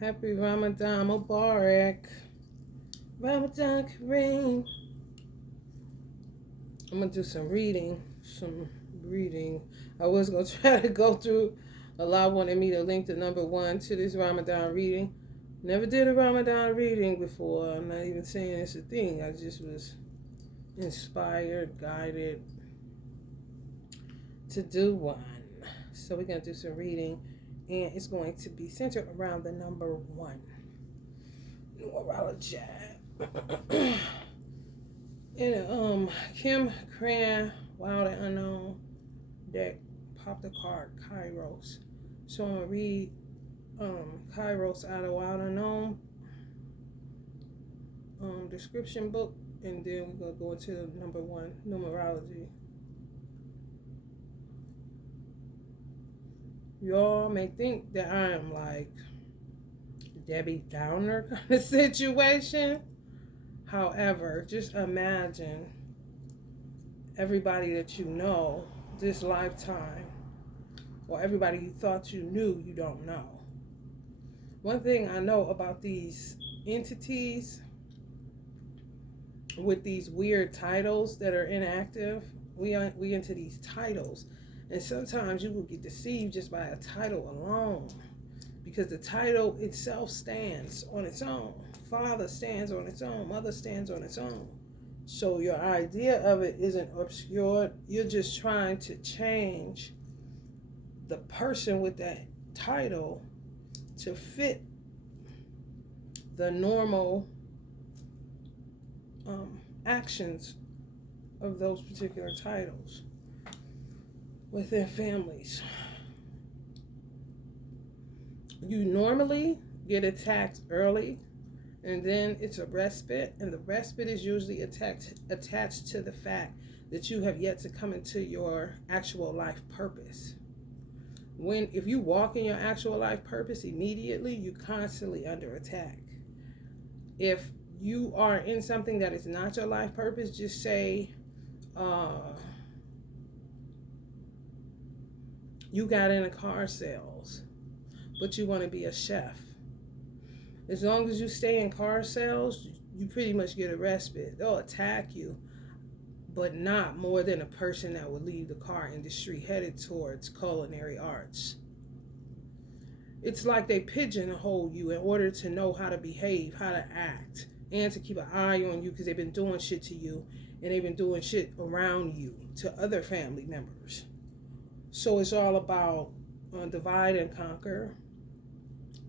Happy Ramadan Mubarak. Ramadan Kareem. I'm going to do some reading. I was going to try to go through. Allah wanted me to link the number one to this Ramadan reading. Never did a Ramadan reading before. I'm not even saying it's a thing. I just was inspired, guided to do one. So we're going to do some reading. And it's going to be centered around the number one. Numerology. And Kim Cran, Wild and Unknown deck popped the card Kairos. So I'm gonna read Kairos out of Wild Unknown description book, and then we're gonna go into the number one numerology. Y'all may think that I am like Debbie Downer kind of situation. However, just imagine everybody that you know this lifetime, or everybody you thought you knew you don't know. One thing I know about these entities with these weird titles that are inactive, we into these titles. And sometimes you will get deceived just by a title alone, because the title itself stands on its own. Father stands on its own. Mother stands on its own. So your idea of it isn't obscured. You're just trying to change the person with that title to fit the normal actions of those particular titles within families. You normally get attacked early, and then it's a respite, and the respite is usually attached to the fact that you have yet to come into your actual life purpose. If you walk in your actual life purpose immediately, you're constantly under attack. If you are in something that is not your life purpose, just say you got into car sales, but you want to be a chef. As long as you stay in car sales, you pretty much get a respite. They'll attack you, but not more than a person that would leave the car industry headed towards culinary arts. It's like they pigeonhole you in order to know how to behave, how to act, and to keep an eye on you, because they've been doing shit to you, and they've been doing shit around you to other family members. So it's all about divide and conquer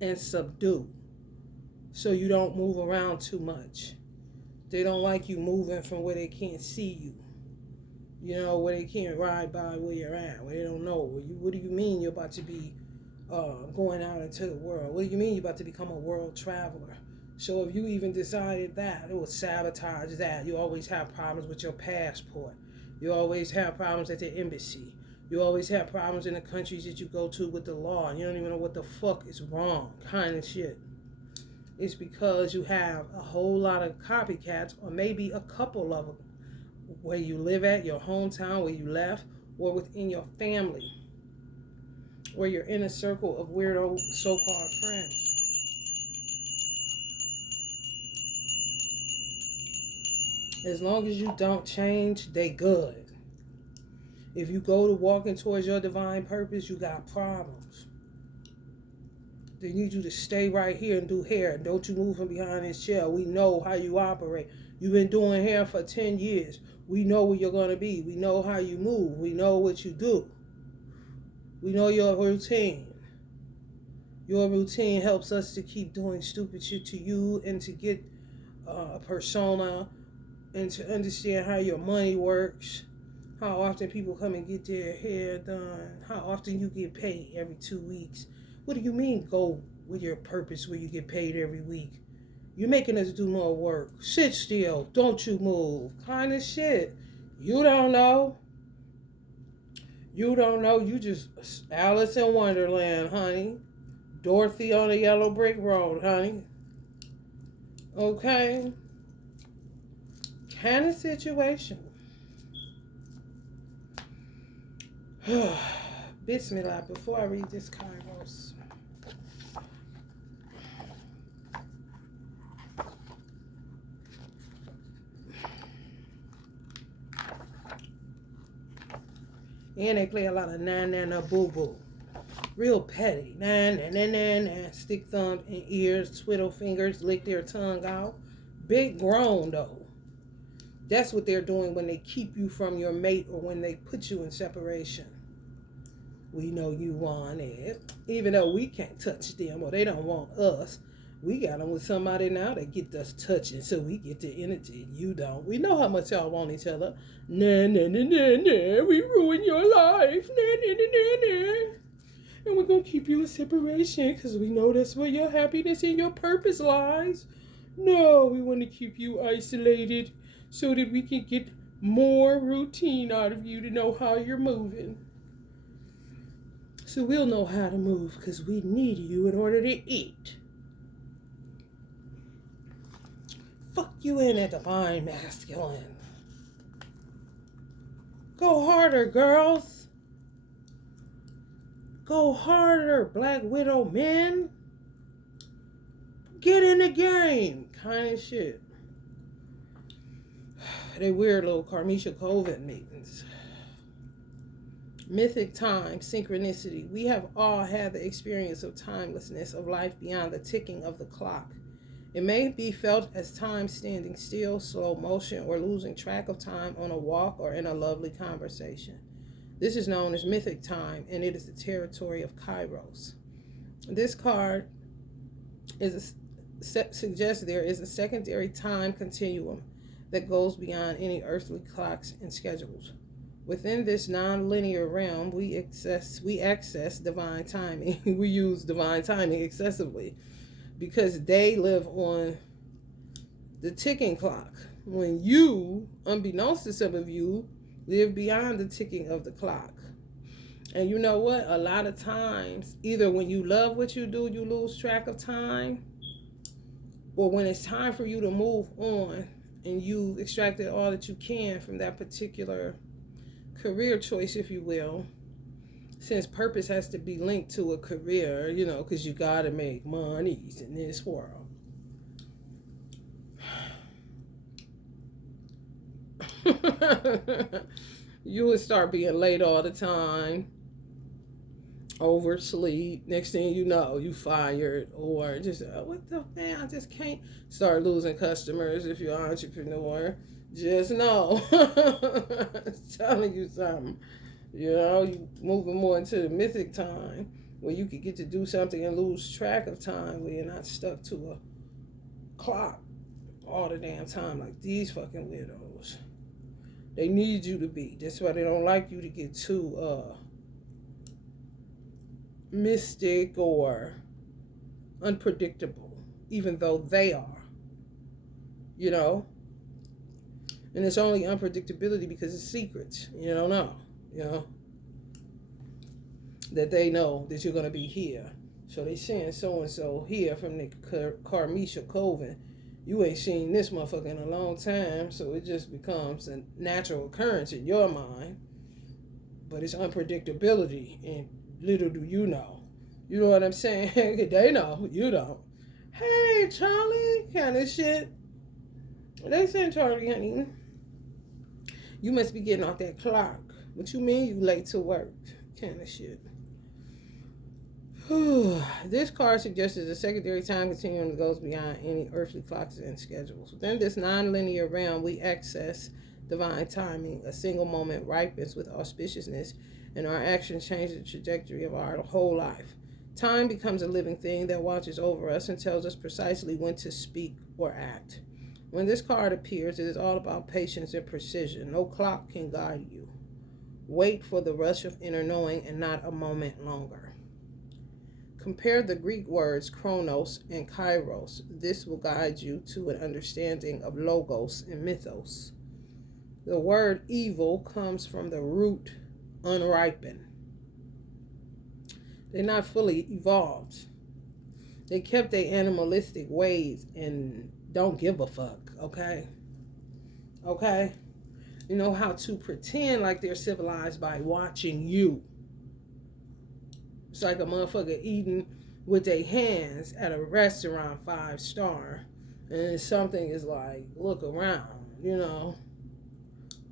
and subdue, so you don't move around too much. They don't like you moving from where they can't see you. Where they can't ride by where you're at, where they don't know. What do you mean you're about to be going out into the world? What do you mean you're about to become a world traveler? So if you even decided that, it will sabotage that. You always have problems with your passport. You always have problems at the embassy. You always have problems in the countries that you go to with the law, and you don't even know what the fuck is wrong, kind of shit. It's because you have a whole lot of copycats, or maybe a couple of them, where you live at, your hometown, where you left, or within your family, where you're in a circle of weirdo so-called friends. As long as you don't change, they good. If you go to walking towards your divine purpose, you got problems. They need you to stay right here and do hair. Don't you move from behind this chair. We know how you operate. You've been doing hair for 10 years. We know where you're going to be. We know how you move. We know what you do. We know your routine. Your routine helps us to keep doing stupid shit to you, and to get a persona, and to understand how your money works, how often people come and get their hair done, how often you get paid every 2 weeks. What do you mean go with your purpose where you get paid every week? You're making us do more work. Sit still. Don't you move. Kind of shit. You don't know. You don't know. You just Alice in Wonderland, honey. Dorothy on the yellow brick road, honey. Okay? Kind of situation. Bismillah, before I read this Kairos. And they play a lot of Nananuhbooboo. Real petty. Na na na na na. Stick thumb in ears, twiddle fingers, lick their tongue out. Big grown though. That's what they're doing when they keep you from your mate or when they put you in separation. We know you want it. Even though we can't touch them or they don't want us. We got them with somebody now that get us touching so we get the energy. You don't. We know how much y'all want each other. Na na na na na. We ruin your life. Na na na na na. And we're going to keep you in separation because we know that's where your happiness and your purpose lies. No, we want to keep you isolated so that we can get more routine out of you to know how you're moving. So we'll know how to move because we need you in order to eat. Fuck you in at divine masculine. Go harder, girls. Go harder, Black Widow men. Get in the game. Kind of shit. They weird little karmic coven meetings. Mythic time, synchronicity. We have all had the experience of timelessness of life beyond the ticking of the clock. It may be felt as time standing still, slow motion, or losing track of time on a walk or in a lovely conversation. This is known as mythic time, and it is the territory of Kairos. This card suggests there is a secondary time continuum that goes beyond any earthly clocks and schedules. Within this non-linear realm, we access divine timing. We use divine timing excessively because they live on the ticking clock. When you, unbeknownst to some of you, live beyond the ticking of the clock. And you know what? A lot of times, either when you love what you do, you lose track of time, or when it's time for you to move on and you've extracted all that you can from that particular career choice, if you will, since purpose has to be linked to a career, you know, because you got to make monies in this world. You would start being late all the time, oversleep. Next thing you know, you fired, or just what the man? I just can't. Start losing customers if you're an entrepreneur. Just know, it's telling you something. You know, you moving more into the mythic time where you could get to do something and lose track of time, where you're not stuck to a clock all the damn time like these fucking weirdos. They need you to be. That's why they don't like you to get too mystic or unpredictable, even though they are. You know? And it's only unpredictability because it's secrets. You don't know. You know? That they know that you're going to be here. So they send so-and-so here from the karmic coven. You ain't seen this motherfucker in a long time, so it just becomes a natural occurrence in your mind. But it's unpredictability, and little do you know. You know what I'm saying? They know, you don't. Hey, Charlie, kind of shit. They saying, Charlie, honey, you must be getting off that clock. What you mean you late to work? Kind of shit. This card suggests a secondary time continuum that goes beyond any earthly clocks and schedules. Within this non-linear realm, we access divine timing. A single moment ripens with auspiciousness, and our actions change the trajectory of our whole life. Time becomes a living thing that watches over us and tells us precisely when to speak or act. When this card appears, it is all about patience and precision. No clock can guide you. Wait for the rush of inner knowing and not a moment longer. Compare the Greek words chronos and kairos. This will guide you to an understanding of logos and mythos. The word evil comes from the root unripened. They're not fully evolved. They kept their animalistic ways and don't give a fuck, okay? Okay? You know how to pretend like they're civilized by watching you. It's like a motherfucker eating with their hands at a restaurant 5-star. And something is like, look around, you know.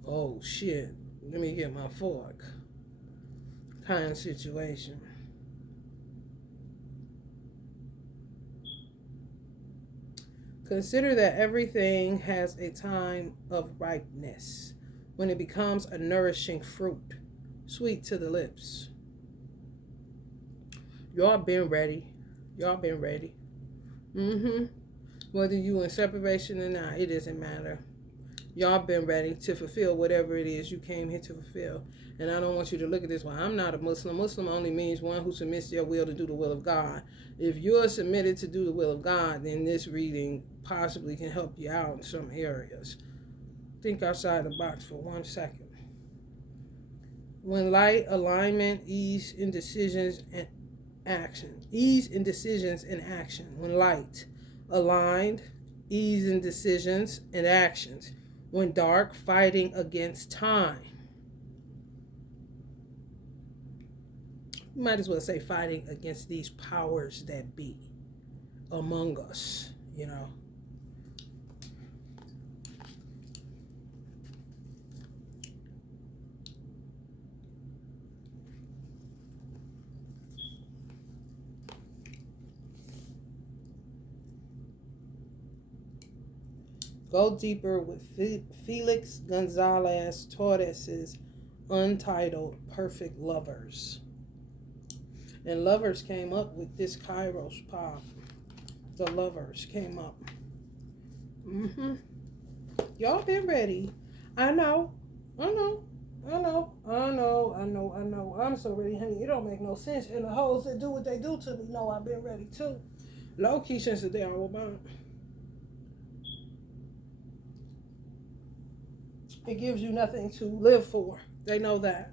Oh, shit. Let me get my fork. kind of situation. Consider that everything has a time of ripeness when it becomes a nourishing fruit, sweet to the lips. Y'all been ready. Y'all been ready. Whether you in separation or not, it doesn't matter. Y'all been ready to fulfill whatever it is you came here to fulfill. And I don't want you to look at this one. I'm not a Muslim. Muslim only means one who submits their will to do the will of God. If you're submitted to do the will of God, then this reading possibly can help you out in some areas. Think outside the box for 1 second. When light, alignment, ease, indecisions, and action. Ease, indecisions, and action. When light, aligned, ease, indecisions, and actions. When dark, fighting against time. You might as well say fighting against these powers that be among us, you know. Go deeper with Felix Gonzalez Torres's untitled Perfect Lovers. And lovers came up with this Kairos pop. The lovers came up. Y'all been ready. I know. I'm so ready, honey. It don't make no sense. And the hoes that do what they do to me know I've been ready too. Low key since the day I was born. It gives you nothing to live for. They know that.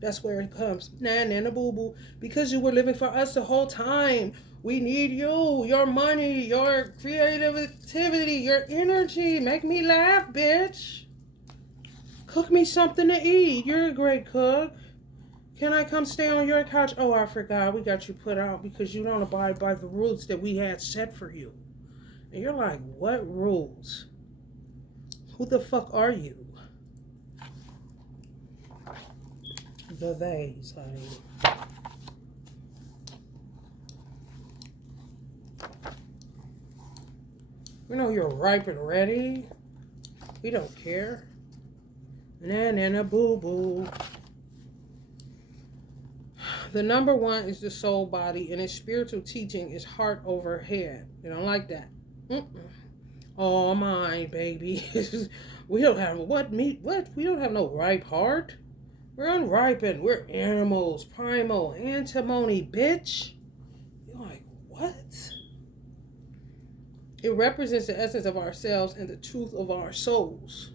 That's where it comes. Nananuhbooboo. Because you were living for us the whole time. We need you. Your money. Your creativity. Your energy. Make me laugh, bitch. Cook me something to eat. You're a great cook. Can I come stay on your couch? Oh, I forgot. We got you put out because you don't abide by the rules that we had set for you. And you're like, what rules? Who the fuck are you? The theys, honey. We know you're ripe and ready. We don't care. Nananuhbooboo. The number one is the soul body, and its spiritual teaching is heart over head. You don't like that? All mine, baby. We don't have what? We don't have no ripe heart. We're unripened. We're animals. Primal. Antimony, bitch. You're like, what? It represents the essence of ourselves and the truth of our souls.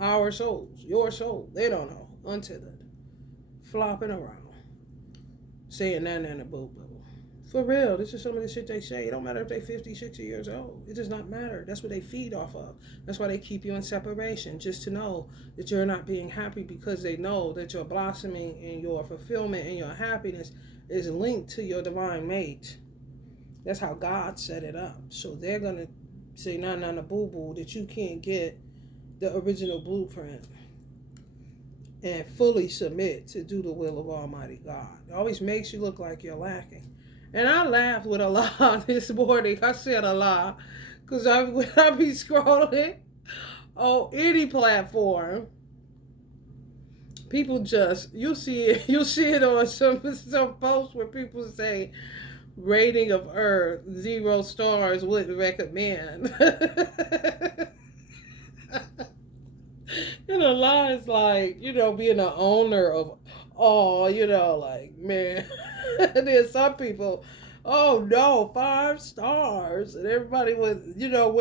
Our souls. Your soul. They don't know. Untethered. Flopping around. Saying Nananuhbooboo. For real, this is some of the shit they say. It don't matter if they're 50, 60 years old. It does not matter. That's what they feed off of. That's why they keep you in separation, just to know that you're not being happy, because they know that your blossoming and your fulfillment and your happiness is linked to your divine mate. That's how God set it up. So they're going to say, Nananuhbooboo, that you can't get the original blueprint and fully submit to do the will of Almighty God. It always makes you look like you're lacking. And I laughed with Allah this morning. I said Allah, because when I be scrolling on any platform, people just, you see it on some posts where people say, rating of Earth, 0 stars, wouldn't recommend. And Allah is like, being the owner of all, like, man. There's some people, oh no, 5 stars. And everybody would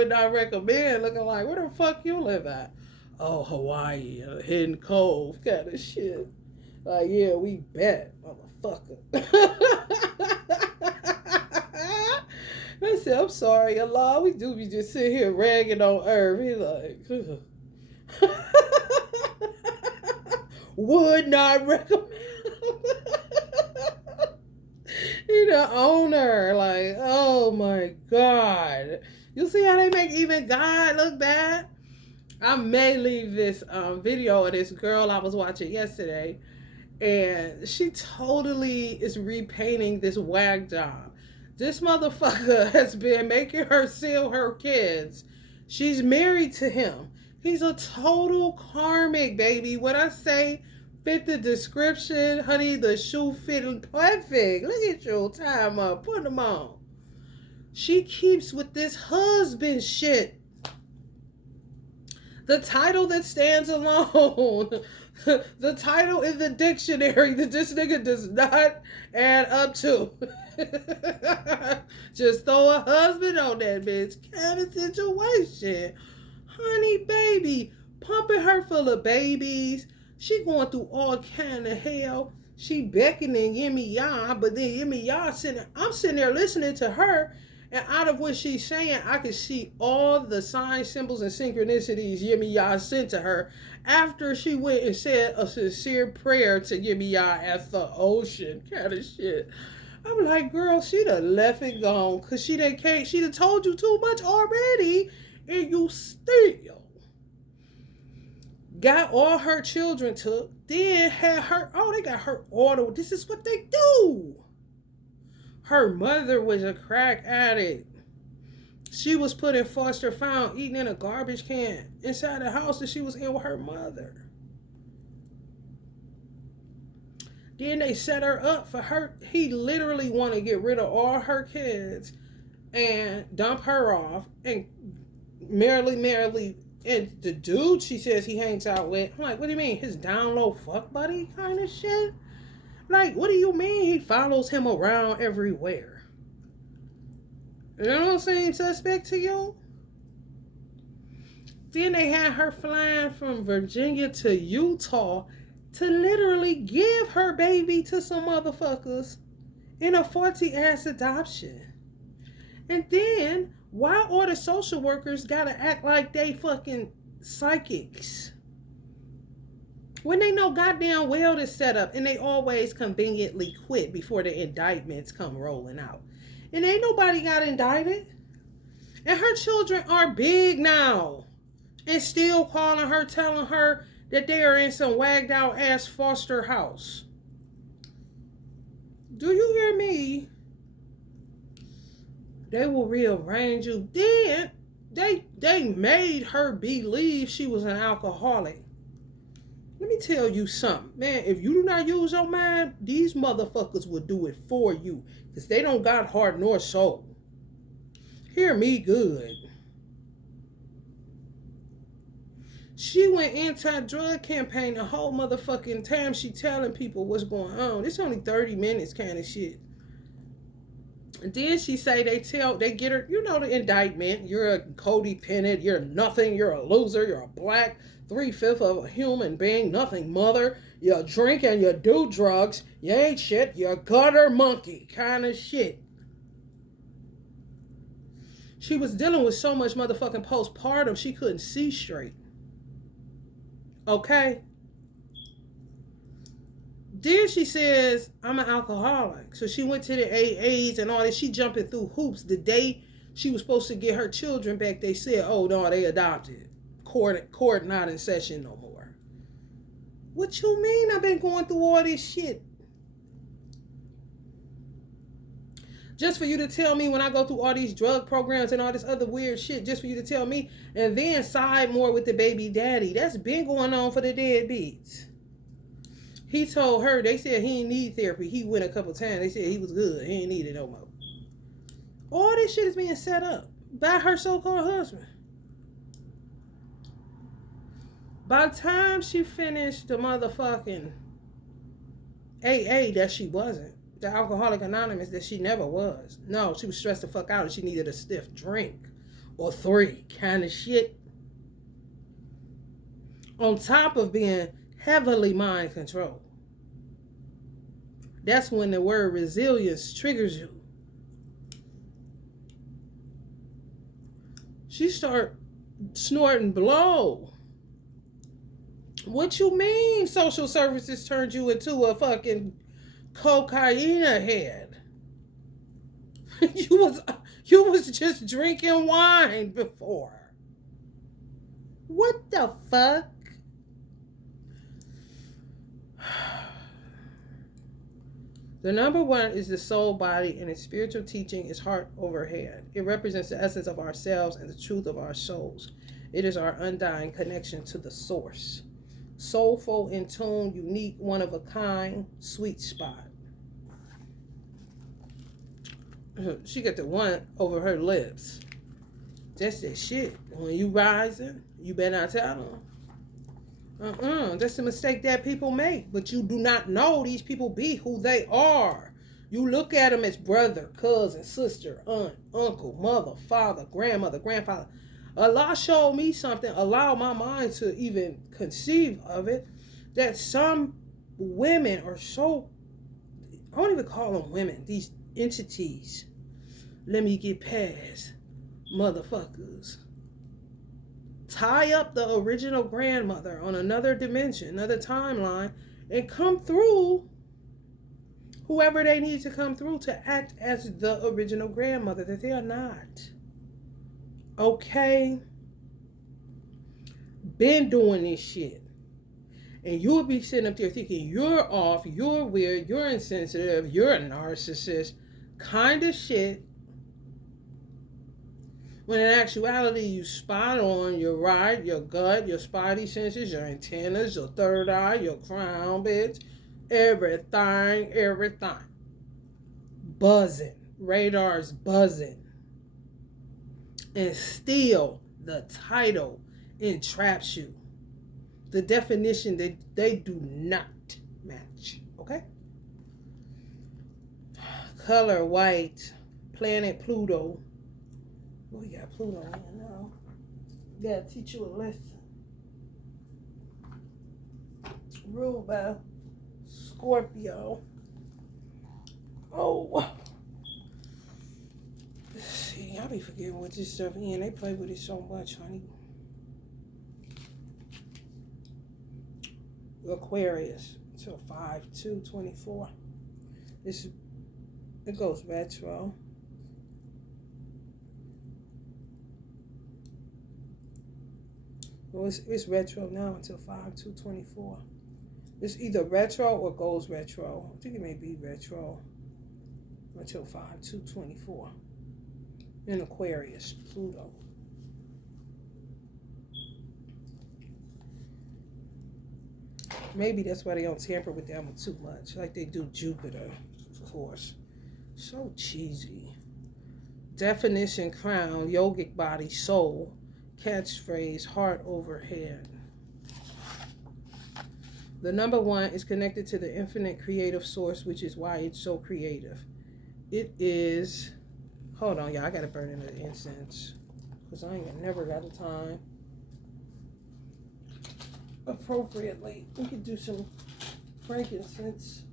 not recommend, looking like, where the fuck you live at? Oh, Hawaii, Hidden Cove kind of shit. Like, yeah, we bet, motherfucker. I said, I'm sorry, Allah, we do be just sitting here ragging on Earth. He like, would not recommend. He the owner. Like, oh my God. You see how they make even God look bad? I may leave this video of this girl I was watching yesterday. And she totally is repainting this wag job. This motherfucker has been making her sell her kids. She's married to him. He's a total karmic, baby. What I say fit the description, honey. The shoe fitting perfect. Look at you, time up, put them on. She keeps with this husband shit. The title that stands alone. The title in the dictionary that this nigga does not add up to. Just throw a husband on that bitch kind of situation. Honey baby, pumping her full of babies. She going through all kind of hell. She beckoning Yimmy Ya, but then Yimmy Ya I'm sitting there listening to her, and out of what she's saying, I can see all the signs, symbols, and synchronicities Yimmy Ya sent to her after she went and said a sincere prayer to Yimmy Ya at the ocean kind of shit. I'm like, girl, she done left it gone because she done told you too much already, and you still got all her children took, then had her, they got her auto. This is what they do. Her mother was a crack addict. She was put in foster, found eating in a garbage can inside the house that she was in with her mother. Then they set her up for her. He literally want to get rid of all her kids and dump her off and merrily. And the dude she says he hangs out with, I'm like, what do you mean? His down low fuck buddy kind of shit? Like, what do you mean he follows him around everywhere? You know what I'm saying? Suspect to you? Then they had her flying from Virginia to Utah to literally give her baby to some motherfuckers in a 40-ass adoption. And then, why all the social workers gotta act like they fucking psychics? When they know goddamn well this setup, and they always conveniently quit before the indictments come rolling out. And ain't nobody got indicted. And her children are big now. And still calling her, telling her that they are in some wagged out ass foster house. Do you hear me? They will rearrange you. Then they made her believe she was an alcoholic. Let me tell you something, man. If you do not use your mind, these motherfuckers will do it for you. Because they don't got heart nor soul. Hear me good. She went anti-drug campaign the whole motherfucking time she telling people what's going on. It's only 30 minutes kind of shit. And then she say they get her, you know the indictment. You're a codependent, you're nothing, you're a loser, you're a black 3/5 of a human being, nothing mother. You drink and you do drugs. You ain't shit, you're a gutter monkey kind of shit. She was dealing with so much motherfucking postpartum she couldn't see straight. Okay? Then she says, I'm an alcoholic. So she went to the AAs and all that. She jumping through hoops. The day she was supposed to get her children back, they said, oh, no, they adopted. Court not in session no more. What you mean I've been going through all this shit? Just for you to tell me when I go through all these drug programs and all this other weird shit, just for you to tell me, and then side more with the baby daddy. That's been going on for the deadbeats. He told her, they said he didn't need therapy. He went a couple times. They said he was good. He ain't need it no more. All this shit is being set up by her so-called husband. By the time she finished the motherfucking AA that she wasn't, the Alcoholic Anonymous that she never was. No, she was stressed the fuck out and she needed a stiff drink or 3 kind of shit. On top of being heavily mind controlled. That's when the word resilience triggers you. She start snorting blow. What you mean social services turned you into a fucking cocaine head? You was just drinking wine before. What the fuck? The number one is the soul body, and its spiritual teaching is heart over head. It represents the essence of ourselves and the truth of our souls. It is our undying connection to the source. Soulful, in tune, unique, one of a kind, sweet spot. She got the one over her lips. That's that shit. When you rising, you better not tell them. That's the mistake that people make. But you do not know these people be who they are. You look at them as brother, cousin, sister, aunt, uncle, mother, father, grandmother, grandfather. Allah showed me something, allowed my mind to even conceive of it, that some women are so, I don't even call them women, these entities. Let me get past motherfuckers. Tie up the original grandmother on another dimension, another timeline, and come through whoever they need to come through to act as the original grandmother that they are not. Okay? Been doing this shit. And you'll be sitting up there thinking you're off, you're weird, you're insensitive, you're a narcissist, kind of shit. When in actuality, you spot on, you're right, your gut, your spidey senses, your antennas, your third eye, your crown, bitch. Everything. Buzzing. Radar's buzzing. And still, the title entraps you. The definition that they do not match. Okay? Color white. Planet Pluto. We got Pluto here now. Gotta teach you a lesson. Ruled by Scorpio. Oh. See, I be forgetting what this stuff is. They play with it so much, honey. Aquarius till 5/2/24. It goes retro. Well, it's retro now until 5/2/24. It's either retro or goes retro. I think it may be retro until 5/2/24. In Aquarius, Pluto. Maybe that's why they don't tamper with them too much, like they do Jupiter, of course. So cheesy. Definition: crown, yogic body, soul. Catchphrase: heart over head. The number one is connected to the infinite creative source, which is why it's so creative. It is, hold on, y'all, I gotta burn in the incense because I ain't never got the time. Appropriately, we could do some frankincense.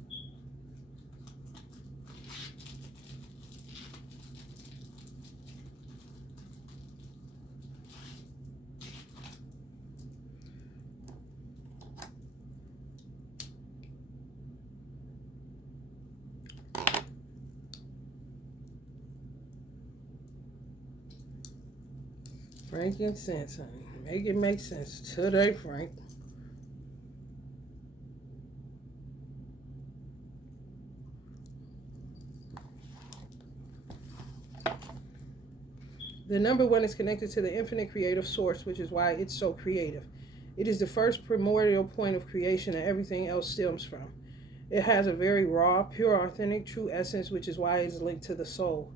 Frankincense, honey. Make it make sense today, Frank. The number one is connected to the infinite creative source, which is why it's so creative. It is the first primordial point of creation and everything else stems from. It has a very raw, pure, authentic, true essence, which is why it's linked to the soul.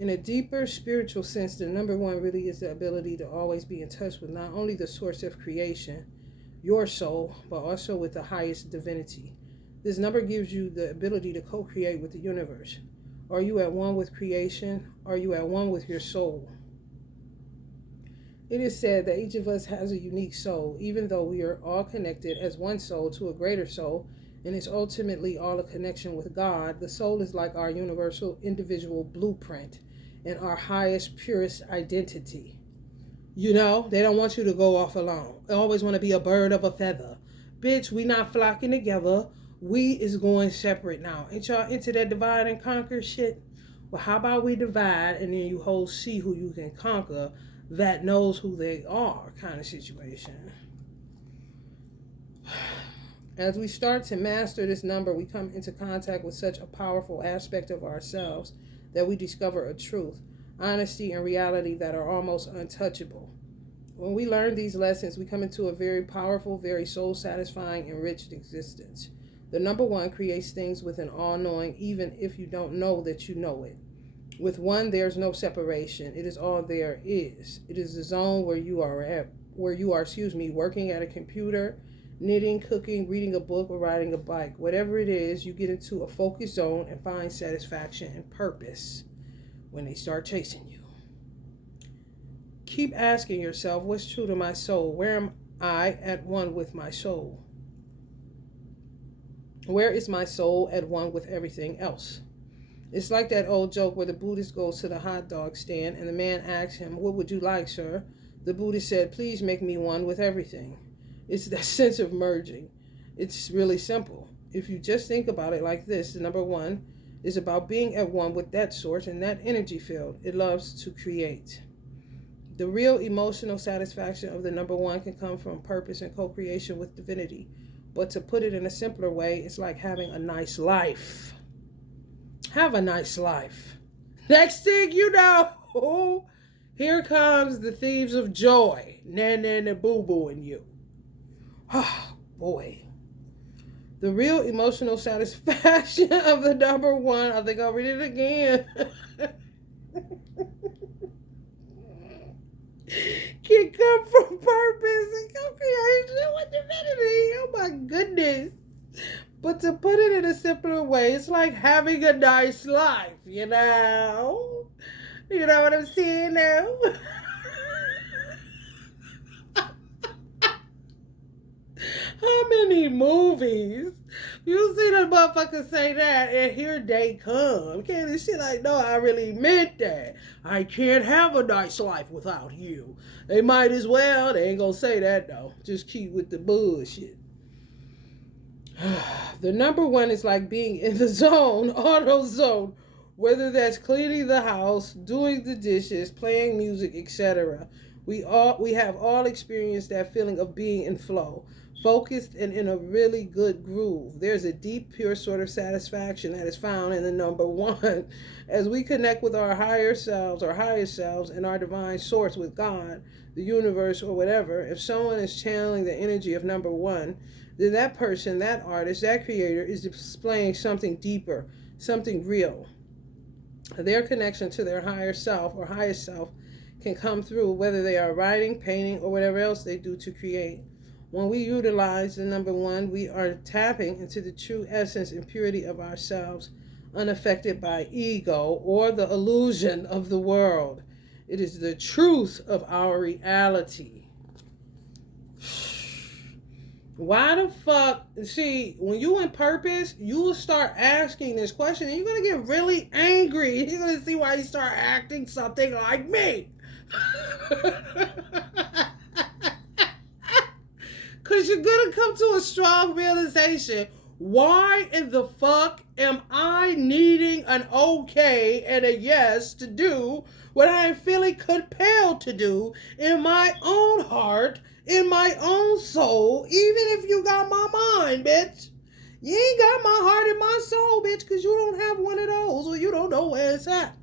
In a deeper spiritual sense, the number one really is the ability to always be in touch with not only the source of creation, your soul, but also with the highest divinity. This number gives you the ability to co-create with the universe. Are you at one with creation? Are you at one with your soul? It is said that each of us has a unique soul, even though we are all connected as one soul to a greater soul, and it's ultimately all a connection with God. The soul is like our universal individual blueprint and our highest, purest identity. You know, they don't want you to go off alone. They always want to be a bird of a feather. Bitch, we not flocking together. We is going separate now. Ain't y'all into that divide and conquer shit? Well, how about we divide and then you whole see who you can conquer that knows who they are kind of situation. As we start to master this number, we come into contact with such a powerful aspect of ourselves that we discover a truth, honesty, and reality that are almost untouchable. When we learn these lessons, we come into a very powerful, very soul-satisfying, enriched existence. The number one creates things with an all-knowing, even if you don't know that you know it. With one, there's no separation. It is all there is. It is the zone where you are working at a computer, knitting, cooking, reading a book, or riding a bike. Whatever it is, you get into a focused zone and find satisfaction and purpose when they start chasing you. Keep asking yourself, what's true to my soul? Where am I at one with my soul? Where is my soul at one with everything else? It's like that old joke where the Buddhist goes to the hot dog stand and the man asks him, what would you like, sir? The Buddhist said, please make me one with everything. It's that sense of merging. It's really simple. If you just think about it like this, the number one is about being at one with that source and that energy field. It loves to create. The real emotional satisfaction of the number one can come from purpose and co-creation with divinity. But to put it in a simpler way, it's like having a nice life. Have a nice life. Next thing you know, here comes the thieves of joy, Nananuhbooboo in you. Oh, boy. The real emotional satisfaction of the number one, I think I'll read it again, can come from purpose and co-creation with divinity. Oh my goodness. But to put it in a simpler way, it's like having a nice life, you know? You know what I'm saying now? How many movies you see the motherfucker say that and here they come? Can't this shit like, no, I really meant that. I can't have a nice life without you. They might as well. They ain't gonna say that though. Just keep with the bullshit. The number one is like being in the zone, auto zone, whether that's cleaning the house, doing the dishes, playing music, etc. We have all experienced that feeling of being in flow, focused and in a really good groove. There's a deep, pure sort of satisfaction that is found in the number one. As we connect with our higher selves, our highest selves, and our divine source with God, the universe, or whatever, if someone is channeling the energy of number one, then that person, that artist, that creator is displaying something deeper, something real. Their connection to their higher self or highest self can come through whether they are writing, painting, or whatever else they do to create. When we utilize the number one, we are tapping into the true essence and purity of ourselves, unaffected by ego or the illusion of the world. It is the truth of our reality. Why the fuck? See, when you in purpose, you will start asking this question and you're going to get really angry. You're going to see why you start acting something like me. Because you're going to come to a strong realization. Why in the fuck am I needing an okay and a yes to do what I am feeling compelled to do in my own heart, in my own soul, even if you got my mind, bitch? You ain't got my heart and my soul, bitch, because you don't have one of those or you don't know where it's at.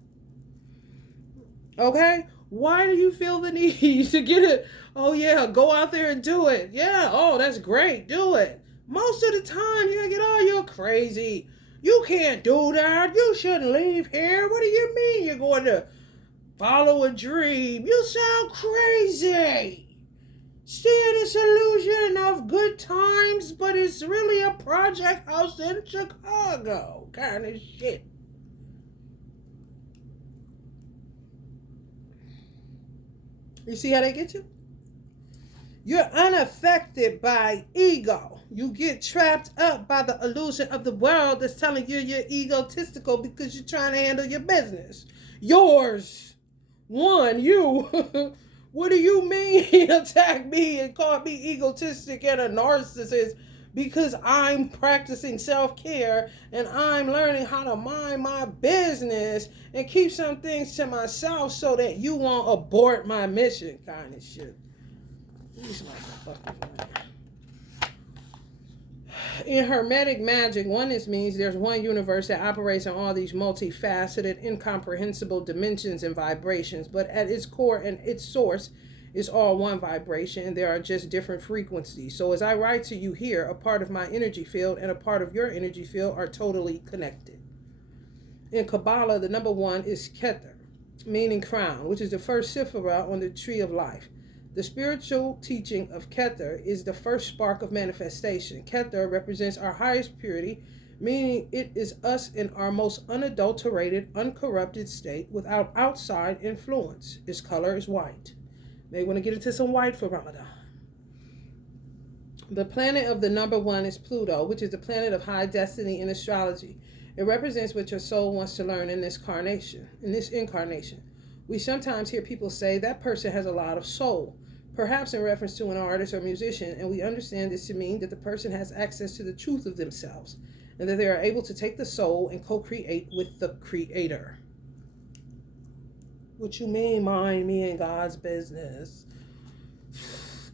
Okay? Why do you feel the need to get it? Oh, yeah, go out there and do it. Yeah, oh, that's great. Do it. Most of the time, you're going to get, oh, you're crazy. You can't do that. You shouldn't leave here. What do you mean you're going to follow a dream? You sound crazy. See this illusion of good times, but it's really a project house in Chicago kind of shit. You see how they get you? You're unaffected by ego. You get trapped up by the illusion of the world that's telling you you're egotistical because you're trying to handle your business. Yours. One, you. What do you mean attack me and call me egotistic and a narcissist? Because I'm practicing self-care and I'm learning how to mind my business and keep some things to myself so that you won't abort my mission kind of shit. These motherfuckers, man. In Hermetic magic, oneness means there's one universe that operates in all these multifaceted, incomprehensible dimensions and vibrations, but at its core and its source is all one vibration, and there are just different frequencies. So as I write to you here, a part of my energy field and a part of your energy field are totally connected. In Kabbalah, the number one is Keter, meaning crown, which is the first sephirah on the tree of life. The spiritual teaching of Keter is the first spark of manifestation. Keter represents our highest purity, meaning it is us in our most unadulterated, uncorrupted state without outside influence. Its color is white. May want to get into some white for Ramadan. The planet of the number one is Pluto, which is the planet of high destiny in astrology. It represents what your soul wants to learn in this incarnation. We sometimes hear people say that person has a lot of soul, perhaps in reference to an artist or musician, and we understand this to mean that the person has access to the truth of themselves and that they are able to take the soul and co-create with the creator. What you mean, mind, me, and God's business?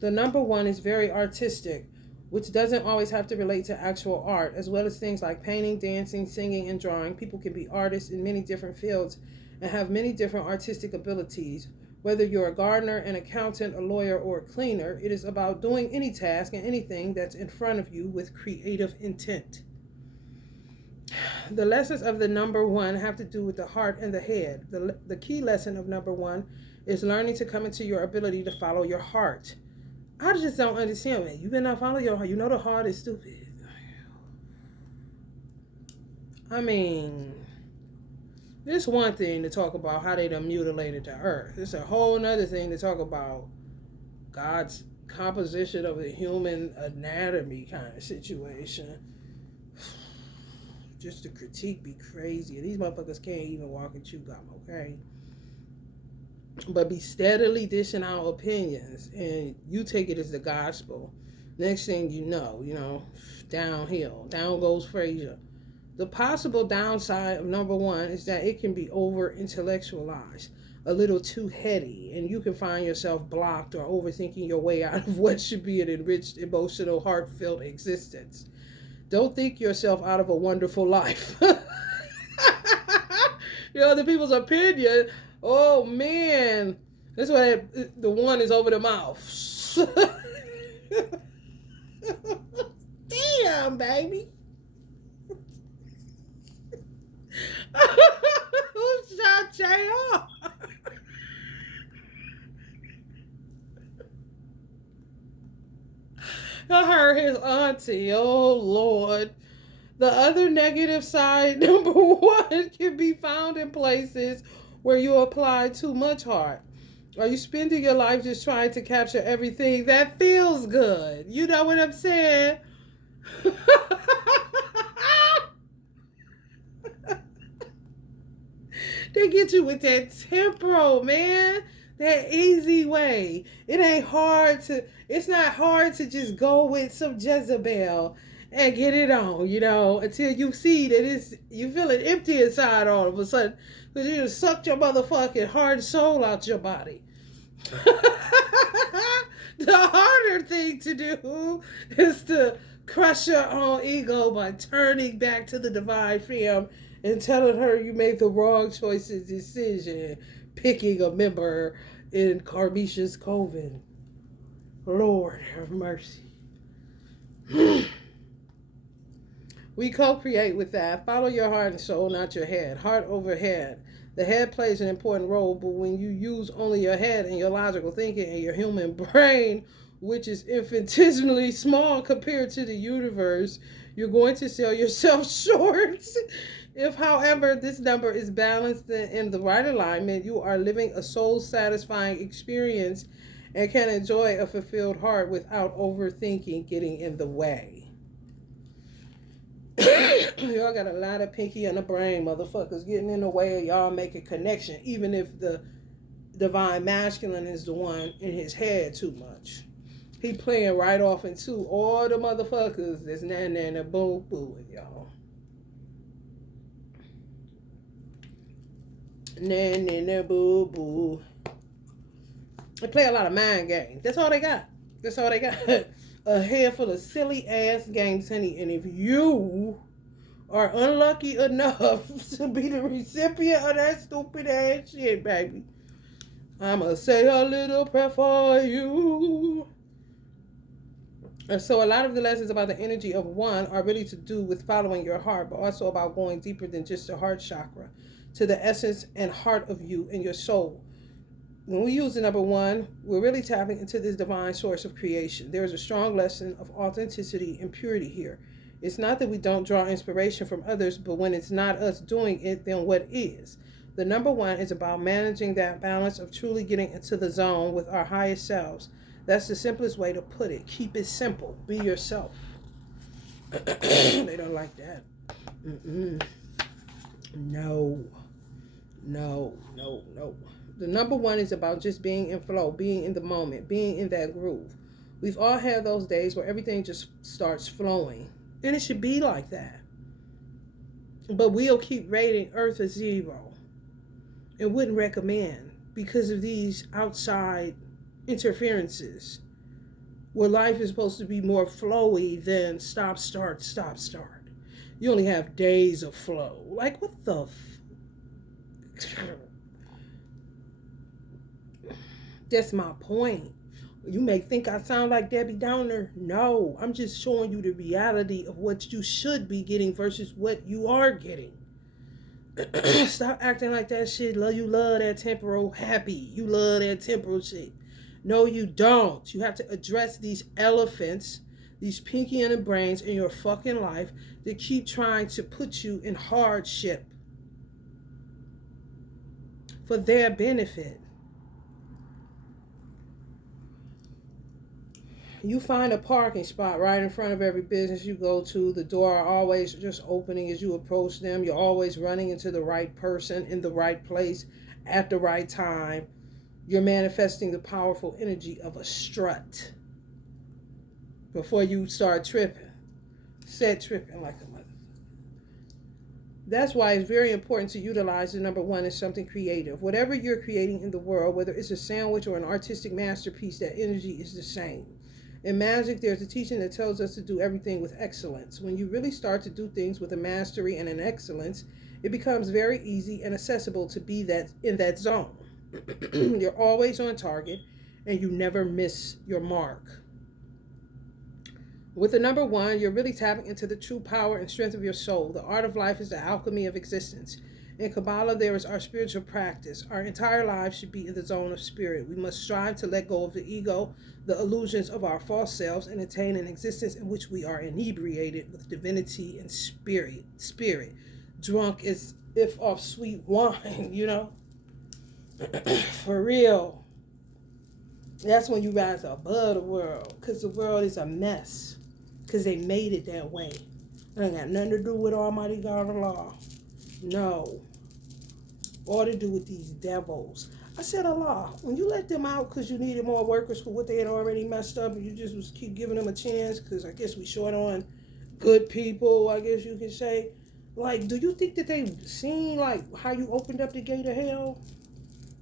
The number one is very artistic, which doesn't always have to relate to actual art, as well as things like painting, dancing, singing, and drawing. People can be artists in many different fields and have many different artistic abilities. Whether you're a gardener, an accountant, a lawyer, or a cleaner, it is about doing any task and anything that's in front of you with creative intent. The lessons of the number one have to do with the heart and the head. The key lesson of number one is learning to come into your ability to follow your heart. I just don't understand, man. You better not follow your heart. You know the heart is stupid. I mean, it's one thing to talk about how they done mutilated the earth. It's a whole nother thing to talk about God's composition of the human anatomy kind of situation. Just the critique be crazy. These motherfuckers can't even walk and chew gum, okay? But be steadily dishing out opinions, and you take it as the gospel. Next thing you know, downhill. Down goes Frazier. The possible downside of number one is that it can be over-intellectualized, a little too heady, and you can find yourself blocked or overthinking your way out of what should be an enriched, emotional, heartfelt existence. Don't think yourself out of a wonderful life. Other people's opinion, oh man, that's why the one is over the mouth. Damn, baby. Who shot JR? I heard his auntie. Oh, Lord. The other negative side, number one, can be found in places where you apply too much heart. Are you spending your life just trying to capture everything that feels good? You know what I'm saying? They get you with that temporal, man. That easy way. It's not hard to just go with some Jezebel and get it on, until you see that you feeling empty inside all of a sudden. Because you just sucked your motherfucking heart and soul out your body. The harder thing to do is to crush your own ego by turning back to the divine femme and telling her you made the wrong choices decision picking a member in Karmisha's coven. Lord have mercy. We co-create with that. Follow your heart and soul, not your head. Heart over head. The head plays an important role, but when you use only your head and your logical thinking and your human brain, which is infinitesimally small compared to the universe, you're going to sell yourself short. If, however, this number is balanced in the right alignment, you are living a soul-satisfying experience and can enjoy a fulfilled heart without overthinking getting in the way. Y'all got a lot of pinky in the brain, motherfuckers, getting in the way of y'all making connection, even if the divine masculine is the one in his head too much. He playing right off into all the motherfuckers that's Nananuhbooboo, y'all. Nananuhbooboo. They play a lot of mind games. That's all they got. a head full of silly ass games, honey. And if you are unlucky enough to be the recipient of that stupid ass shit, baby, I'ma say a little prayer for you. And so a lot of the lessons about the energy of one are really to do with following your heart, but also about going deeper than just the heart chakra, to the essence and heart of you and your soul. When we use the number one, we're really tapping into this divine source of creation. There is a strong lesson of authenticity and purity here. It's not that we don't draw inspiration from others, but when it's not us doing it, then what is? The number one is about managing that balance of truly getting into the zone with our highest selves. That's the simplest way to put it. Keep it simple. Be yourself. They don't like that. No. The number one is about just being in flow, being in the moment, being in that groove. We've all had those days where everything just starts flowing. And it should be like that. But we'll keep rating Earth a 0. And wouldn't recommend because of these outside interferences where life is supposed to be more flowy than stop, start, stop, start. You only have days of flow. Like, what the That's my point. You may think I sound like Debbie Downer. No, I'm just showing you the reality of what you should be getting versus what you are getting. Stop acting like that shit. You love that temporal happy. You love that temporal shit. No, you don't. You have to address these elephants, these pinky in the brains in your fucking life that keep trying to put you in hardship for their benefit. You find a parking spot right in front of every business you go to. The door are always just opening as you approach them. You're always running into the right person in the right place at the right time. You're manifesting the powerful energy of a strut before you start tripping. Set tripping like a mother. That's why it's very important to utilize the number one as something creative. Whatever you're creating in the world, whether it's a sandwich or an artistic masterpiece, that energy is the same. In magic, there's a teaching that tells us to do everything with excellence. When you really start to do things with a mastery and an excellence, it becomes very easy and accessible to be that in that zone. You're always on target and you never miss your mark. With the number one, you're really tapping into the true power and strength of your soul. The art of life is the alchemy of existence. In Kabbalah, there is our spiritual practice. Our entire lives should be in the zone of spirit. We must strive to let go of the ego, the illusions of our false selves, and attain an existence in which we are inebriated with divinity and spirit. Drunk as if off sweet wine, you know? For real. That's when you rise above the world, because the world is a mess, because they made it that way. It ain't got nothing to do with Almighty God or law. No. All to do with these devils. I said Allah. When you let them out because you needed more workers for what they had already messed up, and you just was keep giving them a chance, because I guess we short on good people, I guess you could say. Like, do you think that they've seen, like, how you opened up the gate of hell?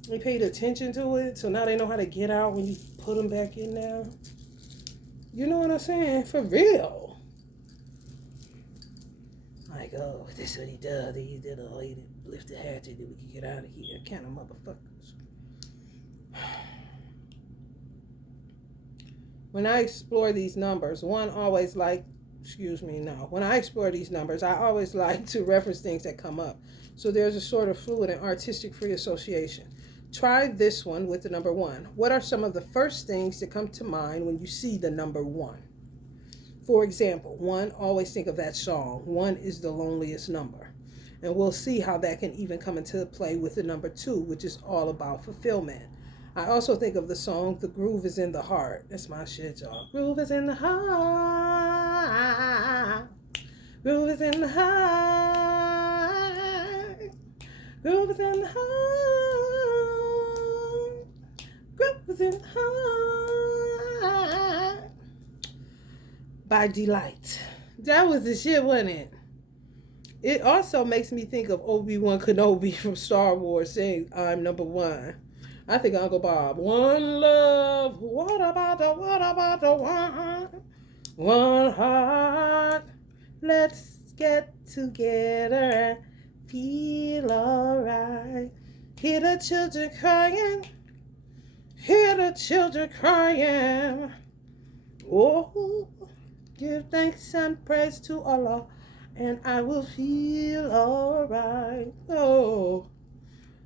They paid attention to it, so now they know how to get out when you put them back in there. You know what I'm saying? For real. Like, oh, this is what he does. He did lift the hatchet that we can get out of here. Kind of motherfuckers. When I explore these numbers, when I explore these numbers, I always like to reference things that come up. So there's a sort of fluid and artistic free association. Try this one with the number one. What are some of the first things that come to mind when you see the number one? For example, one, always think of that song, One is the Loneliest Number. And we'll see how that can even come into play with the number two, which is all about fulfillment. I also think of the song, The Groove is in the Heart. That's my shit, y'all. Groove is in the heart. Groove is in the heart. Groove is in the heart. Groove is in the heart. By Delight. That was the shit, wasn't it? It also makes me think of Obi-Wan Kenobi from Star Wars saying, I'm number one. I think Uncle Bob, one love, what about the one? One heart. Let's get together. Feel alright. Hear the children crying. Hear the children crying. Oh, give thanks and praise to Allah, and I will feel alright. Oh,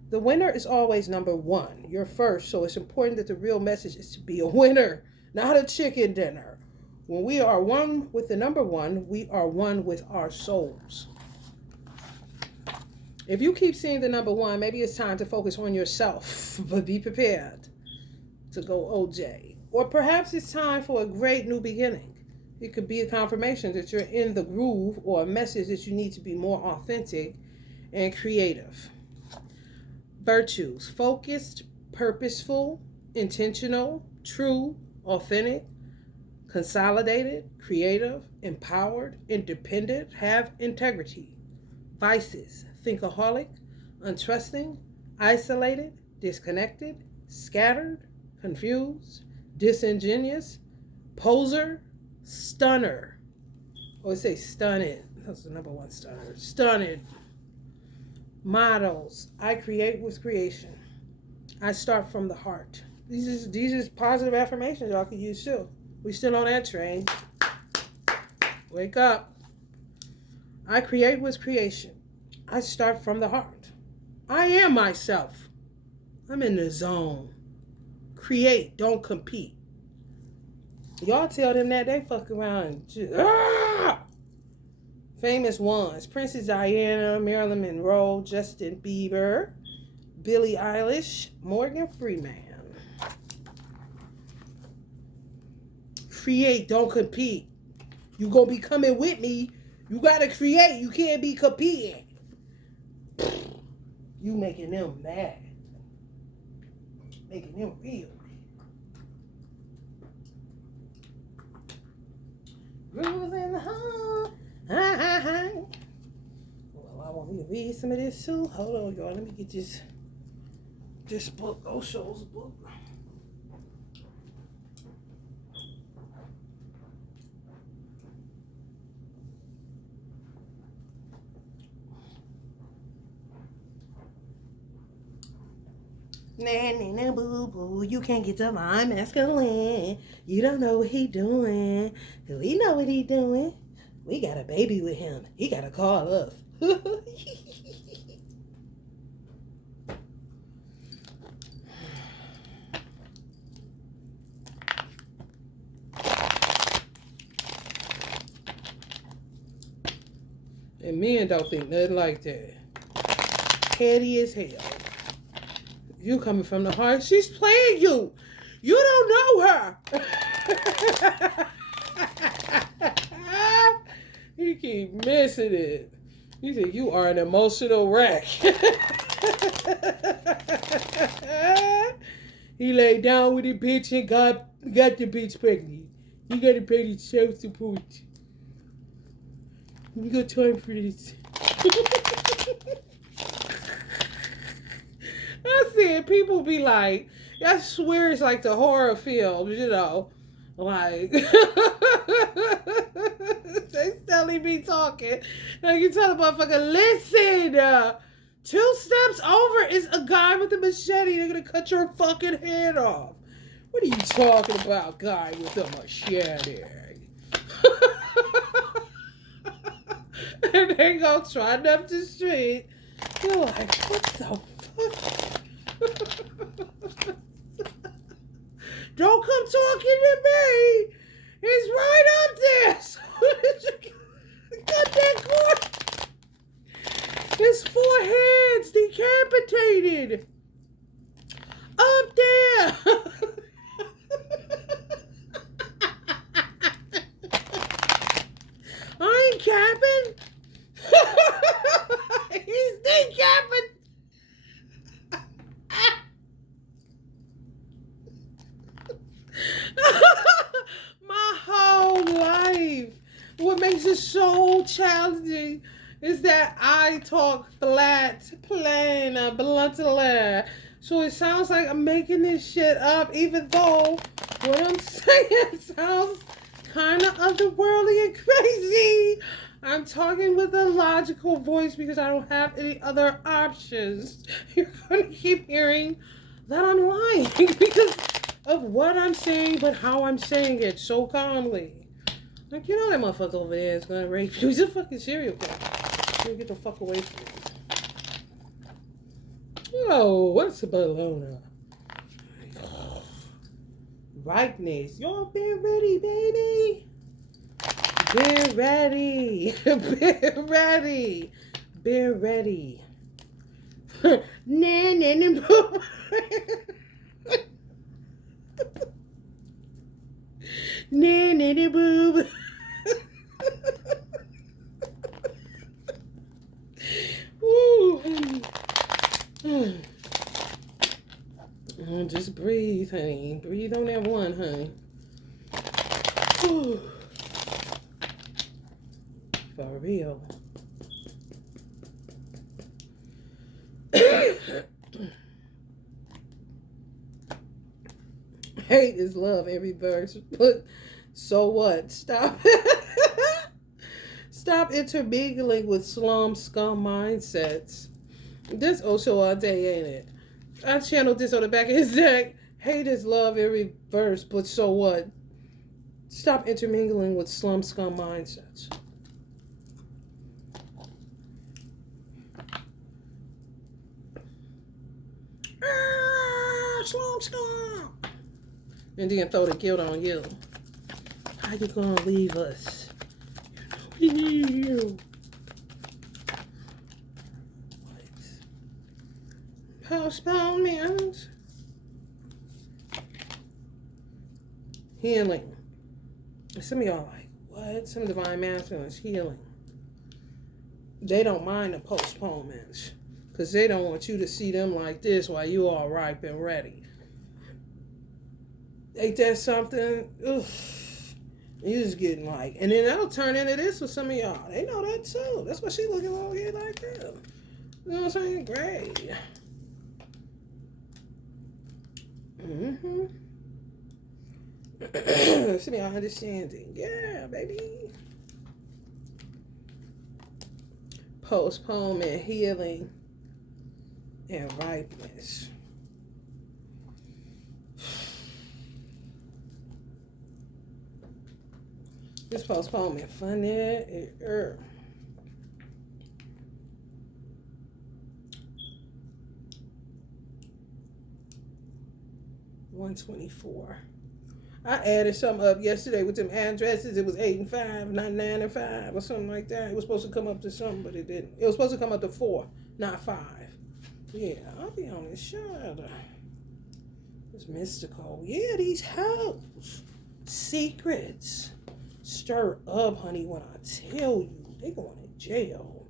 the winner is always number one. You're first, so it's important that the real message is to be a winner, not a chicken dinner. When we are one with the number one, we are one with our souls. If you keep seeing the number one, maybe it's time to focus on yourself, but be prepared to go OJ. Or perhaps it's time for a great new beginning. It could be a confirmation that you're in the groove, or a message that you need to be more authentic and creative. Virtues: focused, purposeful, intentional, true, authentic, consolidated, creative, empowered, independent, have integrity. Vices: thinkaholic, untrusting, isolated, disconnected, scattered, confused, disingenuous, poser, stunner. Or say stunned. That's the number one stunner. Stunned. Models: I create with creation. I start from the heart. These are positive affirmations y'all can use too. We still on that train. Wake up. I create with creation. I start from the heart. I am myself. I'm in the zone. Create, don't compete. Y'all tell them that, they fuck around and just, Famous ones: Princess Diana, Marilyn Monroe, Justin Bieber, Billie Eilish, Morgan Freeman. Create, don't compete. You gonna be coming with me. You gotta create. You can't be competing. You making them mad. Making them real. Grooves in the heart. Well, I want me to read some of this too. Hold on, y'all. Let me get this book, Osho's book. Nananuhbooboo, you can't get to my masculine. You don't know what he doing. We know what he doing. We got a baby with him. He gotta call us. And men don't think nothing like that. Petty as hell. You coming from the heart. She's playing you. You don't know her. You keep missing it. You think you are an emotional wreck. He laid down with the bitch and got the bitch pregnant. You gotta pay the child support. We got time for this. I see it. People be like, I swear it's like the horror films, you know. Like, they still be talking. Like, you tell the motherfucker, listen, 2 steps over is a guy with a machete. They're going to cut your fucking head off. What are you talking about, guy with a machete? And they go trotting up the street. You're like, what the fuck? Don't come talking to me. He's right up there. So cut that cord. His 4 heads decapitated. Up there. I ain't capping. He's decapping. My whole life, what makes it so challenging is that I talk flat, plain, bluntly. So it sounds like I'm making this shit up, even though what I'm saying sounds kind of otherworldly and crazy. I'm talking with a logical voice because I don't have any other options. You're going to keep hearing that I'm lying because of what I'm saying, but how I'm saying it so calmly. Like, you know that motherfucker over there is going to rape you. He's a fucking serial killer. You get the fuck away from me. Oh, what's a Bologna? Ripeness. Y'all been ready, baby. Been ready. Been ready. Been ready. Nananuhbooboo. Nananuhbooboo. Ooh, honey. Just breathe, honey. Breathe on that one, honey. Ooh. For real. Hate is love, every verse. But so what? Stop. Stop intermingling with slum scum mindsets. This Osho all day, ain't it? I channeled this on the back of his neck. Hate is love, every verse. But so what? Stop intermingling with slum scum mindsets. Slum scum. And then throw the guilt on you. How you gonna leave us? You know we need you. What? Postponement. Healing. Some of y'all like, what? Some divine masculine is healing. They don't mind the postponements. Because they don't want you to see them like this while you all ripe and ready. Ain't that something? Ugh. You just getting like, and then that'll turn into this with some of y'all. They know that too. That's why she looking over here like that. You know what I'm saying? Great. Some of y'all understanding. Yeah, baby. Postponement, healing, and ripeness. This postponement funny. 124. I added something up yesterday with them addresses. It was 8 and 5, not 9 and 5, or something like that. It was supposed to come up to something, but it didn't. It was supposed to come up to 4, not 5. Yeah, I'll be on this show. It's mystical. Yeah, these hoes. Secrets. Stir up, honey, when I tell you. They going to jail.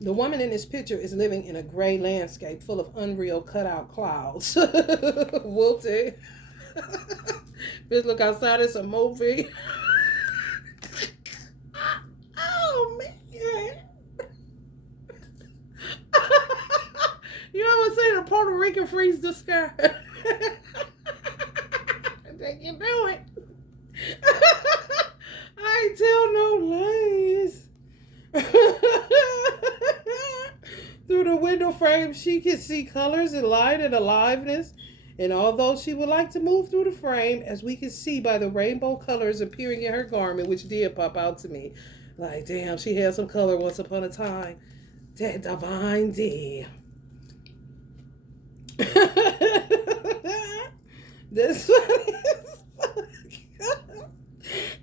The woman in this picture is living in a gray landscape full of unreal cutout clouds. Wilted. Bitch, look outside, it's a movie. Oh, man. You ever seen a Puerto Rican freeze the sky? They can do it. I ain't tell no lies. Through the window frame, she can see colors and light and aliveness. And although she would like to move through the frame, as we can see by the rainbow colors appearing in her garment, which did pop out to me, like, damn, she had some color once upon a time. That divine D. This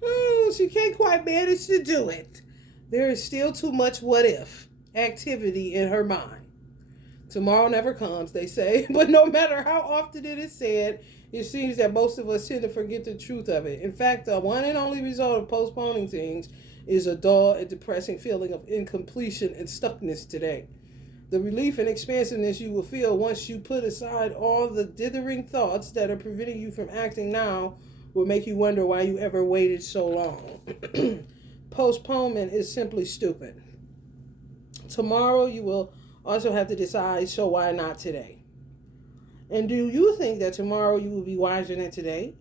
oh, she can't quite manage to do it. There is still too much what if activity in her mind. Tomorrow never comes, they say, but no matter how often it is said, it seems that most of us tend to forget the truth of it. In fact, the one and only result of postponing things is a dull and depressing feeling of incompletion and stuckness today. The relief and expansiveness you will feel once you put aside all the dithering thoughts that are preventing you from acting now will make you wonder why you ever waited so long. Postponement is simply stupid. Tomorrow you will also have to decide, so why not today? And do you think that tomorrow you will be wiser than today?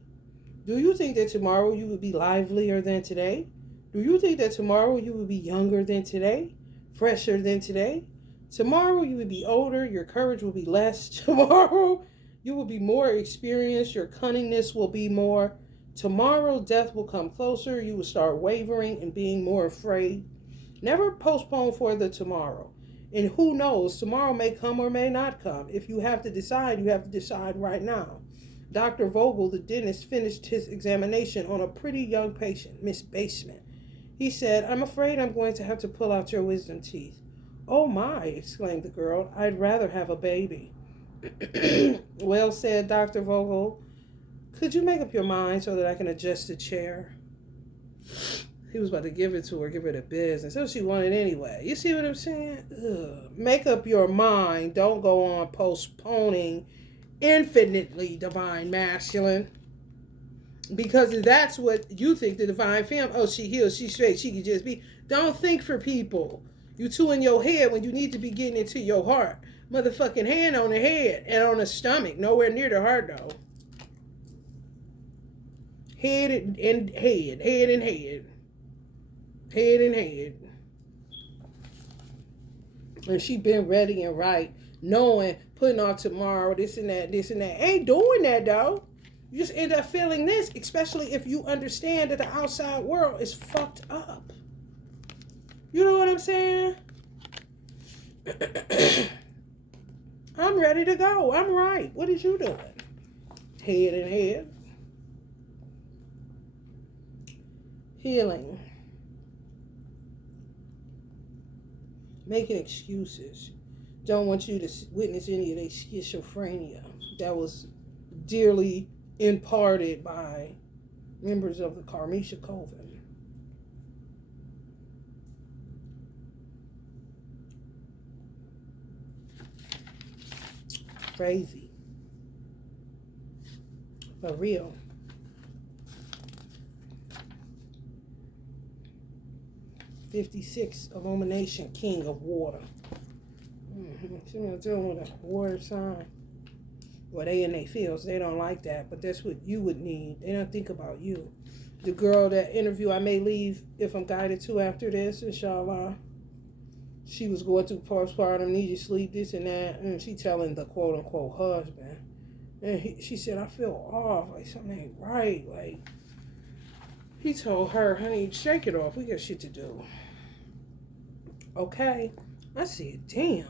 Do you think that tomorrow you will be livelier than today? Do you think that tomorrow you will be younger than today? Fresher than today? Tomorrow you will be older, your courage will be less. Tomorrow you will be more experienced, your cunningness will be more. Tomorrow death will come closer, you will start wavering and being more afraid. Never postpone for the tomorrow. And who knows, tomorrow may come or may not come. If you have to decide, you have to decide right now. Dr. Vogel, the dentist, finished his examination on a pretty young patient, Miss Basement. He said, I'm afraid I'm going to have to pull out your wisdom teeth. Oh my, exclaimed the girl, I'd rather have a baby. Well, said Dr. Vogel, could you make up your mind so that I can adjust the chair? He was about to give it to her, give her the business. So she wanted anyway. You see what I'm saying? Ugh. Make up your mind. Don't go on postponing infinitely divine masculine. Because that's what you think the divine femme, oh, she healed, she's straight, she could just be. Don't think for people. You two in your head when you need to be getting into your heart. Motherfucking hand on the head and on the stomach. Nowhere near the heart, though. Head and head. Head and head. Head and head. And she been ready and right, knowing, putting off tomorrow, this and that, this and that. Ain't doing that, though. You just end up feeling this, especially if you understand that the outside world is fucked up. You know what I'm saying? I'm ready to go. I'm right. What is you doing? Head and head. Healing. Making excuses. Don't want you to witness any of their schizophrenia that was dearly imparted by members of the karmic coven. Crazy. For real. '56 illumination king of water. Someone dealing with a water sign. Well, they in their fields. They don't like that, but that's what you would need. They don't think about you. The girl, that interview I may leave if I'm guided to after this, inshallah. She was going through postpartum, needed sleep, this and that, and she telling the quote-unquote husband. And she said, I feel off, like something ain't right. Like, he told her, honey, shake it off. We got shit to do. Okay. I said, damn.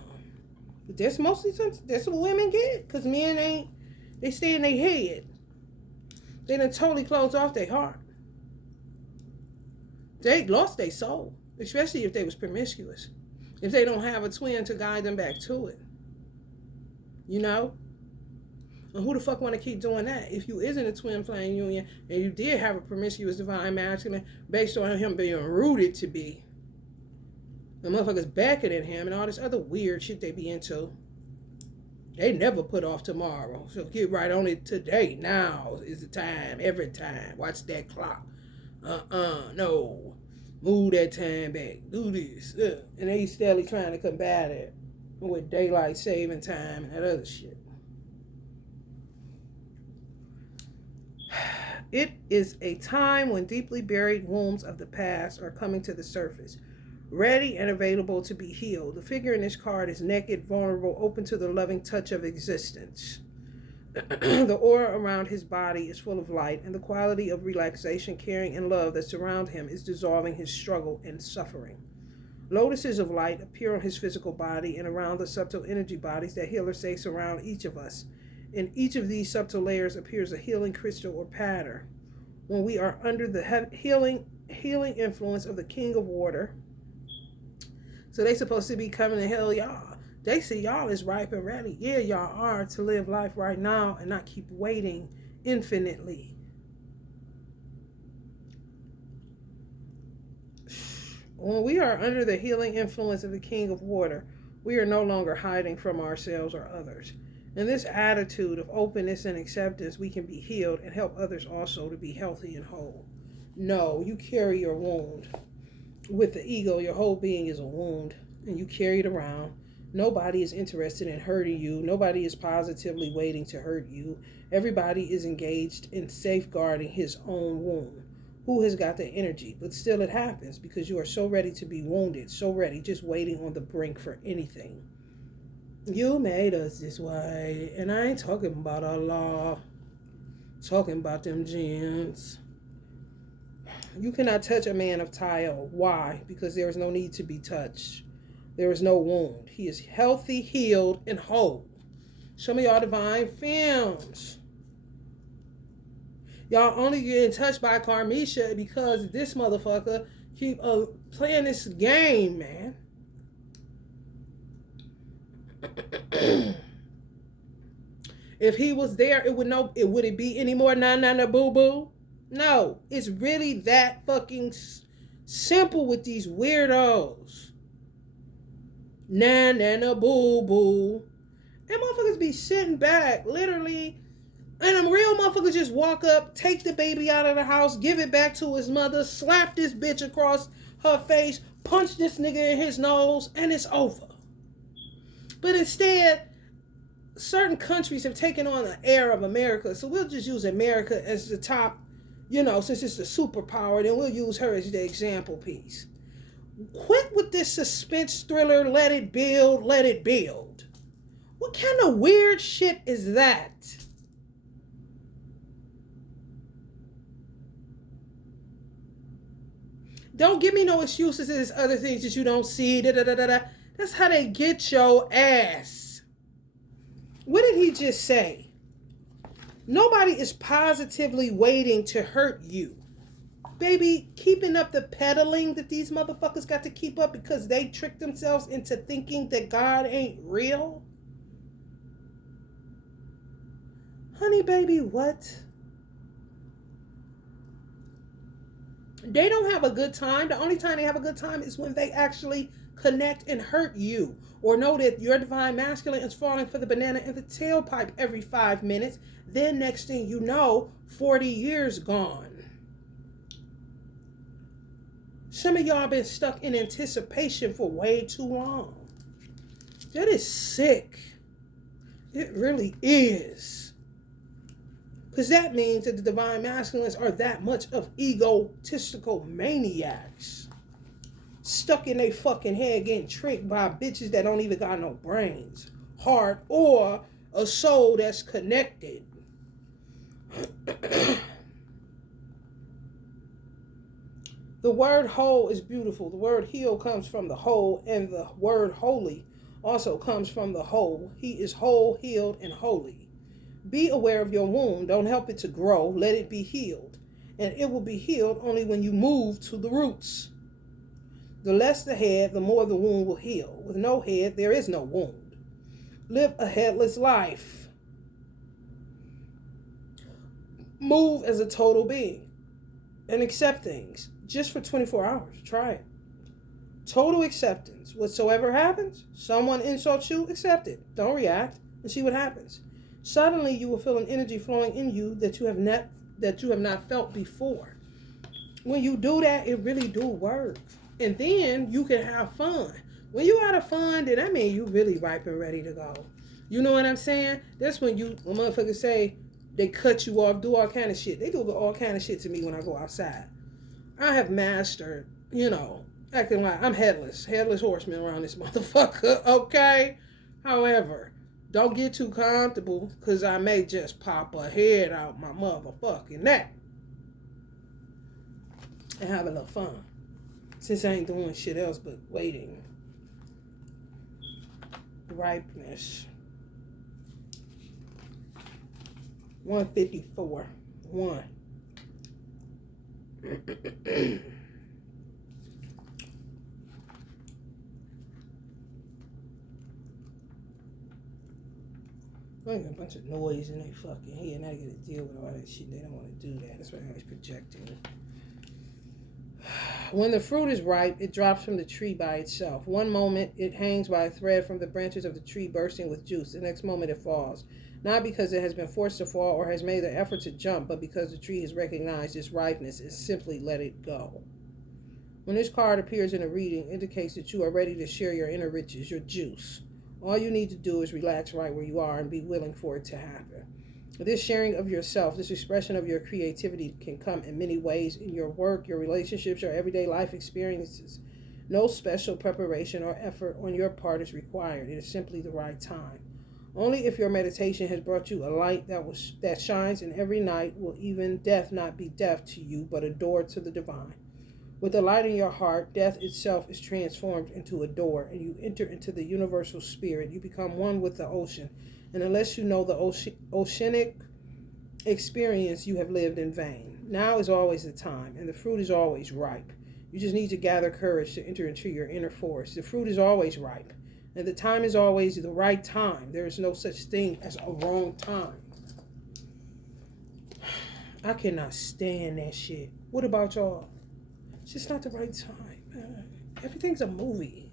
But that's mostly that's what women get. Because men ain't, they stay in their head. They done totally closed off their heart. They lost their soul. Especially if they was promiscuous. If they don't have a twin to guide them back to it. You know? And who the fuck want to keep doing that? If you isn't a twin flame union and you did have a promiscuous divine masculine based on him being rooted to be, the motherfuckers backing at him and all this other weird shit they be into, they never put off tomorrow. So get right on it today. Now is the time. Every time. Watch that clock. No. Move that time back. Do this. And they steadily trying to combat it with daylight saving time and that other shit. It is a time when deeply buried wounds of the past are coming to the surface, ready and available to be healed. The figure in this card is naked, vulnerable, open to the loving touch of existence. The aura around his body is full of light, and the quality of relaxation, caring, and love that surround him is dissolving his struggle and suffering. Lotuses of light appear on his physical body and around the subtle energy bodies that healers say surround each of us. In each of these subtle layers appears a healing crystal or pattern. When we are under the healing influence of the King of Water, so they supposed to be coming to heal y'all. They see y'all is ripe and ready. Yeah, y'all are to live life right now and not keep waiting infinitely. When we are under the healing influence of the King of Water, we are no longer hiding from ourselves or others. In this attitude of openness and acceptance, we can be healed and help others also to be healthy and whole. No, you carry your wound. With the ego, your whole being is a wound, and you carry it around. Nobody is interested in hurting you. Nobody is positively waiting to hurt you. Everybody is engaged in safeguarding his own wound. Who has got the energy? But still it happens because you are so ready to be wounded, so ready, just waiting on the brink for anything. You made us this way, and I ain't talking about Allah. Talking about them jinns. You cannot touch a man of tile. Why? Because there is no need to be touched. There is no wound. He is healthy, healed, and whole. Show me y'all divine films. Y'all only getting touched by Karmisha because this motherfucker keep playing this game, man. If he was there, would it be any more Nananuhbooboo? No, it's really that fucking simple with these weirdos. Nananuhbooboo. And motherfuckers be sitting back, literally, and them real motherfuckers just walk up, take the baby out of the house, give it back to his mother, slap this bitch across her face, punch this nigga in his nose, and it's over. But instead, certain countries have taken on the air of America, so we'll just use America as the top, since it's a superpower, then we'll use her as the example piece. Quit with this suspense thriller, let it build, let it build. What kind of weird shit is that? Don't give me no excuses. There's other things that you don't see. That's how they get your ass. What did he just say? Nobody is positively waiting to hurt you. Baby, keeping up the peddling that these motherfuckers got to keep up because they tricked themselves into thinking that God ain't real. Honey, baby, what? They don't have a good time. The only time they have a good time is when they actually connect and hurt you, or know that your divine masculine is falling for the banana in the tailpipe every 5 minutes. Then next thing you know, 40 years gone. Some of y'all been stuck in anticipation for way too long. That is sick. It really is. Because that means that the divine masculines are that much of egotistical maniacs. Stuck in their fucking head getting tricked by bitches that don't even got no brains, heart, or a soul that's connected. The word whole is beautiful. The word heal comes from the whole, and the word holy also comes from the whole. He is whole, healed, and holy. Be aware of your wound. Don't help it to grow. Let it be healed. And it will be healed only when you move to the roots. The less the head, the more the wound will heal. With no head, there is no wound. Live a headless life. Move as a total being. And accept things. Just for 24 hours. Try it. Total acceptance. Whatsoever happens, someone insults you, accept it. Don't react and see what happens. Suddenly you will feel an energy flowing in you that you have not felt before. When you do that, it really do work. And then you can have fun. When you out of fun, then that means you really ripe and ready to go. You know what I'm saying? That's when motherfuckers say they cut you off, do all kind of shit. They do all kind of shit to me when I go outside. I have mastered, acting like I'm headless horseman around this motherfucker, okay? However, don't get too comfortable, because I may just pop a head out my motherfucking neck and have a little fun, since I ain't doing shit else but waiting. Ripeness. 154. 1. Like a bunch of noise in their fucking head. Now they gotta deal with all that shit. They don't want to do that. That's why they're always projecting. When the fruit is ripe, it drops from the tree by itself. One moment, it hangs by a thread from the branches of the tree, bursting with juice. The next moment, it falls. Not because it has been forced to fall or has made the effort to jump, but because the tree has recognized its ripeness and simply let it go. When this card appears in a reading, it indicates that you are ready to share your inner riches, your juice. All you need to do is relax right where you are and be willing for it to happen. This sharing of yourself, this expression of your creativity can come in many ways in your work, your relationships, your everyday life experiences. No special preparation or effort on your part is required. It is simply the right time. Only if your meditation has brought you a light that shines in every night will even death not be deaf to you, but a door to the divine. With the light in your heart, death itself is transformed into a door, and you enter into the universal spirit. You become one with the ocean. And unless you know the oceanic experience, you have lived in vain. Now is always the time, and the fruit is always ripe. You just need to gather courage to enter into your inner forest. The fruit is always ripe, and the time is always the right time. There is no such thing as a wrong time. I cannot stand that shit. What about y'all? It's just not the right time. Everything's a movie.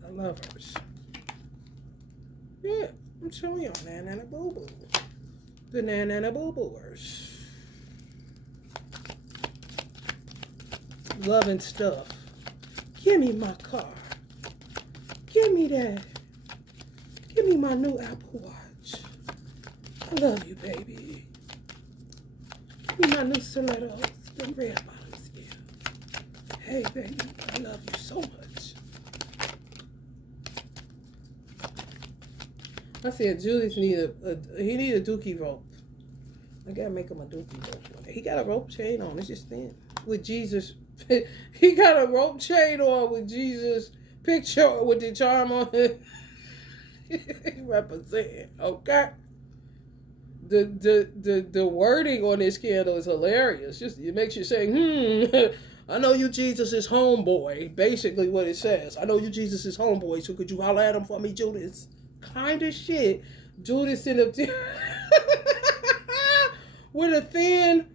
The lovers. Yeah, I'm showing y'all Nananuhbooboo. The Nananuhboobooers. Loving stuff. Give me my car. Give me that. Give me my new Apple Watch. I love you, baby. Give me my new stilettos. Them red bottoms, yeah. Hey, baby, I love you so much. I said Julius need a dookie rope. I gotta make him a dookie rope. He got a rope chain on. It's just thin. With Jesus. He got a rope chain on with Jesus picture with the charm on it. He represent, okay? The wording on this candle is hilarious. Just it makes you say, I know you Jesus' homeboy. Basically what it says. I know you Jesus' homeboy, so could you holler at him for me, Judas? Kind of shit. Judas in a with a thin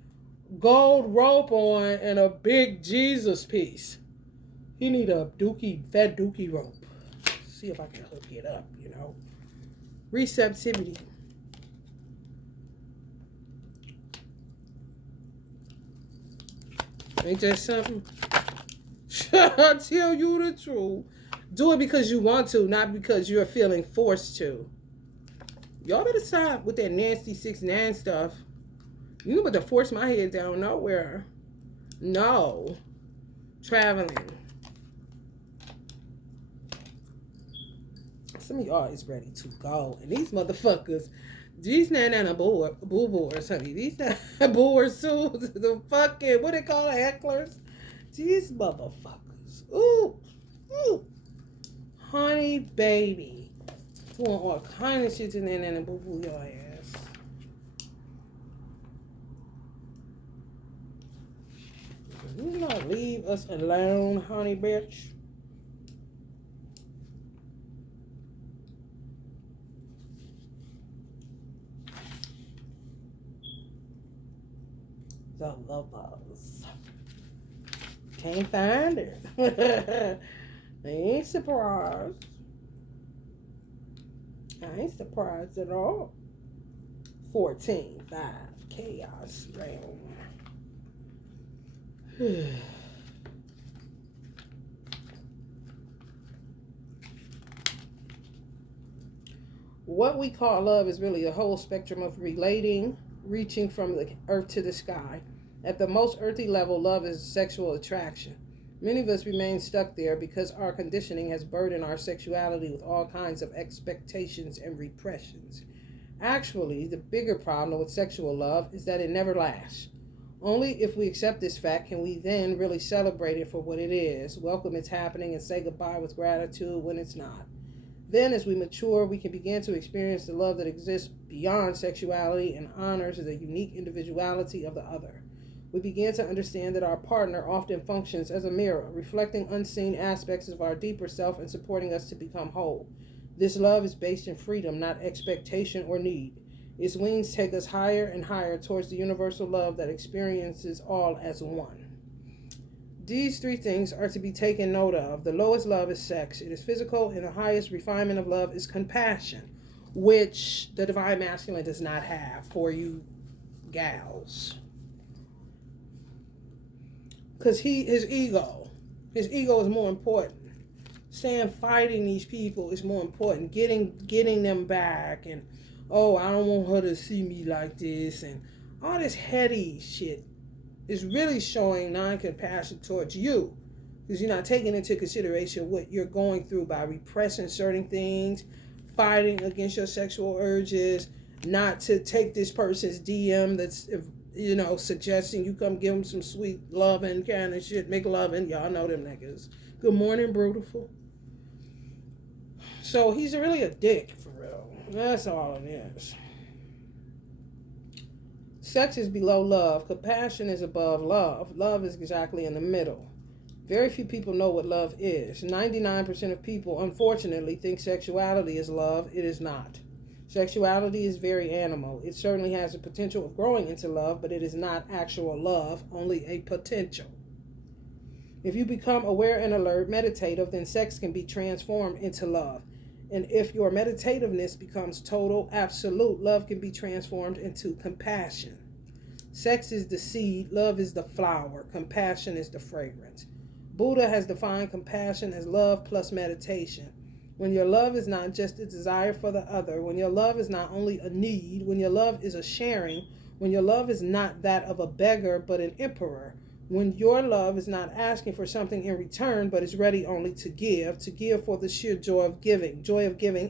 gold rope on and a big Jesus piece. He need a fat dookie rope. See if I can hook it up, you know. Receptivity. Ain't that something? I tell you the truth. Do it because you want to, not because you're feeling forced to. Y'all better stop with that nasty 6ix9ine stuff. You about to force my head down nowhere. No. Traveling. Some of y'all is ready to go. And these motherfuckers, these Nananuhboobooers, honey. These boors too. The fucking, what they call it, hecklers? These motherfuckers. Ooh. Ooh. Honey, baby. Doing all kind of shit to Nananuhbooboo, your ass. You not leave us alone, honey, bitch. The lovers. Can't find it. I ain't surprised. I ain't surprised at all. 14-5 chaos realm. What we call love is really a whole spectrum of relating, reaching from the earth to the sky. At the most earthy level, love is sexual attraction. Many of us remain stuck there because our conditioning has burdened our sexuality with all kinds of expectations and repressions. Actually, the bigger problem with sexual love is that it never lasts. Only if we accept this fact can we then really celebrate it for what it is, welcome its happening, and say goodbye with gratitude when it's not. Then, as we mature, we can begin to experience the love that exists beyond sexuality and honors the unique individuality of the other. We begin to understand that our partner often functions as a mirror, reflecting unseen aspects of our deeper self and supporting us to become whole. This love is based in freedom, not expectation or need. Its wings take us higher and higher towards the universal love that experiences all as one. These three things are to be taken note of. The lowest love is sex. It is physical, and the highest refinement of love is compassion, which the divine masculine does not have for you gals. Because his ego is more important. Saying fighting these people is more important. Getting them back, and oh, I don't want her to see me like this, and all this heady shit is really showing non-compassion towards you, because you're not taking into consideration what you're going through by repressing certain things, fighting against your sexual urges, not to take this person's DM that's, suggesting you come give them some sweet loving kind of shit, make loving. Y'all know them niggas. Good morning, beautiful. So he's really a dick, for real. That's all it is. Sex is below love. Compassion is above love. Love is exactly in the middle. Very few people know what love is. 99% of people, unfortunately, think sexuality is love. It is not. Sexuality is very animal. It certainly has the potential of growing into love, but it is not actual love, only a potential. If you become aware and alert, meditative, then sex can be transformed into love. And if your meditativeness becomes total, absolute, love can be transformed into compassion. Sex is the seed, love is the flower, compassion is the fragrance. Buddha has defined compassion as love plus meditation. When your love is not just a desire for the other, when your love is not only a need, when your love is a sharing, when your love is not that of a beggar but an emperor, when your love is not asking for something in return but is ready only to give for the sheer joy of giving,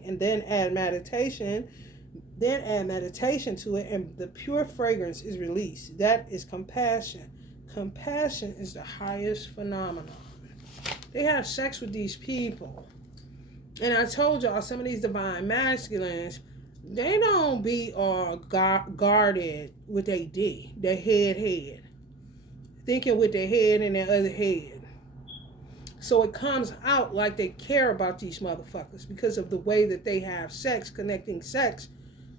and then add meditation to it, and the pure fragrance is released. That is compassion. Compassion is the highest phenomenon. They have sex with these people. And I told y'all, some of these divine masculines, they don't be all guarded with their D, their head. Thinking with their head and their other head. So it comes out like they care about these motherfuckers because of the way that they have sex, connecting sex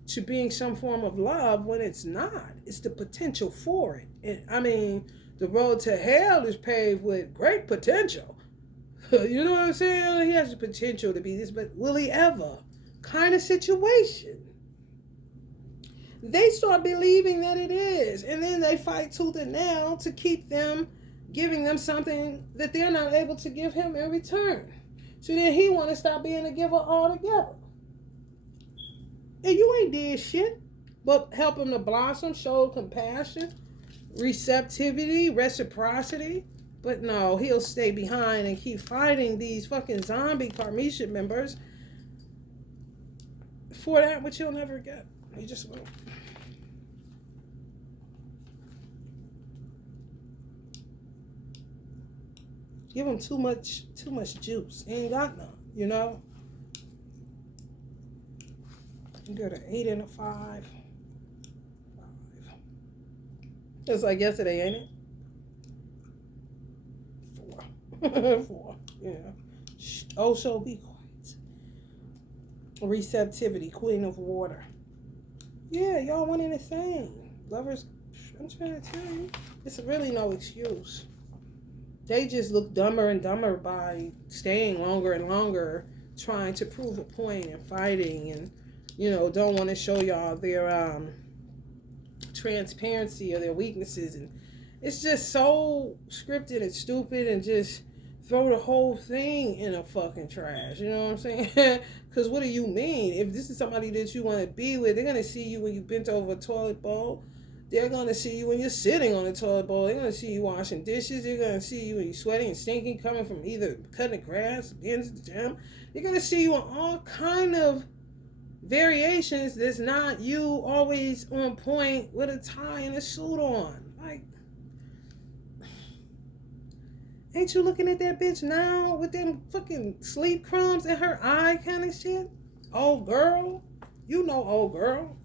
to being some form of love when it's not. It's the potential for it. The road to hell is paved with great potential. You know what I'm saying? He has the potential to be this, but will he ever? Kind of situation. They start believing that it is, and then they fight tooth and nail to keep them giving them something that they're not able to give him in return. So then he want to stop being a giver altogether. And you ain't did shit but help him to blossom, show compassion, receptivity, reciprocity. But no, he'll stay behind and keep fighting these fucking zombie karmic members for that which he'll never get. He just won't. Give him too much juice. He ain't got none, You got an 8 and a 5. It's like yesterday, ain't it? 4. 4. Yeah. Oh, so be quiet. Receptivity, queen of water. Yeah, y'all one and the same. Lovers, I'm trying to tell you, it's really no excuse. They just look dumber and dumber by staying longer and longer, trying to prove a point and fighting, and don't want to show y'all their transparency or their weaknesses, and it's just so scripted and stupid, and just throw the whole thing in a fucking trash. You know what I'm saying? Because what do you mean? If this is somebody that you want to be with, they're gonna see you when you bent over a toilet bowl. They're going to see you when you're sitting on the toilet bowl. They're going to see you washing dishes. They're going to see you when you're sweating and stinking, coming from either cutting the grass, getting to the gym. They're going to see you on all kind of variations that's not you always on point with a tie and a suit on. Like, ain't you looking at that bitch now with them fucking sleep crumbs in her eye kind of shit? Old girl. Old girl.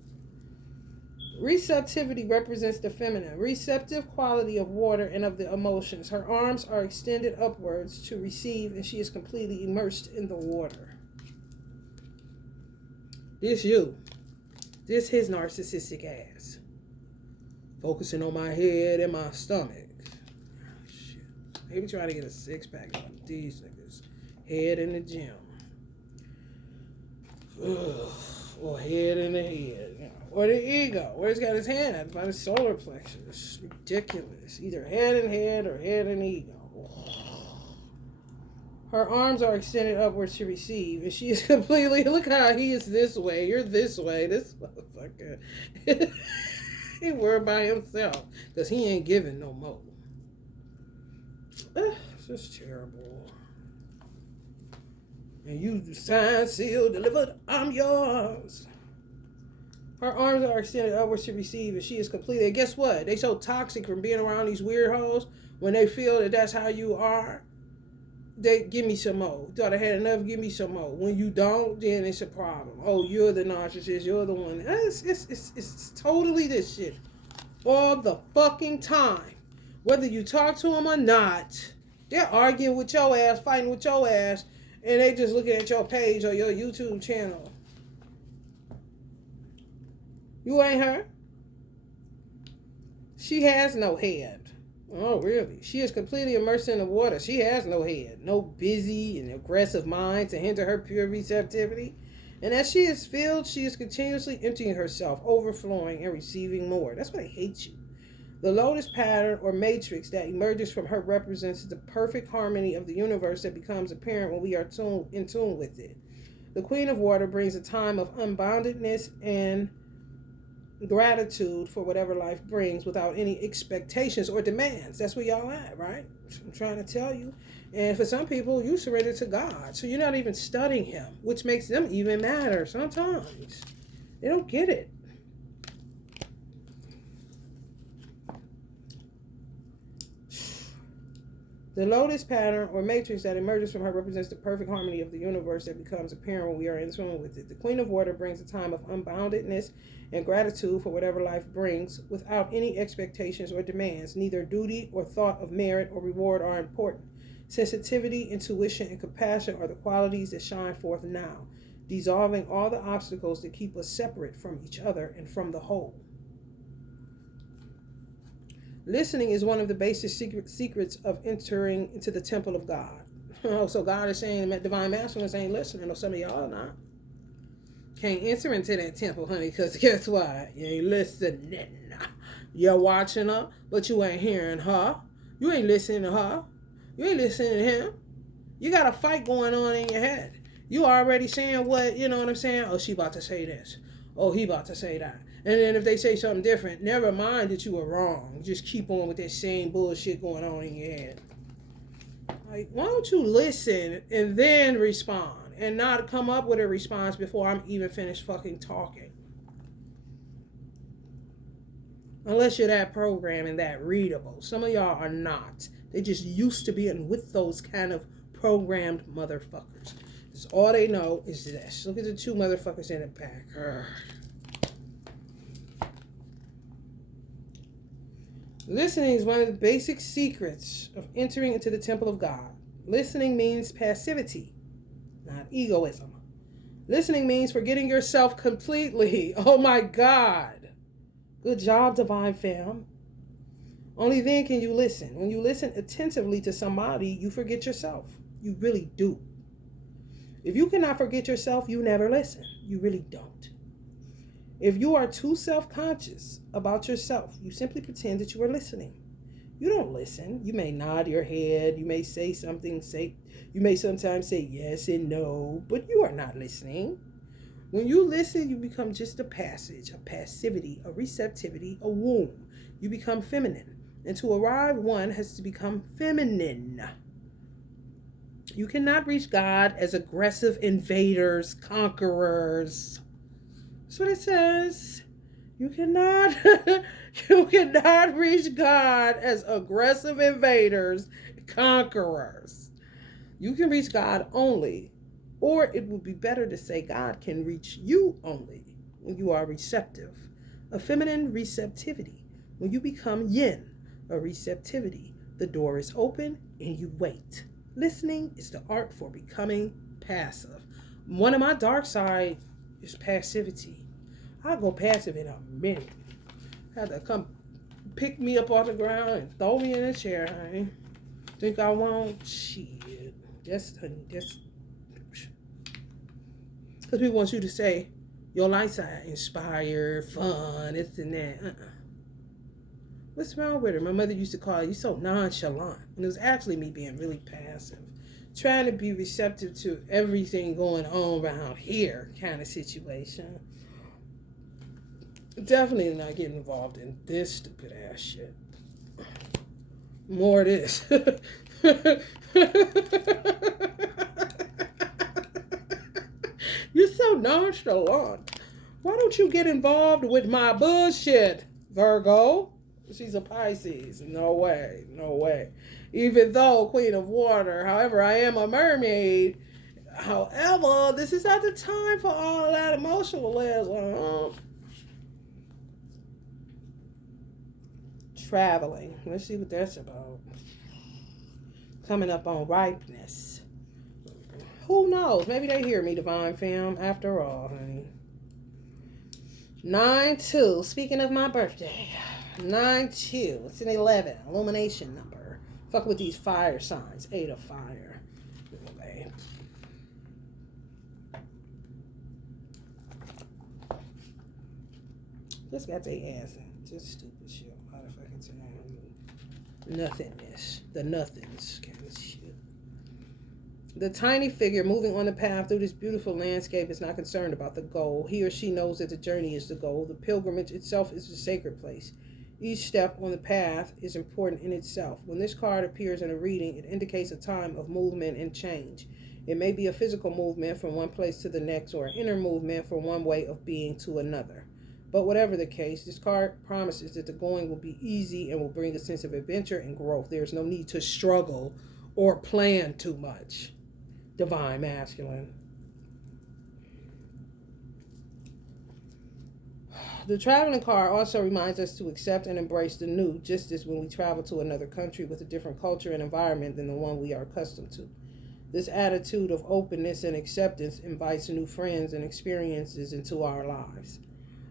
Receptivity represents the feminine, receptive quality of water and of the emotions. Her arms are extended upwards to receive, and she is completely immersed in the water. This you. This his narcissistic ass. Focusing on my head and my stomach. Shit. Maybe trying to get a 6-pack on these niggas. Head in the gym. Ugh. Or head in the head. or the ego. Where he's got his hand by the solar plexus. Ridiculous. Either head and head or head and ego. Her arms are extended upwards to receive, and she is completely. Look how he is this way. You're this way. This motherfucker. He worried by himself because he ain't giving no more. It's just terrible. And you signed, sealed, delivered. I'm yours. Her arms are extended upwards to receive, and she is completely. And guess what? They so toxic from being around these weird hoes. When they feel that that's how you are, they give me some more. Thought I had enough, give me some more. When you don't, then it's a problem. Oh, you're the narcissist. You're the one. It's totally this shit. All the fucking time. Whether you talk to them or not, they're arguing with your ass, fighting with your ass, and they just looking at your page or your YouTube channel. You ain't her. She has no head. Oh, really? She is completely immersed in the water. She has no head. No busy and aggressive mind to hinder her pure receptivity. And as she is filled, she is continuously emptying herself, overflowing and receiving more. That's why they hate you. The lotus pattern or matrix that emerges from her represents the perfect harmony of the universe that becomes apparent when we are in tune with it. The Queen of Water brings a time of unboundedness and gratitude for whatever life brings without any expectations or demands. That's where y'all at, right? I'm trying to tell you. And for some people, you surrender to God. So you're not even studying him, which makes them even madder sometimes. They don't get it. The lotus pattern or matrix that emerges from her represents the perfect harmony of the universe that becomes apparent when we are in tune with it. The Queen of Water brings a time of unboundedness and gratitude for whatever life brings without any expectations or demands. Neither duty or thought of merit or reward are important. Sensitivity, intuition, and compassion are the qualities that shine forth now, dissolving all the obstacles that keep us separate from each other and from the whole. Listening is one of the basic secrets of entering into the temple of God. So God is saying, Divine Masculine ain't listening, or some of y'all are not. Can't enter into that temple, honey, because guess what? You ain't listening. You're watching her, but you ain't hearing her. You ain't listening to her. You ain't listening to him. You got a fight going on in your head. You already saying what, you know what I'm saying? Oh, she about to say this. Oh, he about to say that. And then if they say something different, never mind that you were wrong. Just keep on with that same bullshit going on in your head. Like, why don't you listen and then respond and not come up with a response before I'm even finished fucking talking? Unless you're that programmed and that readable. Some of y'all are not. They just used to being with those kind of programmed motherfuckers. That's all they know is this. Look at the two motherfuckers in the back. Listening is one of the basic secrets of entering into the temple of God. Listening means passivity, not egoism. Listening means forgetting yourself completely. Oh my God. Good job, Divine Fam. Only then can you listen. When you listen attentively to somebody, you forget yourself. You really do. If you cannot forget yourself, you never listen. You really don't. If you are too self-conscious about yourself, you simply pretend that you are listening. You don't listen. You may nod your head. You may say something. You may sometimes say yes and no, but you are not listening. When you listen, you become just a passage, a passivity, a receptivity, a womb. You become feminine. And to arrive, one has to become feminine. You cannot reach God as aggressive invaders, conquerors. That's what it says. You cannot reach God as aggressive invaders, conquerors. You can reach God only, or it would be better to say God can reach you only when you are receptive. A feminine receptivity. When you become yin, a receptivity. The door is open and you wait. Listening is the art for becoming passive. One of my dark side is passivity. I'll go passive in a minute. Have to come pick me up off the ground and throw me in a chair, honey. Think I won't? Shit. Just because we want you to say, Your lights are inspired, fun, this and that. What's wrong with her? My mother used to call her, you so nonchalant. And it was actually me being really passive. Trying to be receptive to everything going on around here kind of situation. Definitely not getting involved in this stupid ass shit. More of this. You're so nonchalant. Why don't you get involved with my bullshit, Virgo? She's a Pisces. No way. No way. Even though Queen of Water, however, I am a mermaid. However, this is not the time for all that emotionalism. Traveling. Let's see what that's about. Coming up on ripeness. Who knows? Maybe they hear me, Divine Fam, after all, honey. 9-2. Speaking of my birthday. 9-2. It's an 11. Illumination number. Fuck with these fire signs. 8 of fire. Anyway. Just got their ass in. Just stupid shit. Why the fucking time? Nothingness. The nothings kind of shit. The tiny figure moving on the path through this beautiful landscape is not concerned about the goal. He or she knows that the journey is the goal. The pilgrimage itself is the sacred place. Each step on the path is important in itself. When this card appears in a reading, it indicates a time of movement and change. It may be a physical movement from one place to the next, or an inner movement from one way of being to another. But whatever the case, this card promises that the going will be easy and will bring a sense of adventure and growth. There is no need to struggle or plan too much. Divine Masculine. The traveling card also reminds us to accept and embrace the new, just as when we travel to another country with a different culture and environment than the one we are accustomed to. This attitude of openness and acceptance invites new friends and experiences into our lives.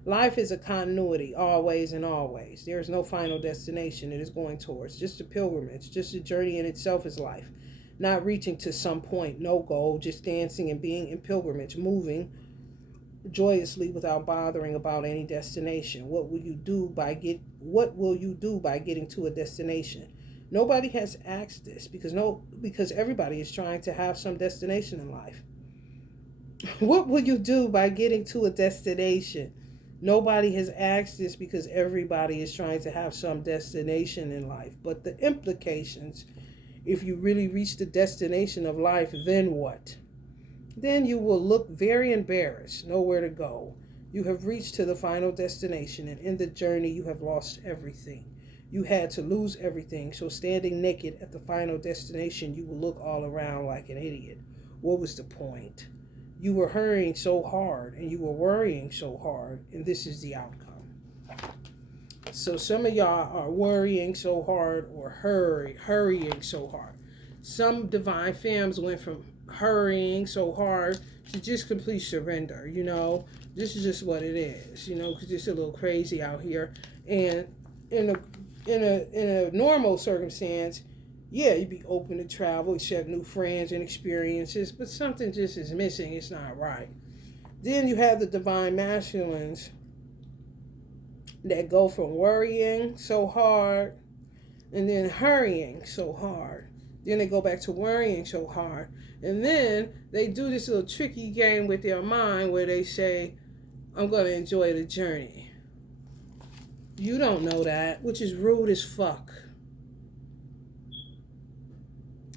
Life is a continuity, always and always. There is no final destination it is going towards, just a pilgrimage, just a journey in itself is life. Not reaching to some point, no goal, just dancing and being in pilgrimage, moving joyously without bothering about any destination. What will you do by getting to a destination? Nobody has asked this because everybody is trying to have some destination in life. What will you do by getting to a destination? Nobody has asked this because everybody is trying to have some destination in life. But the implications, if you really reach the destination of life, then what? Then you will look very embarrassed, nowhere to go. You have reached to the final destination, and in the journey you have lost everything. You had to lose everything, so standing naked at the final destination, you will look all around like an idiot. What was the point? You were hurrying so hard, and you were worrying so hard, and this is the outcome. So some of y'all are worrying so hard or hurrying so hard. Some divine fams went from hurrying so hard to just complete surrender. This is just what it is. Because it's a little crazy out here. And in a normal circumstance, yeah, you'd be open to travel, accept new friends and experiences, but something just is missing. It's not right. Then you have the divine masculines that go from worrying so hard and then hurrying so hard. Then they go back to worrying so hard. And then they do this little tricky game with their mind where they say, I'm going to enjoy the journey. You don't know that, which is rude as fuck.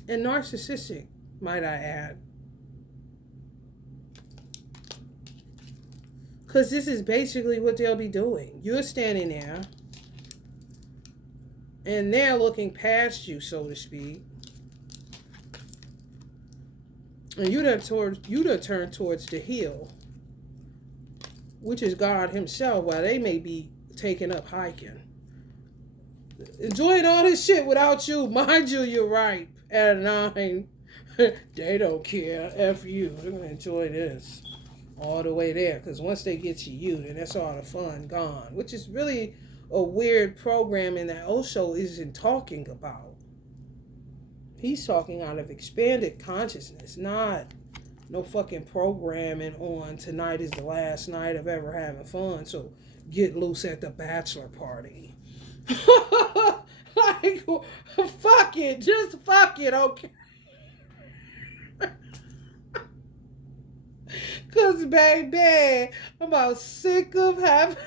And narcissistic, might I add. Because this is basically what they'll be doing. You're standing there, and they're looking past you, so to speak. And you done turn towards the hill, which is God himself, while they may be taking up hiking. Enjoying all this shit without you. Mind you, you're right. At 9, they don't care. F you. They're going to enjoy this all the way there. Because once they get to you, then that's all the fun gone. Which is really a weird programming that Osho isn't talking about. He's talking out of expanded consciousness, not no fucking programming on tonight is the last night of ever having fun, so get loose at the bachelor party. Like, fuck it. Just fuck it, okay? Because, baby, I'm about sick of having...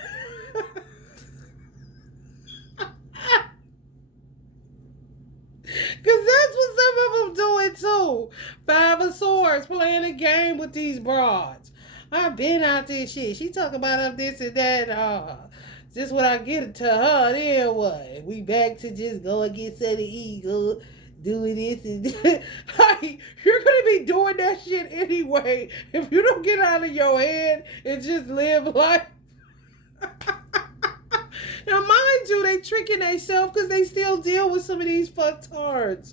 Because that's what some of them doing, too. Five of Swords, playing a game with these broads. I've been out this shit. She talk about this and that. Just when I get it to her, then what? We back to just go and get set of ego, doing this and that. Like, you're going to be doing that shit anyway if you don't get out of your head and just live life. Now, mind you, they tricking themselves because they still deal with some of these fucktards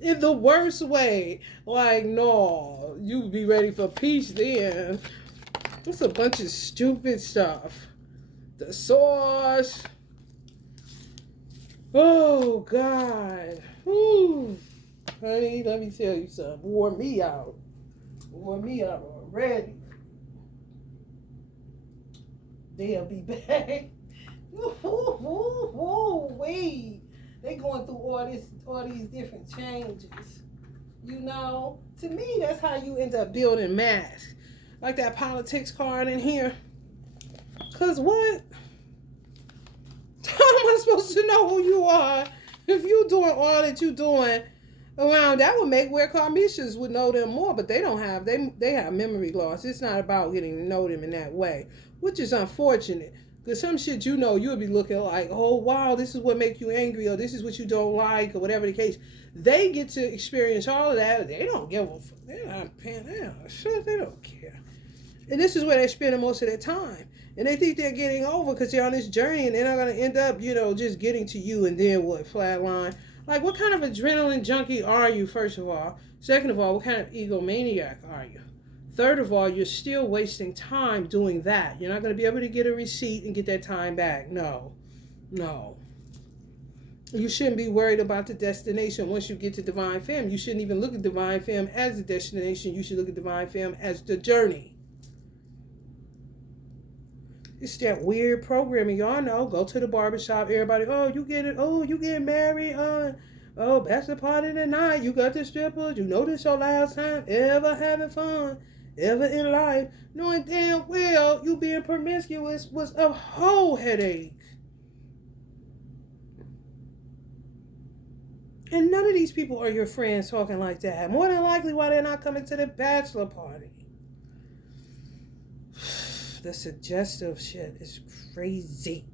in the worst way. Like, no, you be ready for peace then. It's a bunch of stupid stuff. The sauce. Oh, God. Whew. Honey, let me tell you something. Wore me out. Wore me out already. They'll be back. Wait. They going through all these different changes. You know, to me, that's how you end up building mass. Like that politics card in here. Cause what? How am I supposed to know who you are if you doing all that you doing around? That would make where karmicians would know them more, but they don't have. They have memory loss. It's not about getting to know them in that way, which is unfortunate. Because some shit you'll be looking like, oh, wow, this is what makes you angry, or this is what you don't like, or whatever the case. They get to experience all of that. They don't give a fuck. They're not paying. They don't care. And this is where they're spending most of their time. And they think they're getting over because they're on this journey and they're not going to end up, just getting to you and then what? Flatline. Like, what kind of adrenaline junkie are you, first of all? Second of all, what kind of egomaniac are you? Third of all, you're still wasting time doing that. You're not going to be able to get a receipt and get that time back. No. You shouldn't be worried about the destination once you get to Divine Femme. You shouldn't even look at Divine Femme as the destination. You should look at Divine Femme as the journey. It's that weird programming. Y'all know. Go to the barbershop. Everybody, you getting married. Bachelor party tonight. You got the strippers. You know this your last time ever having fun. Ever in life, knowing damn well you being promiscuous was a whole headache. And none of these people are your friends talking like that. More than likely why they're not coming to the bachelor party. The suggestive shit is crazy.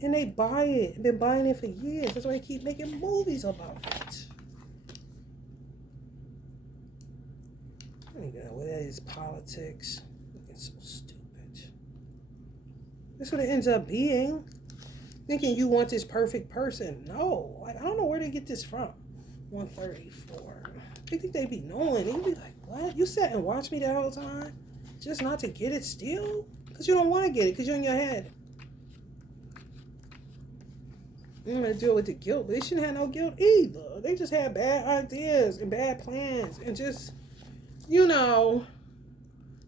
And they buy it. They've been buying it for years. That's why they keep making movies about it. I don't even know what that is. Politics. Looking so stupid. That's what it ends up being. Thinking you want this perfect person. No. Like, I don't know where they get this from. 134. They think they be knowing. They be like, what? You sat and watched me that whole time? Just not to get it still? Because you don't want to get it. Because you're in your head. I'm going to deal with the guilt. But they shouldn't have no guilt either. They just had bad ideas and bad plans. And just... no,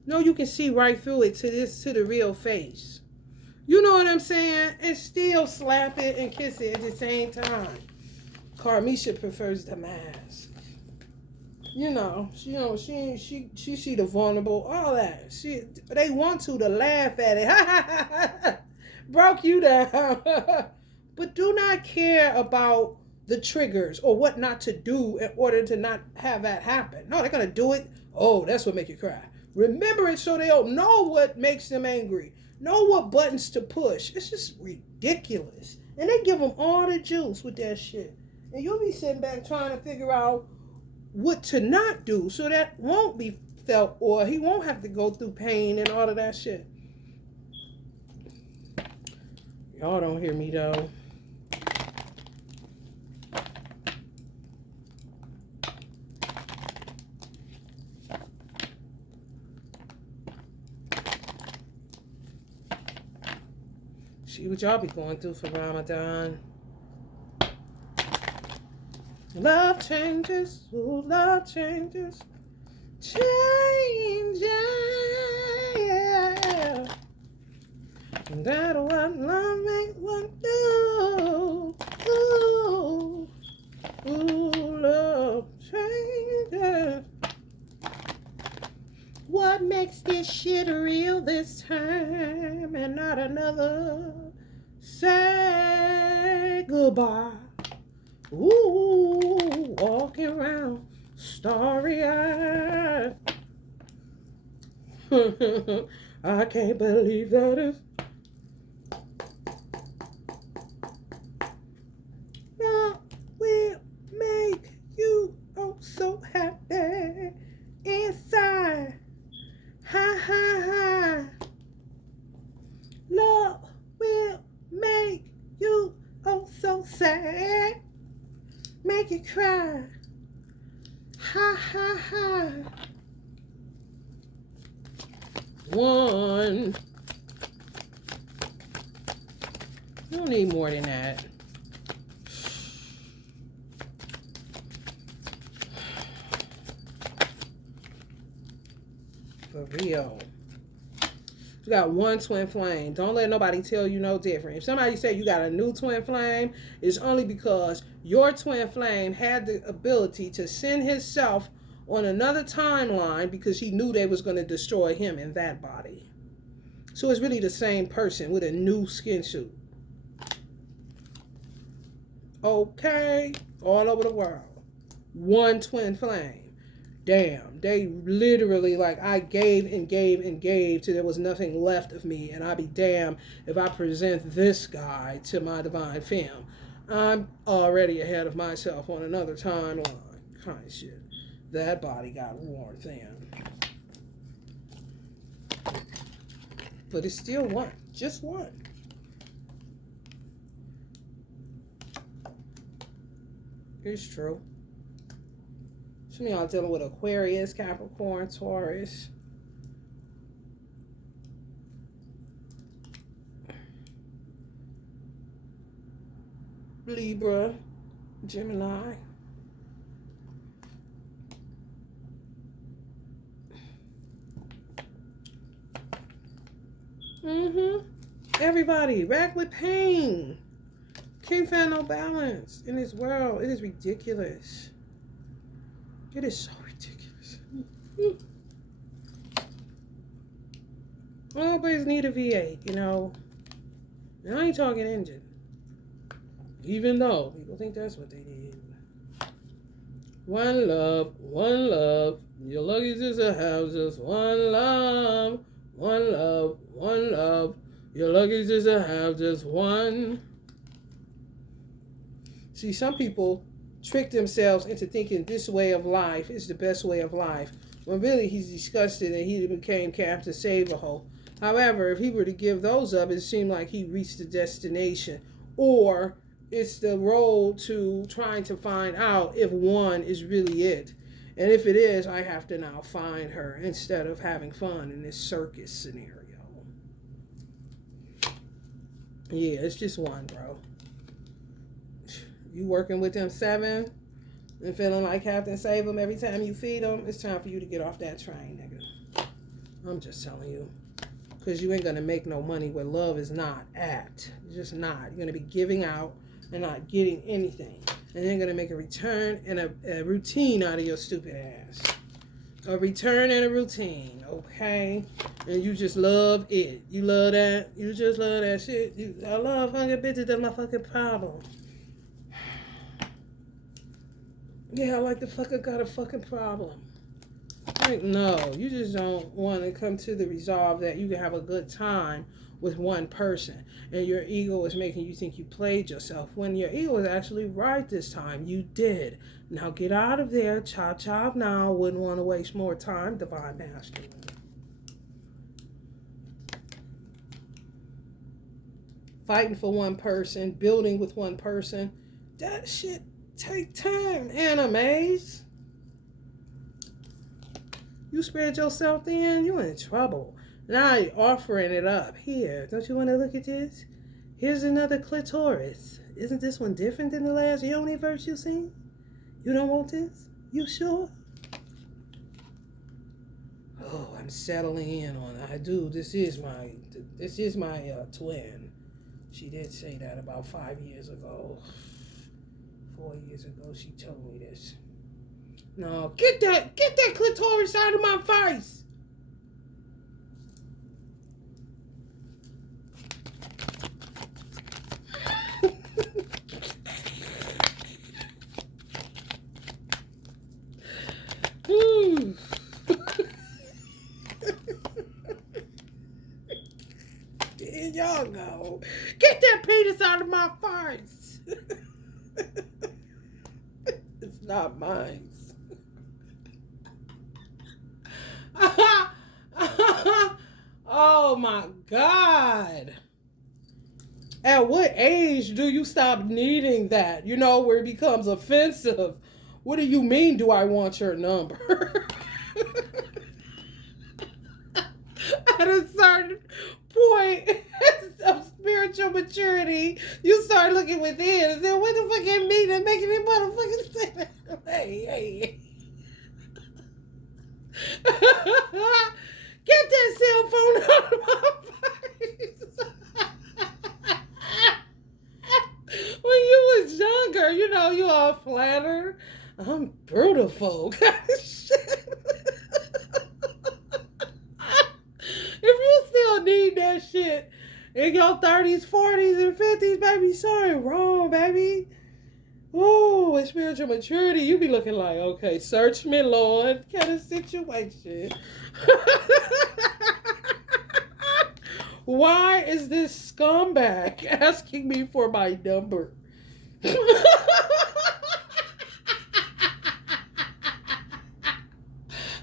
you can see right through it to the real face. You know what I'm saying? And still slap it and kiss it at the same time. Carmisha prefers the mask. She see the vulnerable, all that. They want to laugh at it. Broke you down. But do not care about the triggers or what not to do in order to not have that happen. No, they're going to do it. Oh, that's what make you cry. Remember it so they'll know what makes them angry. Know what buttons to push. It's just ridiculous. And they give them all the juice with that shit. And you'll be sitting back trying to figure out what to not do so that won't be felt or he won't have to go through pain and all of that shit. Y'all don't hear me though. See what y'all be going through for Ramadan. Love changes. Ooh, love changes. change, yeah. That's what love makes one do. Ooh, ooh, love changes. What makes this shit real this time and not another? Say goodbye. Ooh, walking around starry-eyed. I can't believe that is. Love will make you oh so happy inside. Ha ha ha. Love will make you oh so sad. Make you cry. Ha ha ha. One. You don't need more than that. For real. You got one twin flame. Don't let nobody tell you no different. If somebody say you got a new twin flame, it's only because your twin flame had the ability to send himself on another timeline because he knew they was going to destroy him in that body. So it's really the same person with a new skin suit. Okay? All over the world. One twin flame. Damn, they literally, like, I gave and gave and gave till there was nothing left of me, and I'd be damned if I present this guy to my divine femme. I'm already ahead of myself on another timeline. Kind of shit. That body got worn thin. But it's still one. Just one. It's true. Some of y'all dealing with Aquarius, Capricorn, Taurus. Libra, Gemini. Everybody, racked with pain. Can't find no balance in this world. It is ridiculous. It is so ridiculous. Always need a V8, you know. And I ain't talking engine. Even though people think that's what they need. One love, one love. Your luggage is a house, just one love. One love, one love. Your luggage is a house, just one. See, some people trick themselves into thinking this way of life is the best way of life, when really he's disgusted and he became Captain Save-A-Ho. However, if he were to give those up, it seemed like he reached the destination, or it's the road to trying to find out if one is really it. And if it is, I have to now find her instead of having fun in this circus scenario. Yeah, it's just one, bro. You working with them 7 and feeling like Captain Save them every time you feed them, it's time for you to get off that train, nigga. I'm just telling you. Because you ain't going to make no money where love is not at. It's just not. You're going to be giving out and not getting anything. And they're going to make a return and a routine out of your stupid ass. A return and a routine, okay? And you just love it. You love that. You just love that shit. I love fucking bitches. That's my fucking problem. Yeah, like the fucker got a fucking problem. Like, no, you just don't want to come to the resolve that you can have a good time with one person. And your ego is making you think you played yourself. When your ego is actually right this time. You did. Now get out of there. Chop, chop now. Wouldn't want to waste more time. Divine Masculine. Fighting for one person. Building with one person. That shit take time, animes. You spread yourself thin, you in trouble. Now you're offering it up. Here, don't you want to look at this? Here's another clitoris. Isn't this one different than the last universe you seen? You don't want this? You sure? oh, I'm settling in on it. I do. This is my twin. She did say that about 5 years ago. 4 years ago, she told me this. No, get that clitoris out of my face. There y'all go. Get that penis out of my face. It's not mine. Oh my God. At what age do you stop needing that? You know, where it becomes offensive. What do you mean, do I want your number? At a certain point of spiritual maturity, you start looking within and say, what the fuck it mean that's making it motherfucking say that? Hey. Get that cell phone out of my face. When you was younger, you know, you all flattered. I'm beautiful. Kind of shit. If you still need that shit in your 30s, 40s, and 50s, baby, something wrong, baby. Ooh, with spiritual maturity, you be looking like, okay, search me, Lord, kind of situation. Why is this scumbag asking me for my number?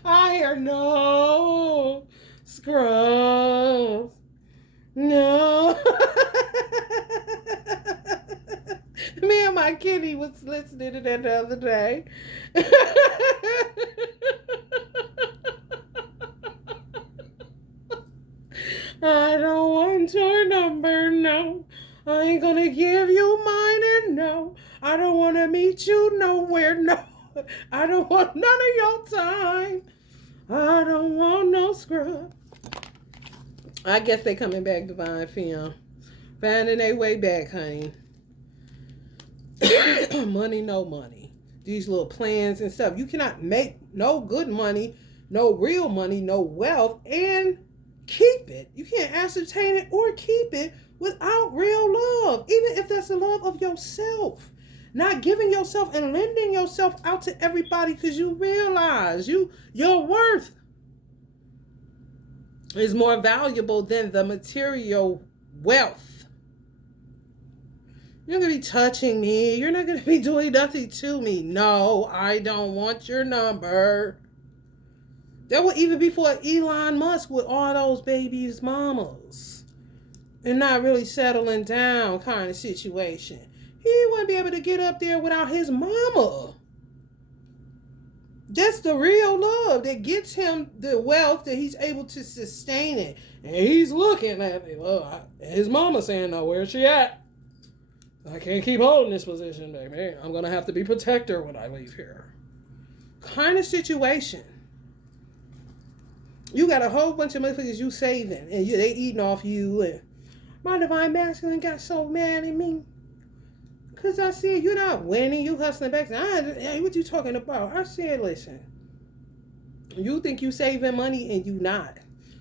I hear no scrubs. No. Me and my kitty was listening to that the other day. I don't want your number, no. I ain't gonna give you mine, and no. I don't want to meet you nowhere, no. I don't want none of your time. I don't want no scrub. I guess they coming back, Divine Film. Finding their way back, honey. Money, no money. These little plans and stuff. You cannot make no good money, no real money, no wealth, and keep it. You can't ascertain it or keep it without real love, even if that's the love of yourself. Not giving yourself and lending yourself out to everybody because you realize your worth is more valuable than the material wealth. You're not going to be touching me. You're not going to be doing nothing to me. No, I don't want your number. That would even be for Elon Musk with all those babies' mamas. And not really settling down kind of situation. He wouldn't be able to get up there without his mama. That's the real love that gets him the wealth that he's able to sustain it. And he's looking at me. Well, his mama saying, no, where's she at? I can't keep holding this position, baby. I'm going to have to be protector when I leave here. Kind of situation. You got a whole bunch of motherfuckers you saving. And they eating off you. And my divine masculine got so mad at me. Because I said, you're not winning. You hustling back. What you talking about? I said, listen. You think you saving money and you not.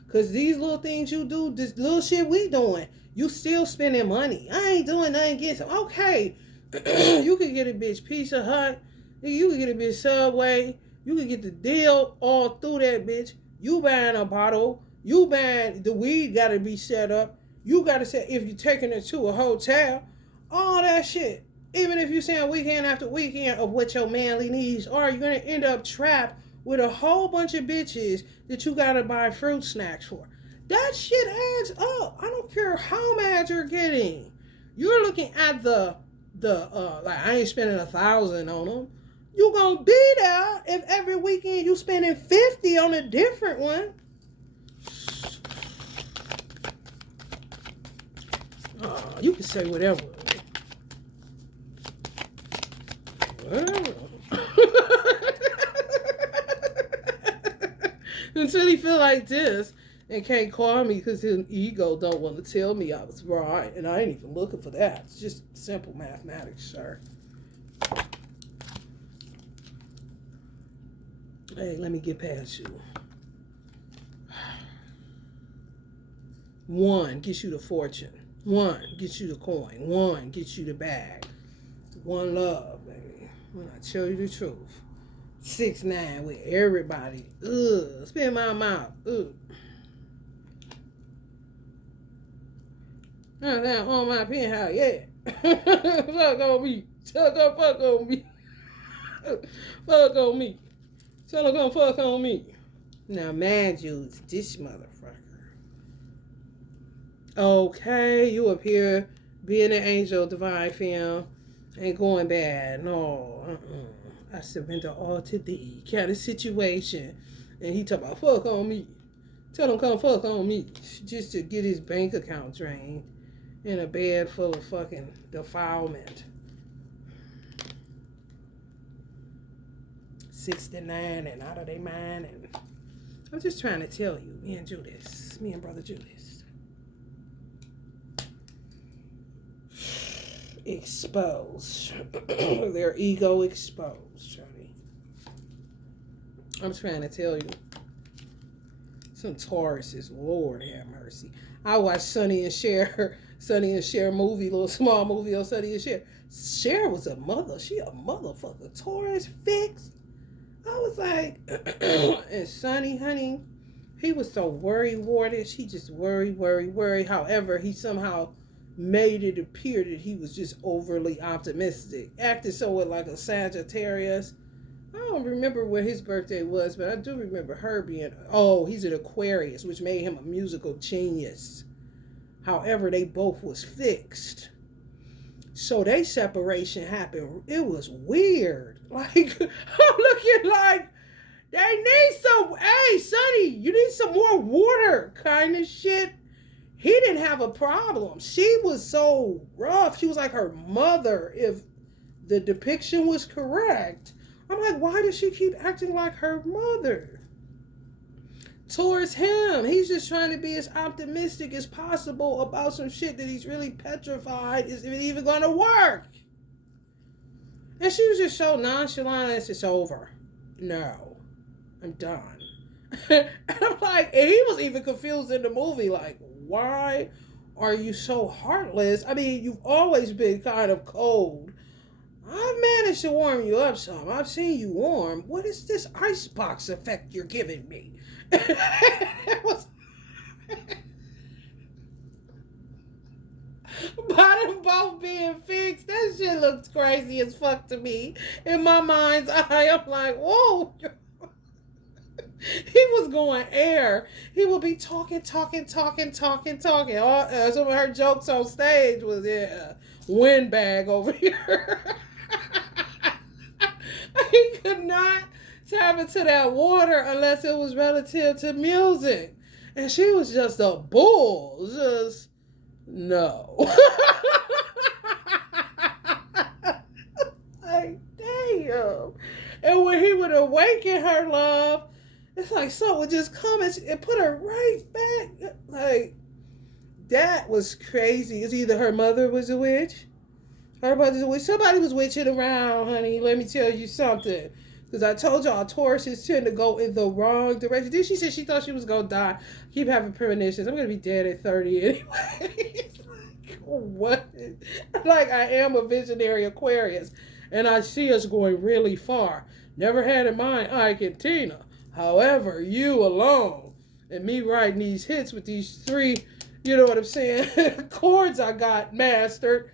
Because these little things you do, this little shit we doing, you still spending money. I ain't doing nothing against it. Okay. You could get a bitch Pizza Hut. You could get a bitch Subway. You could get the deal all through that bitch. You buying a bottle. You buying the weed got to be set up. You got to say, if you're taking it to a hotel, all that shit. Even if you're saying weekend after weekend of what your manly needs are, you're going to end up trapped with a whole bunch of bitches that you got to buy fruit snacks for. That shit adds up. I don't care how mad you're getting. You're looking at like I ain't spending 1,000 on them. You going to be there if every weekend you spending 50 on a different one. You can say whatever. until he feel like this and can't call me because his ego don't want to tell me I was right, and I ain't even looking for that. It's just simple mathematics, sir. Hey, let me get past you. 1 gets you the fortune. 1 gets you the coin. 1 gets you the bag. 1 love, baby. When I tell you the truth. 6-9 with everybody. Ugh. Spin my mouth. Ugh. Now down on my penthouse, yeah. Fuck on me. Fuck on me. Fuck on me. Tell her gonna fuck on me. Now, mind you, it's this motherfucker. Okay, you up here being an angel, divine femme, ain't going bad. No, I surrender all to thee. Kind of situation. And he talk about fuck on me. Tell him come fuck on me. Just to get his bank account drained in a bed full of fucking defilement. 69 and out of their mind. And I'm just trying to tell you, me and brother Judas, exposed. Their ego exposed, Johnny. I'm trying to tell you. Some Tauruses, Lord have mercy. I watched Sonny and Cher movie, little small movie on Sonny and Cher. Cher was a mother. She a motherfucker. Taurus fixed. I was like, and Sonny, honey, he was so worry-wardish. He just worry. However, he somehow made it appear that he was just overly optimistic. Acted somewhat like a Sagittarius. I don't remember what his birthday was, but I do remember her being, he's an Aquarius, which made him a musical genius. However, they both was fixed. So their separation happened. It was weird. Like, I'm looking like, they need some, hey, Sonny, you need some more water kind of shit. He didn't have a problem. She was so rough. She was like her mother, if the depiction was correct. I'm like, why does she keep acting like her mother? Towards him, he's just trying to be as optimistic as possible about some shit that he's really petrified is it even going to work. And she was just so nonchalant, it's just over. No, I'm done. And I'm like, and he was even confused in the movie, like, why are you so heartless? I mean, you've always been kind of cold. I've managed to warm you up some. I've seen you warm. What is this icebox effect you're giving me? It was... Bottom both being fixed. That shit looks crazy as fuck to me. In my mind's eye, I'm like, whoa. He was going air. He would be talking. Some of her jokes on stage was, windbag over here. He could not tap into that water unless it was relative to music. And she was just a bull. Just, no. Like, damn. And when he would awaken her love, it's like something would just come and put her right back. Like, that was crazy. It's either her mother was a witch. Her mother's a witch. Somebody was witching around, honey. Let me tell you something. Because I told y'all, Tauruses tend to go in the wrong direction. Then she said she thought she was going to die. Keep having premonitions. I'm going to be dead at 30 anyway. It's like, what? Like, I am a visionary Aquarius. And I see us going really far. Never had in mind Ike and Tina. However, you alone and me writing these hits with these 3, you know what I'm saying, chords I got mastered.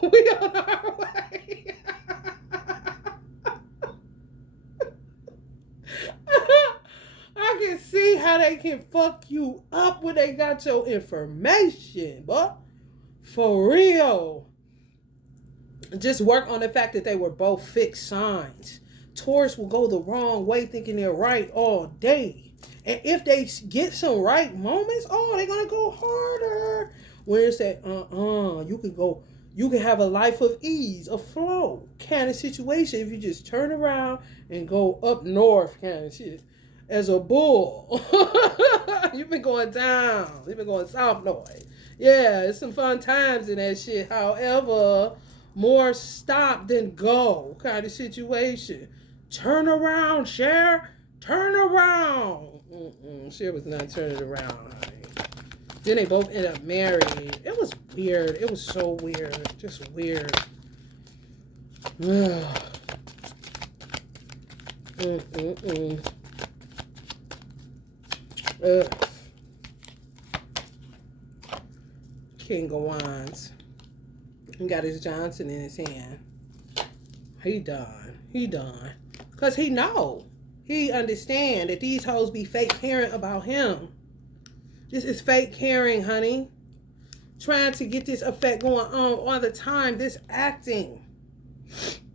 We on our way. I can see how they can fuck you up when they got your information, but for real. Just work on the fact that they were both fixed signs. Taurus will go the wrong way thinking they're right all day. And if they get some right moments, they're going to go harder. When it's that, you can have a life of ease, a flow kind of situation if you just turn around and go up north kind of shit. as a bull. You've been going down. You've been going south, Lloyd. Yeah, it's some fun times in that shit. However, more stop than go kind of situation. Turn around, Cher. Turn around. Cher was not turning around, honey. Then they both ended up married. It was weird. It was so weird. Just weird. King of Wands. He got his Johnson in his hand. He done. He done. Because he know. He understand that these hoes be fake caring about him. This is fake caring, honey. Trying to get this effect going on all the time. This acting.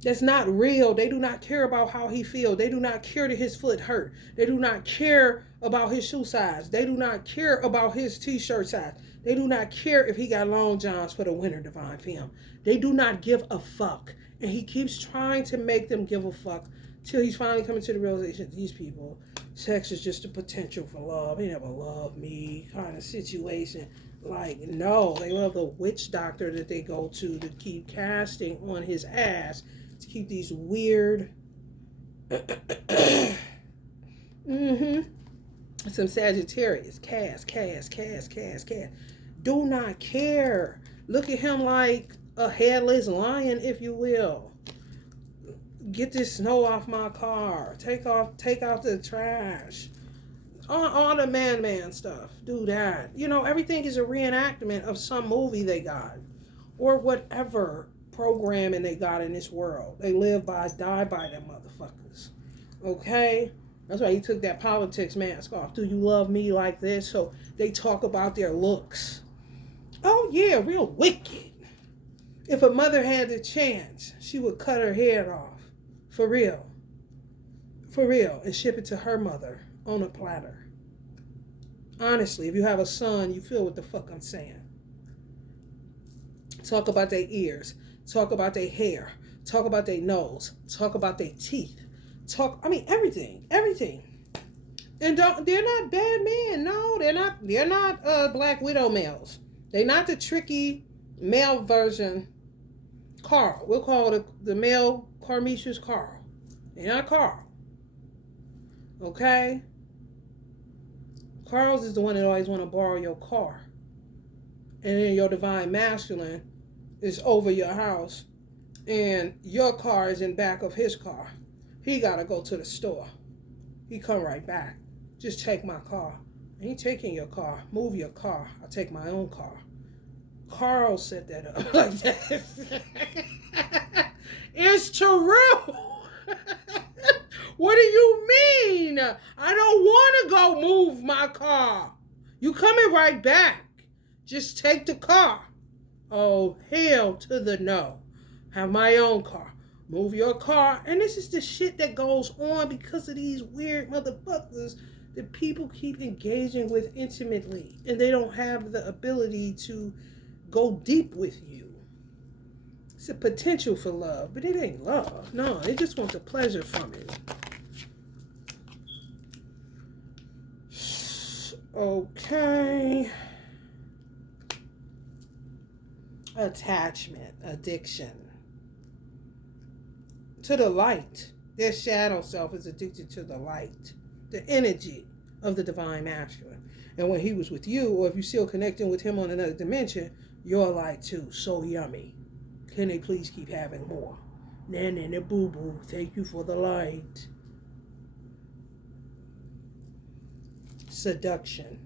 That's not real. They do not care about how he feels. They do not care that his foot hurt. They do not care about his shoe size. They do not care about his t-shirt size. They do not care if he got long johns for the winter, Divine Femme. They do not give a fuck. And he keeps trying to make them give a fuck till he's finally coming to the realization that these people, sex is just a potential for love. They never love me kind of situation. Like, no, they love the witch doctor that they go to keep casting on his ass to keep these weird some Sagittarius cast. Do not care. Look at him like a headless lion, if you will. Get this snow off my car. Take out the trash. All the man stuff. Do that. You know, everything is a reenactment of some movie they got. Or whatever programming they got in this world. They live by, die by them motherfuckers. Okay? That's why he took that politics mask off. Do you love me like this? So they talk about their looks. Oh yeah, real wicked. If a mother had the chance, she would cut her head off. For real. For real. And ship it to her mother on a platter. Honestly, if you have a son, you feel what the fuck I'm saying. Talk about their ears. Talk about their hair. Talk about their nose. Talk about their teeth. Everything. And they're not bad men. No, they're not Black Widow males. They're not the tricky male version Carl. We'll call it the male Carmicius Carl. They're not Carl. Okay? Carl's is the one that always want to borrow your car. And then your divine masculine is over your house. And your car is in back of his car. He got to go to the store. He come right back. Just take my car. I ain't taking your car. Move your car. I'll take my own car. Carl set that up like that. It's true. What do you mean? I don't want to go move my car. You coming right back. Just take the car. Oh, hell to the no. Have my own car. Move your car. And this is the shit that goes on because of these weird motherfuckers that people keep engaging with intimately. And they don't have the ability to go deep with you. It's a potential for love, but it ain't love. No, they just want the pleasure from it. Okay. Attachment, addiction. To the light. Their shadow self is addicted to the light. The energy of the divine masculine. And when he was with you, or if you're still connecting with him on another dimension, you're light too. So yummy. Can they please keep having more? Nananuhbooboo, thank you for the light. Seduction.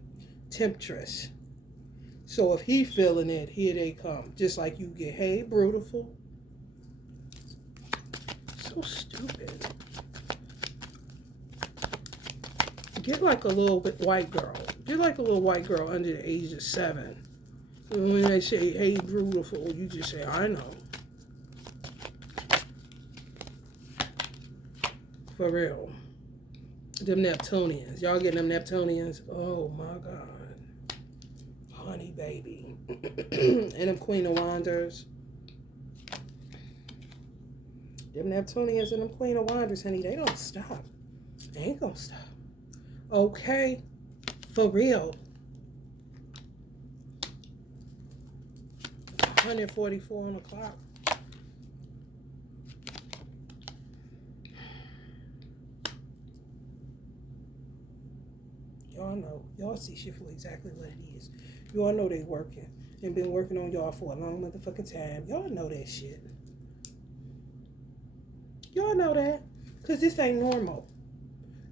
Temptress. So if he feeling it, here they come. Just like you get, hey, beautiful. So stupid. Get like a little bit white girl. Get like a little white girl under the age of 7. And when they say, hey, beautiful, you just say, I know. For real. Them Neptunians. Y'all getting them Neptunians? Oh, my God. Honey, baby. And them Queen of Wanders. Them Neptunians and them Queen of Wanders, honey, they don't stop. They ain't gonna stop. Okay? For real. 144 on the clock. Y'all know. Y'all see shit for exactly what it is. Y'all know they working. And been working on y'all for a long motherfucking time. Y'all know that shit. Y'all know that. Because this ain't normal.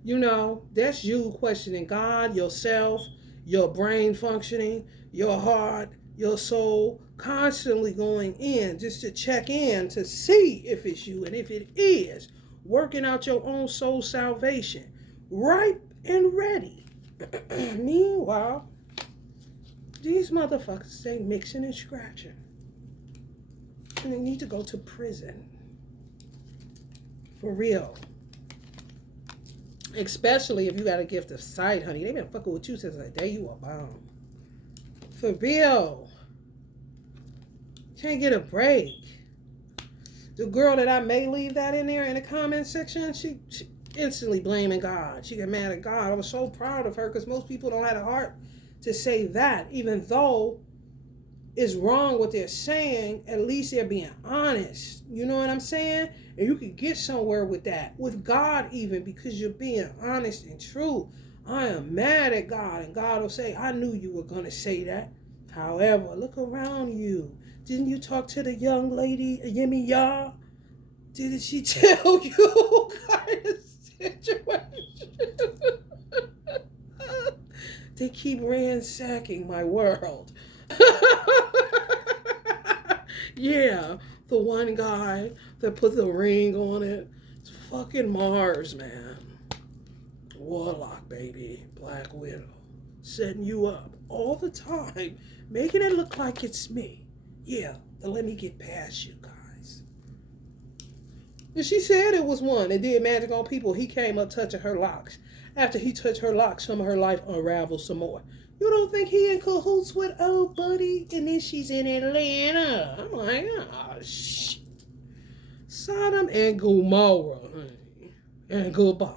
You know, that's you questioning God, yourself, your brain functioning, your heart, your soul, constantly going in just to check in to see if it's you. And if it is, working out your own soul salvation. Ripe and ready. Meanwhile, these motherfuckers, they mixing and scratching. And they need to go to prison. For real. Especially if you got a gift of sight, honey. They been fucking with you since the day you were born. For real. Can't get a break. The girl that I may leave that in there in the comment section, she instantly blaming God. She got mad at God. I was so proud of her because most people don't have the heart to say that. Even though it's wrong what they're saying, at least they're being honest. You know what I'm saying? And you can get somewhere with that. With God even, because you're being honest and true. I am mad at God. And God will say, I knew you were going to say that. However, look around you. Didn't you talk to the young lady, Yemi Ya? Didn't she tell you kind of situation? They keep ransacking my world. Yeah, the one guy that put the ring on it. It's fucking Mars, man. Warlock, baby. Black Widow. Setting you up all the time. Making it look like it's me. Yeah, then let me get past you guys. And she said it was one that did magic on people. He came up touching her locks. After he touched her locks, some of her life unraveled some more. You don't think he in cahoots with old buddy? And then she's in Atlanta. I'm like, oh, shit. Sodom and Gomorrah, honey. And goodbye.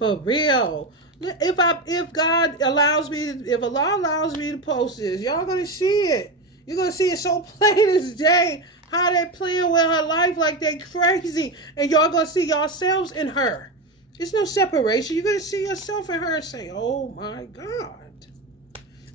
For real. If God allows me, if Allah allows me to post this, y'all gonna see it. You're gonna see it so plain as day. How they playing with her life like they crazy. And y'all gonna see yourselves in her. There's no separation. You're going to see yourself in her and say, oh my God.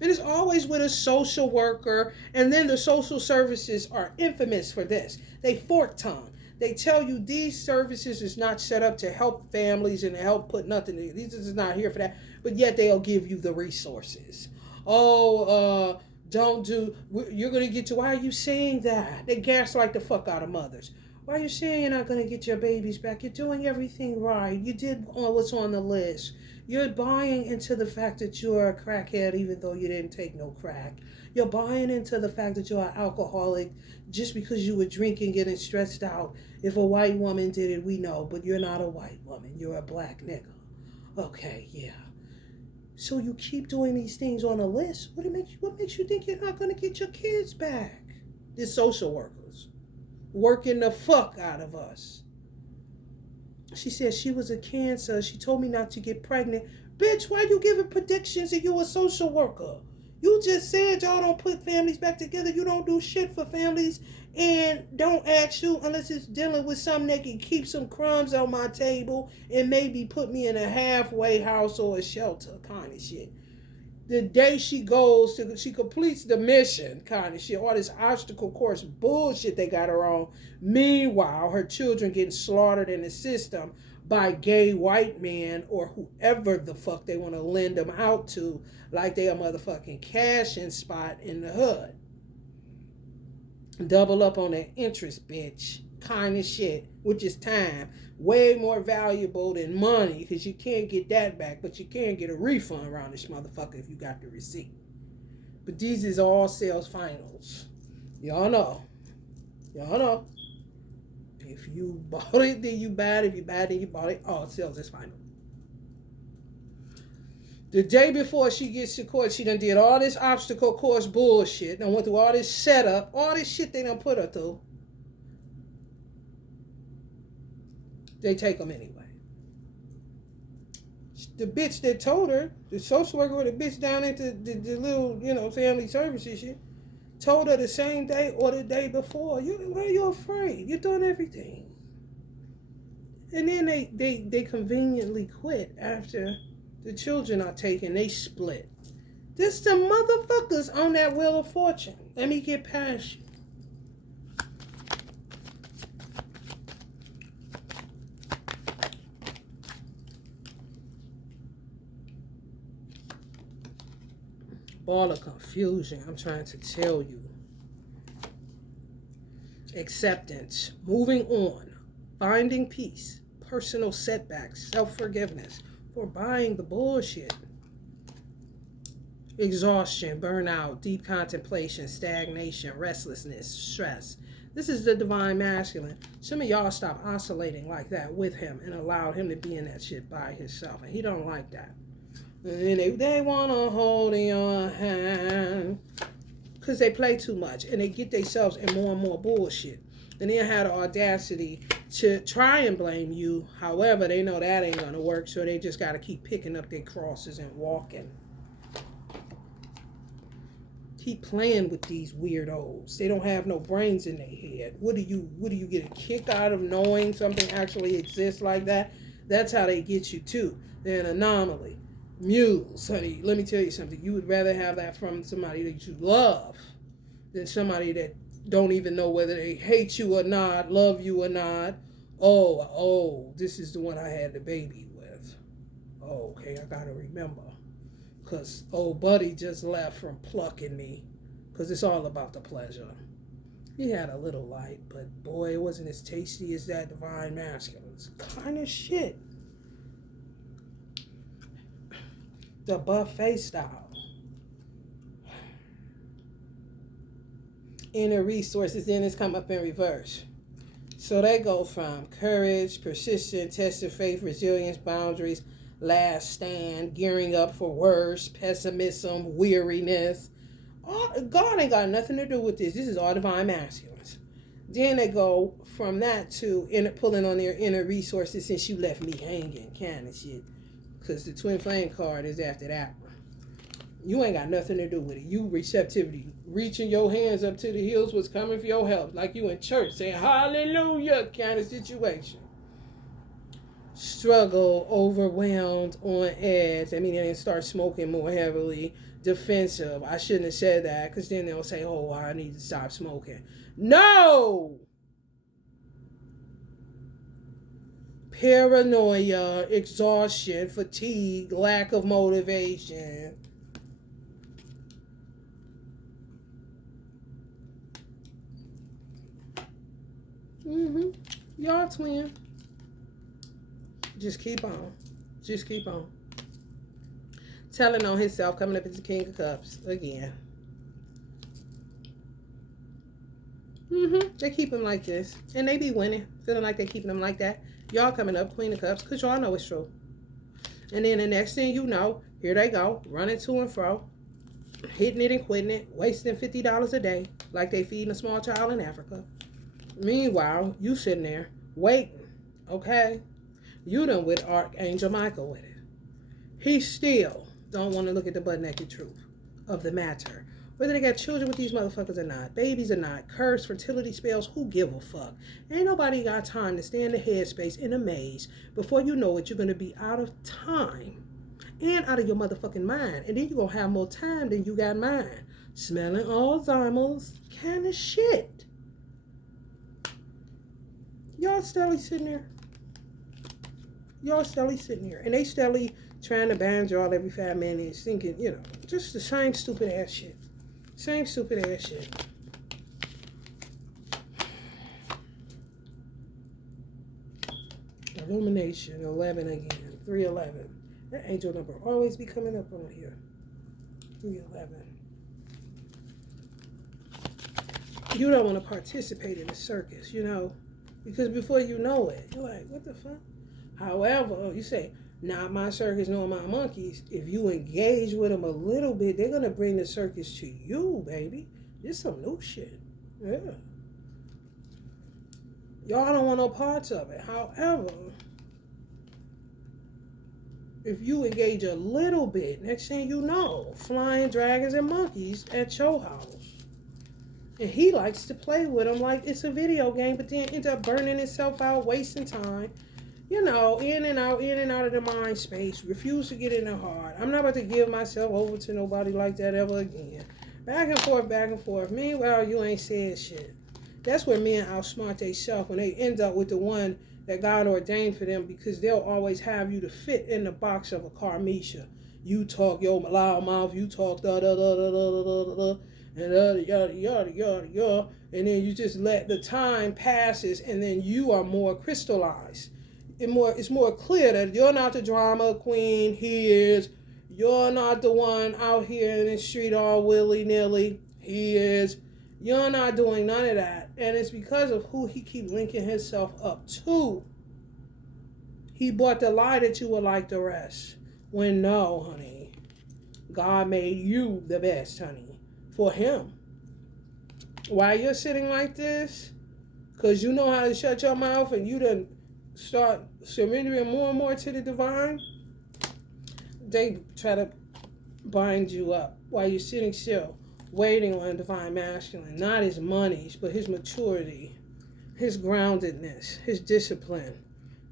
And it's always with a social worker. And then the social services are infamous for this. They fork tongue. They tell you these services is not set up to help families and to help put nothing in. These is not here for that. But yet they'll give you the resources. Oh, don't do, you're going to get to, why are you saying that? They gaslight the fuck out of mothers. Why are you saying you're not going to get your babies back? You're doing everything right. You did what's on the list. You're buying into the fact that you're a crackhead even though you didn't take no crack. You're buying into the fact that you're an alcoholic just because you were drinking, getting stressed out. If a white woman did it, we know. But you're not a white woman. You're a black nigga. Okay, yeah. So you keep doing these things on a list. What makes you think you're not going to get your kids back? The social workers. Working the fuck out of us. She said she was a cancer. She told me not to get pregnant. Bitch, why you giving predictions and you a social worker? You just said y'all don't put families back together. You don't do shit for families and don't ask you unless it's dealing with something that can keep some crumbs on my table and maybe put me in a halfway house or a shelter kind of shit. The day she completes the mission kind of shit. All this obstacle course bullshit they got her on. Meanwhile, her children getting slaughtered in the system by gay white men or whoever the fuck they want to lend them out to like they a motherfucking cashing spot in the hood. Double up on that interest, bitch. Kind of shit, which is time. Way more valuable than money because you can't get that back, but you can get a refund around this motherfucker if you got the receipt. But these is all sales finals. Y'all know. Y'all know. If you bought it, then you bought it. If you bought it, then you bought it. All sales is final. The day before she gets to court, she done did all this obstacle course bullshit. Done went through all this setup, all this shit they done put her through. They take them anyway. The bitch that told her, the social worker or the bitch down at the little, family services shit, told her the same day or the day before, why are you afraid? You're doing everything. And then they conveniently quit after the children are taken. They split. This the motherfuckers on that Wheel of Fortune. Let me get past you. Ball of confusion, I'm trying to tell you. Acceptance, moving on, finding peace, personal setbacks, self-forgiveness for buying the bullshit. Exhaustion, burnout, deep contemplation, stagnation, restlessness, stress. This is the divine masculine. Some of y'all stop oscillating like that with him and allowed him to be in that shit by himself. And he don't like that. And they want to hold in your hand because they play too much and they get themselves in more and more bullshit. And then have the audacity to try and blame you. However, they know that ain't going to work, so they just got to keep picking up their crosses and walking. Keep playing with these weirdos. They don't have no brains in their head. What do you get a kick out of knowing something actually exists like that? That's how they get you too. They're an anomaly. Mules, honey, let me tell you something. You would rather have that from somebody that you love than somebody that don't even know whether they hate you or not, love you or not. Oh, this is the one I had the baby with. Oh, okay, I gotta remember. Because old buddy just left from plucking me. Because it's all about the pleasure. He had a little light, but boy, it wasn't as tasty as that divine masculine. It's kind of shit. The buffet style. Inner resources, then it's come up in reverse. So they go from courage, persistence, test of faith, resilience, boundaries, last stand, gearing up for worse, pessimism, weariness. God ain't got nothing to do with this. This is all divine masculines. Then they go from that to pulling on their inner resources since you left me hanging, kind of shit. Because the twin flame card is after that one. You ain't got nothing to do with it. You receptivity. Reaching your hands up to the hills was coming for your help. Like you in church saying hallelujah kind of situation. Struggle, overwhelmed, on edge. I mean, they start smoking more heavily. Defensive. I shouldn't have said that because then they'll say, oh, I need to stop smoking. No! Paranoia, exhaustion, fatigue, lack of motivation. Y'all twin. Just keep on. Just keep on. Telling on himself, coming up as the King of Cups again. They keep him like this. And they be winning. Feeling like they keeping him like that. Y'all coming up, Queen of Cups, because y'all know it's true. And then the next thing you know, here they go, running to and fro, hitting it and quitting it, wasting $50 a day, like they feeding a small child in Africa. Meanwhile, you sitting there, waiting, okay? You done with Archangel Michael with it. He still don't want to look at the butt-naked truth of the matter. Whether they got children with these motherfuckers or not, babies or not, curse, fertility spells, who give a fuck? Ain't nobody got time to stay in the headspace in a maze. Before you know it, you're going to be out of time and out of your motherfucking mind. And then you're going to have more time than you got mind. Smelling Alzheimer's kind of shit. Y'all steadily sitting there. And they steadily trying to ban y'all every 5 minutes, thinking, just the same stupid ass shit. Same stupid ass shit. Illumination, 11 again. 311. That angel number always be coming up on here. 311. You don't want to participate in the circus, because before you know it, you're like, what the fuck? However, you say, not my circus, nor my monkeys. If you engage with them a little bit, they're going to bring the circus to you, baby. This some new shit. Yeah. Y'all don't want no parts of it. However, if you engage a little bit, next thing you know, flying dragons and monkeys at your house. And he likes to play with them like it's a video game, but then ends up burning itself out, wasting time. You know, in and out of the mind space. Refuse to get in the heart. I'm not about to give myself over to nobody like that ever again. Back and forth, back and forth. Meanwhile, you ain't said shit. That's where men outsmart themselves when they end up with the one that God ordained for them, because they'll always have you to fit in the box of a karmisha. You talk your loud mouth, you talk da da da da da da da da, and yada yada yada yada, and then you just let the time passes, and then you are more crystallized. It's more clear that you're not the drama queen. He is. You're not the one out here in the street all willy nilly. He is. You're not doing none of that. And it's because of who he keep linking himself up to. He bought the lie that you were like the rest. When no, honey. God made you the best, honey. For him. Why you're sitting like this? Because you know how to shut your mouth and you done start surrendering more and more to the divine. They try to bind you up while you're sitting still, waiting on divine masculine. Not his monies, but his maturity, his groundedness, his discipline,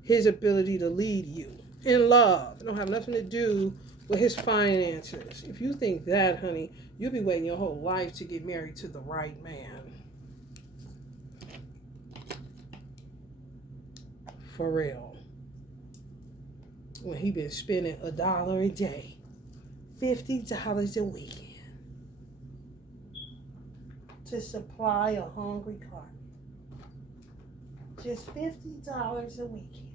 his ability to lead you in love. It don't have nothing to do with his finances. If you think that, honey, you'll be waiting your whole life to get married to the right man. For real. When he been spending $1 a day, $50 a weekend to supply a hungry karmic. Just $50 a weekend.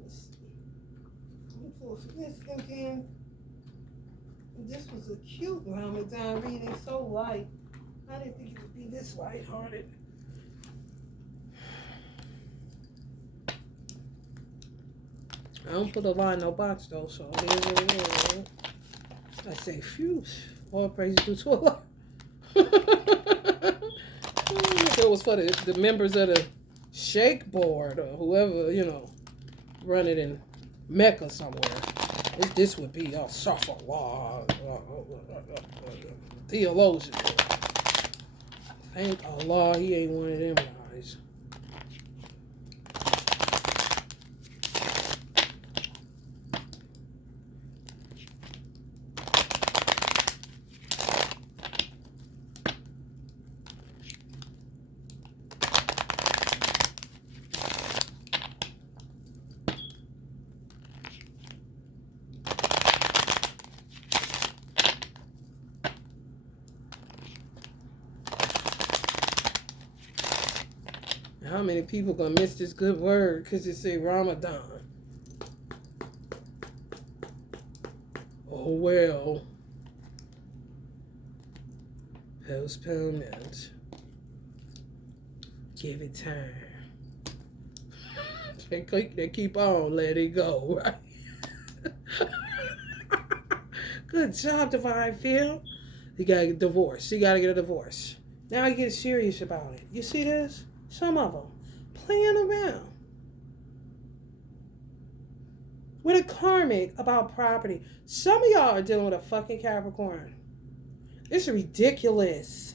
Let's see. Let me pull this again. This was a cute Ramadan reading, so light. I didn't think it would be this lighthearted. I don't put a lot in no box though, so it is what it is. I say, phew, all praise due to Allah. If it was for the members of the Sheikh board or whoever, you know, run it in Mecca somewhere, this would be a Safallah theologian. Thank Allah he ain't one of them guys. How many people gonna miss this good word because it say Ramadan? Oh well. Postponement. Give it time. They keep on, let it go, right? Good job, Divine Phil. He gotta get divorced. He gotta get a divorce. Now he gets serious about it. You see this? Some of them playing around with a karmic about property. Some of y'all are dealing with a fucking Capricorn. It's ridiculous.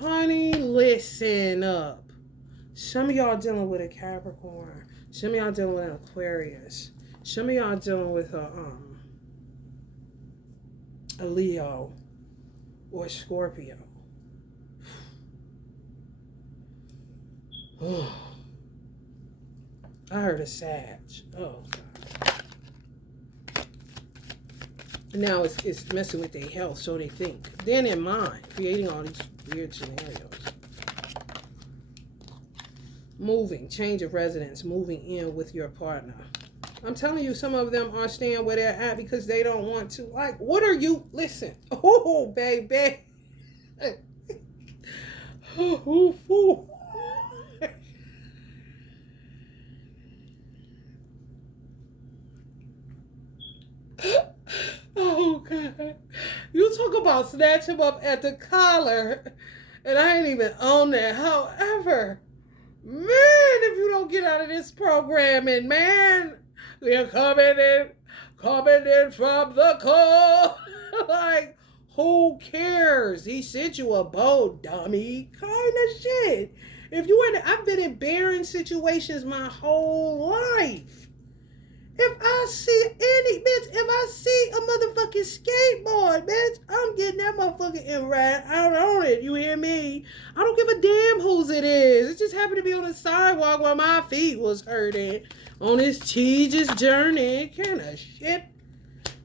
Honey, listen up. Some of y'all dealing with a Capricorn. Some of y'all dealing with an Aquarius. Some of y'all dealing with a Leo or a Scorpio. Oh, I heard a Sag. Oh, God. Now it's messing with their health, so they think. Then in mind, creating all these weird scenarios. Moving, change of residence, moving in with your partner. I'm telling you, some of them are staying where they're at because they don't want to. Like, what are you? Listen. Oh, baby. Oh. Oh, God. You talk about snatch him up at the collar. And I ain't even on that. However, man, if you don't get out of this programming, man, they're coming in from the cold. Like, who cares? He sent you a boat, dummy. Kind of shit. If you were, I've been in barren situations my whole life. If I see a motherfucking skateboard, bitch, I'm getting that motherfucker and ride out on it. You hear me? I don't give a damn whose it is. It just happened to be on the sidewalk while my feet was hurting on this tedious journey. Kind of shit.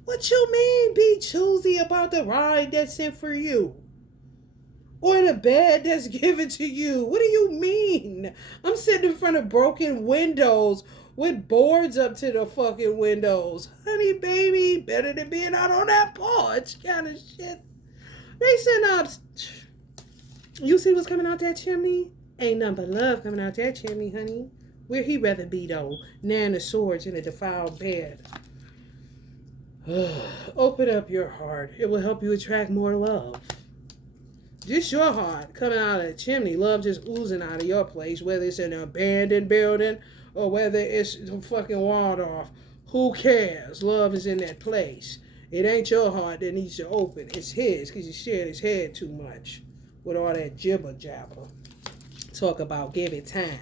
What you mean be choosy about the ride that's sent for you? Or the bed that's given to you? What do you mean? I'm sitting in front of broken windows with boards up to the fucking windows. Honey, baby, better than being out on that porch kind of shit. They sent up. You see what's coming out that chimney? Ain't nothing but love coming out that chimney, honey. Where he rather be, though? Nana swords in a defiled bed. Open up your heart. It will help you attract more love. Just your heart coming out of the chimney. Love just oozing out of your place, whether it's in an abandoned building or whether it's fucking walled off. Who cares? Love is in that place. It ain't your heart that needs to open. It's his, because you shared his head too much with all that jibber jabber. Talk about give it time.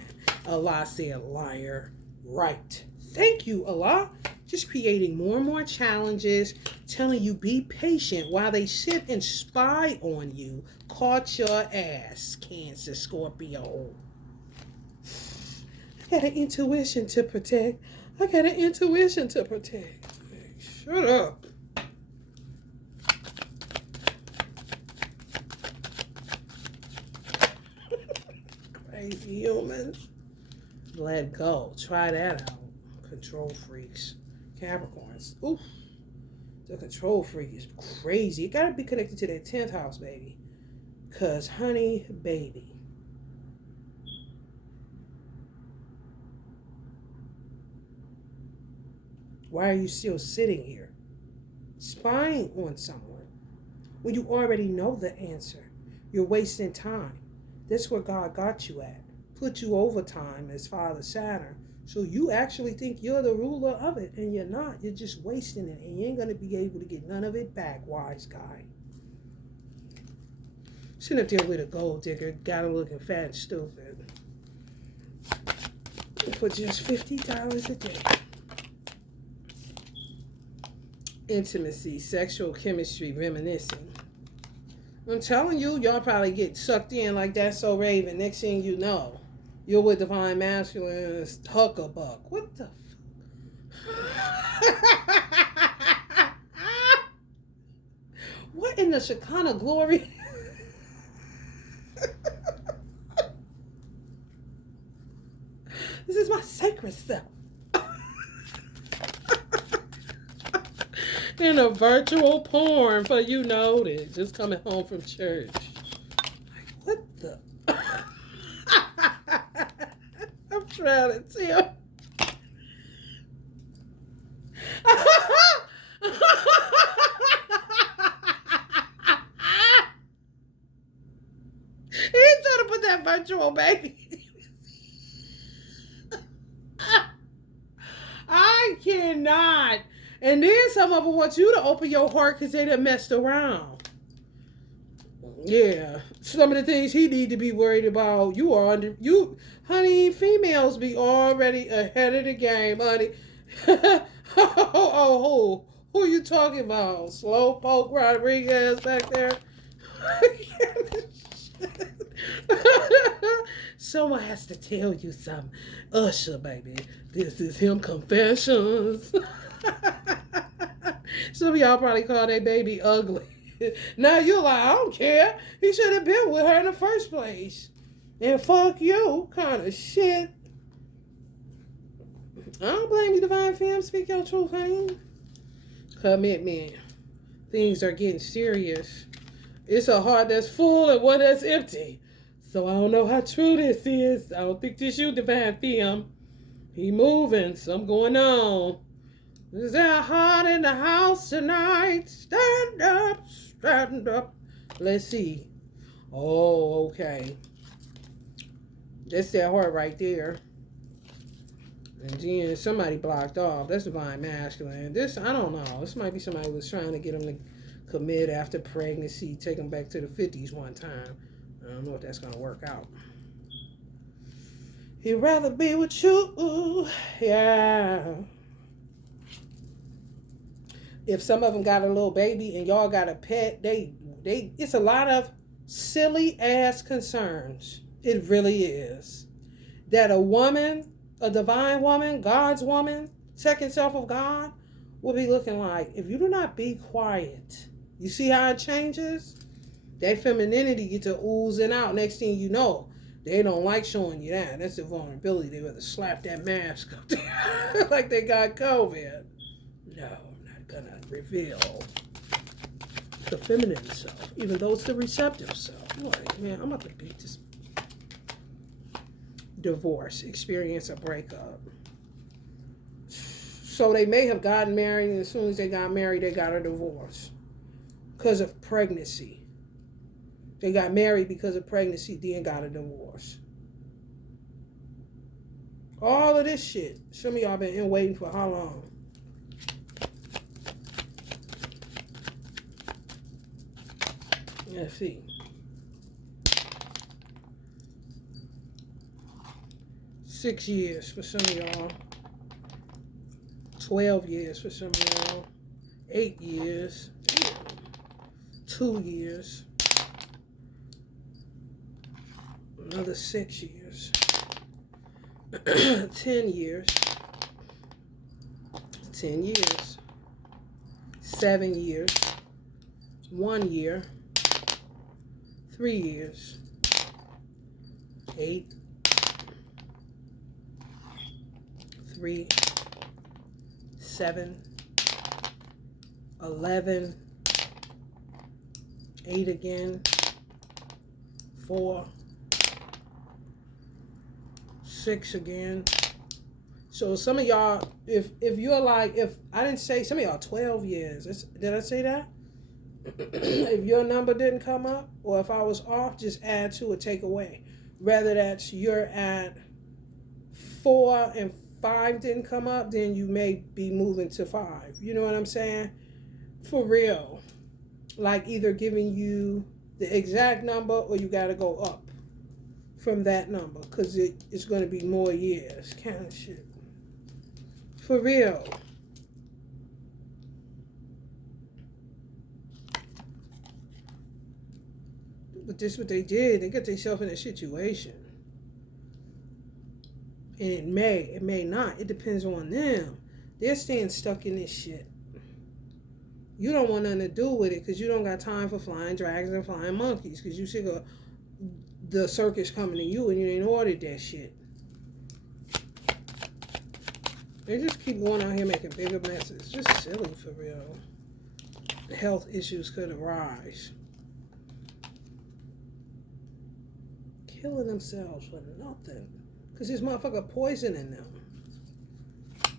Allah said liar. Right. Thank you, Allah. Just creating more and more challenges, telling you be patient while they sit and spy on you. Caught your ass, Cancer, Scorpio. I got an intuition to protect. Shut up. Crazy humans. Let go. Try that out. Control freaks. Capricorns. Oof. The control freak is crazy. It gotta be connected to that 10th house, baby. Cause, honey, baby. Why are you still sitting here? Spying on someone when you already know the answer. You're wasting time. That's where God got you at. Put you over time as Father Saturn. So you actually think you're the ruler of it, and you're not. You're just wasting it, and you ain't going to be able to get none of it back, wise guy. Sitting up there with a gold digger, got him looking fat and stupid. For just $50 a day. Intimacy, sexual chemistry, reminiscing. I'm telling you, y'all probably get sucked in like that so Raven. Next thing you know, you're with Divine Masculine and it's Huckabuck. What the What in the Shekinah glory? This is my sacred self. In a virtual porn for you noted. Just coming home from church. Like, what the? I'm trying to tell. He ain't trying to put that virtual baby. I cannot. And then some of them want you to open your heart because they done messed around. Yeah. Some of the things he need to be worried about, honey, females be already ahead of the game, honey. Who you talking about? Slowpoke Rodriguez back there? Someone has to tell you something. Usher, baby. This is him confessions. Some of y'all probably call that baby ugly. Now you're like, I don't care. He should have been with her in the first place. And fuck you, kind of shit. I don't blame you, Divine Femme. Speak your truth, honey. Commitment. Things are getting serious. It's a heart that's full and one that's empty. So I don't know how true this is. I don't think this you, Divine Femme. He moving. Something going on. Is there a heart in the house tonight? Stand up straight. Tightened up. Let's see. Oh, okay. That's that heart right there. And then somebody blocked off. That's divine masculine. This, I don't know. This might be somebody who was trying to get him to commit after pregnancy, take him back to the 50s one time. I don't know if that's going to work out. He'd rather be with you. Yeah. If some of them got a little baby and y'all got a pet, it's a lot of silly ass concerns. It really is. That a woman, a divine woman, God's woman, second self of God, will be looking like, if you do not be quiet, you see how it changes? That femininity gets to oozing out. Next thing you know, they don't like showing you that. That's the vulnerability. They rather slap that mask up there like they got COVID. No, I'm not gonna reveal the feminine self, even though it's the receptive self. Like, man, I'm about to beat this. Divorce, experience a breakup. So they may have gotten married, and as soon as they got married, they got a divorce because of pregnancy. They got married because of pregnancy, then got a divorce. All of this shit. Some of y'all been in waiting for how long? Let's see. 6 years for some of y'all. 12 years for some of y'all. 8 years. 2 years. Another 6 years. 10 years. 10 years. 7 years. 1 year. 3 years. 8. 3, 7, 11, 8 again, 4, 6 again. So some of y'all, if you're like, if I didn't say, some of y'all 12 years. Did I say that? If your number didn't come up, or if I was off, just add to or take away. Whether that's you're at 4 and 5 didn't come up, then you may be moving to 5. You know what I'm saying? For real. Like either giving you the exact number or you got to go up from that number because it's going to be more years. Kind of shit. For real. But this is what they did. They got themselves in a situation. And it may not. It depends on them. They're staying stuck in this shit. You don't want nothing to do with it because you don't got time for flying dragons and flying monkeys because you sick of the circus coming to you and you ain't ordered that shit. They just keep going out here making bigger messes. Just silly for real. Health issues could arise. Killing themselves for nothing. Because this motherfucker poisoning them.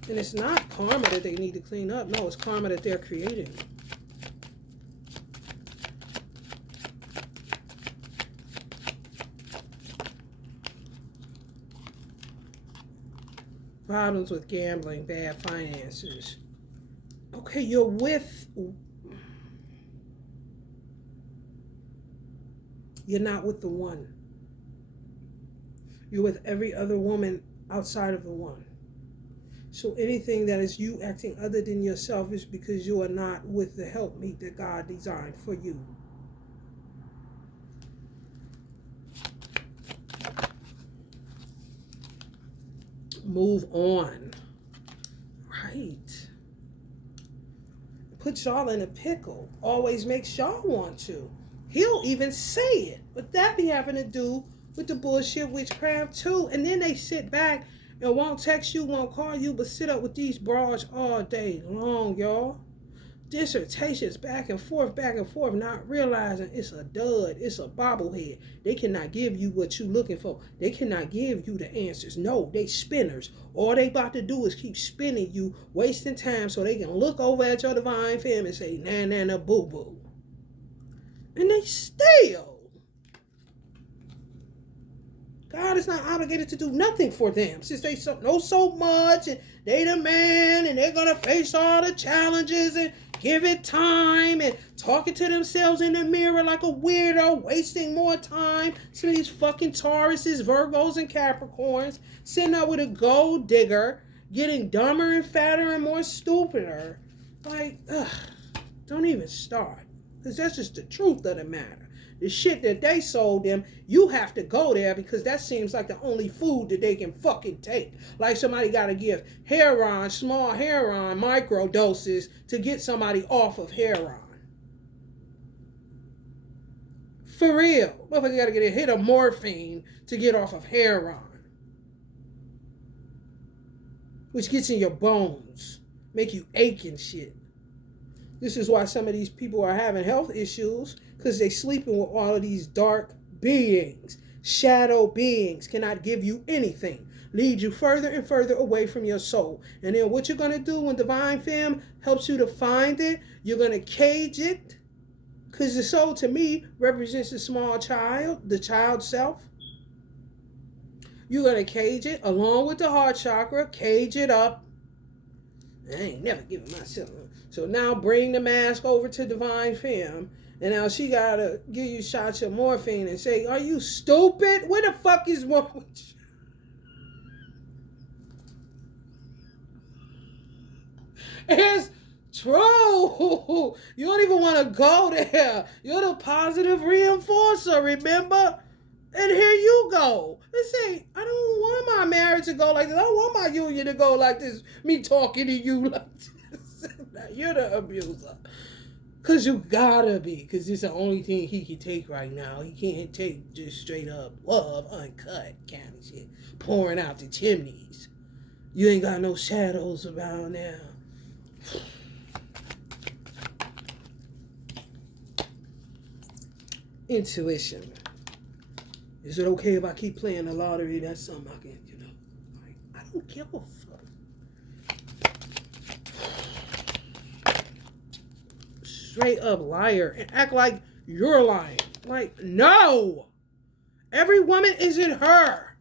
And it's not karma that they need to clean up. No, it's karma that they're creating. Problems with gambling, bad finances. Okay, you're not with the one. You're with every other woman outside of the one. So anything that is you acting other than yourself is because you are not with the helpmeet that God designed for you. Move on. Right. Put y'all in a pickle. Always makes y'all want to. He'll even say it. But that be having to do with the bullshit witchcraft too. And then they sit back and won't text you, won't call you, but sit up with these broads all day long, y'all. Dissertations back and forth, not realizing it's a dud, it's a bobblehead. They cannot give you what you're looking for. They cannot give you the answers. No, they spinners. All they about to do is keep spinning you, wasting time so they can look over at your divine femme and say, Nananuhbooboo. And they still. God is not obligated to do nothing for them since they know so much and they the man and they're going to face all the challenges and give it time and talking to themselves in the mirror like a weirdo, wasting more time. Some of these fucking Tauruses, Virgos, and Capricorns sitting up with a gold digger, getting dumber and fatter and more stupider. Like, ugh, don't even start. Because that's just the truth of the matter. The shit that they sold them, you have to go there because that seems like the only food that they can fucking take. Like somebody got to give heroin, small heroin, micro doses to get somebody off of heroin. For real. Motherfucker got to get a hit of morphine to get off of heroin. Which gets in your bones. Make you ache and shit. This is why some of these people are having health issues, because they sleeping with all of these dark beings. Shadow beings cannot give you anything. Lead you further and further away from your soul. And then what you're going to do when Divine Femme helps you to find it, you're going to cage it. Because the soul to me represents the small child, the child self. You're going to cage it along with the heart chakra, cage it up. I ain't never giving myself. So now bring the mask over to Divine Femme. And now she got to give you shots of morphine and say, are you stupid? Where the fuck is wrong with you? It's true. You don't even want to go there. You're the positive reinforcer, remember? And here you go. And say, I don't want my marriage to go like this. I don't want my union to go like this. Me talking to you like this. Now you're the abuser. Because you gotta be. Because it's the only thing he can take right now. He can't take just straight up love, uncut kind of shit. Pouring out the chimneys. You ain't got no shadows around now. Intuition. Is it okay if I keep playing the lottery? That's something I can, like, I don't give a fuck. Straight up liar and act like you're lying. Like, no! Every woman isn't her.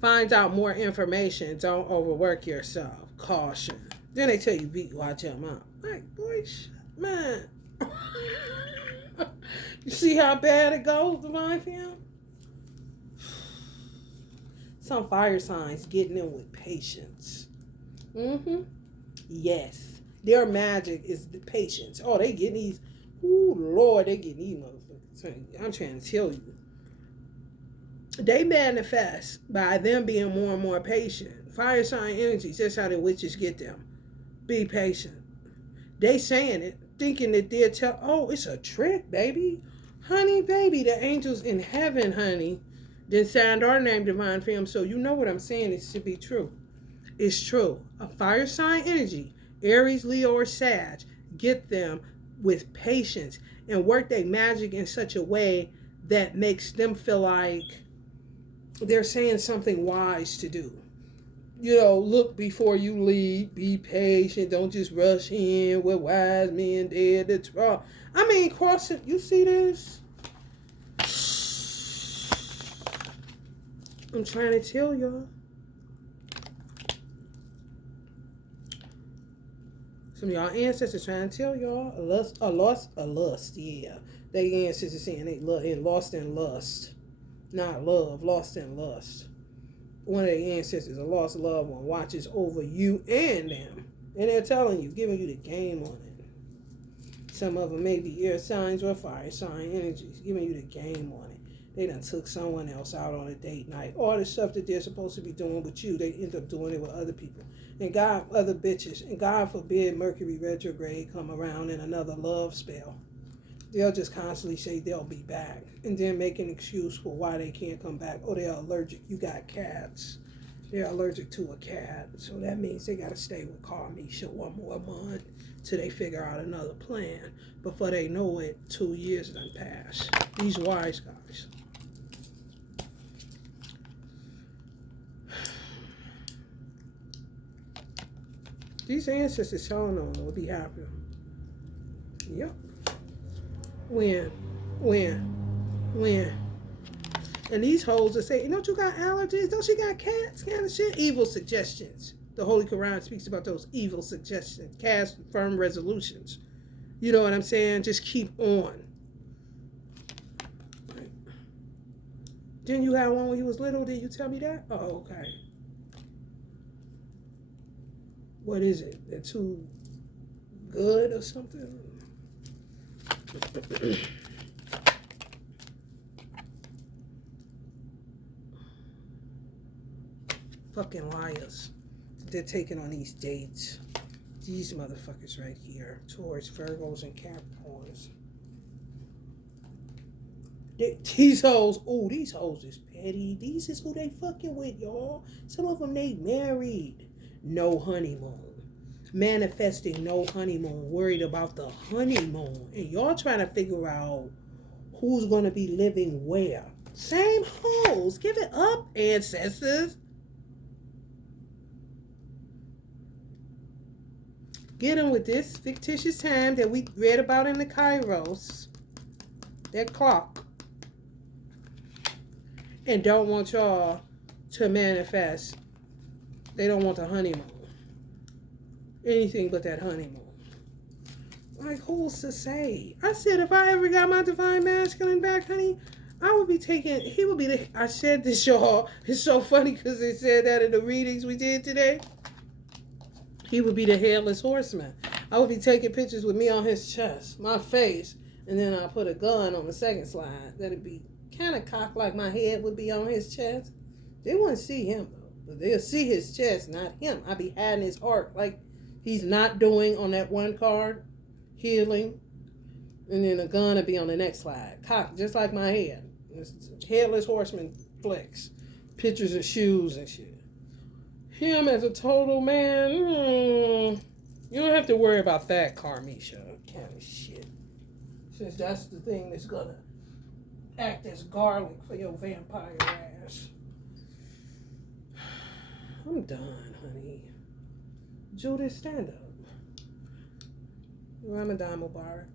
Find out more information. Don't overwork yourself. Caution. Then they tell you, watch your mouth. Like, boy, man. You see how bad it goes, Divine Femme? Some fire signs getting in with patience. Yes. Their magic is the patience. Oh, they getting these. Ooh, Lord, they getting these motherfuckers. I'm trying to tell you. They manifest by them being more and more patient. Fire sign energies, that's how the witches get them. Be patient. They saying it, thinking that they'll tell, oh, it's a trick, baby. Honey, baby, the angels in heaven, honey, then signed our name, Divine Femme. So you know what I'm saying, it should be true. It's true. A fire sign energy, Aries, Leo, or Sag, get them with patience and work their magic in such a way that makes them feel like they're saying something wise to do. Look before you lead. Be patient. Don't just rush in with wise men dead to try. I mean, cross it. You see this? I'm trying to tell y'all. Some of y'all ancestors trying to tell y'all a lust, yeah. They ancestors saying they lost in lust. Not love, lost in lust. One of their ancestors, a lost loved one, watches over you and them. And they're telling you, giving you the game on it. Some of them may be air signs or fire sign energies, giving you the game on it. They done took someone else out on a date night. All the stuff that they're supposed to be doing with you, they end up doing it with other people. And other bitches. And God forbid Mercury retrograde come around in another love spell. They'll just constantly say they'll be back and then make an excuse for why they can't come back. Oh, they're allergic. You got cats. They're allergic to a cat. So that means they got to stay with Karmisha 1 more month till they figure out another plan. Before they know it, 2 years done passed. These wise guys. These ancestors telling on will be happy. Yep. When? And these hoes will say, don't you got allergies? Don't you got cats? Kind of shit. Evil suggestions. The Holy Quran speaks about those evil suggestions. Cast firm resolutions. You know what I'm saying? Just keep on. Right. Didn't you have one when you was little? Did you tell me that? Oh, okay. What is it? They're too good or something? Fucking liars. They're taking on these dates. These motherfuckers right here. Taurus, Virgos, and Capricorns. These hoes, these hoes is petty. These is who they fucking with, y'all. Some of them they married. No honeymoon. Manifesting no honeymoon. Worried about the honeymoon. And y'all trying to figure out who's going to be living where. Same hoes. Give it up, ancestors. Get them with this fictitious time that we read about in the Kairos. That clock. And don't want y'all to manifest. They don't want the honeymoon. Anything but that honeymoon. Like, who's to say? I said, if I ever got my divine masculine back, honey, I would be taking, he would be the, I said this, y'all. It's so funny because they said that in the readings we did today. He would be the headless horseman. I would be taking pictures with me on his chest, my face, and then I'll put a gun on the second slide. That'd be kind of cocked like my head would be on his chest. They wouldn't see him, though. But they'll see his chest, not him. I'd be hiding his heart like he's not doing on that one card, healing. And then a gun would be on the next slide, cocked just like my head. It's headless horseman flex. Pictures of shoes and shit. Him as a total man, you don't have to worry about that, Carmisha, kind of shit. Since that's the thing that's gonna act as garlic for your vampire ass. I'm done, honey. Judith, stand up. Ramadan Mubarak.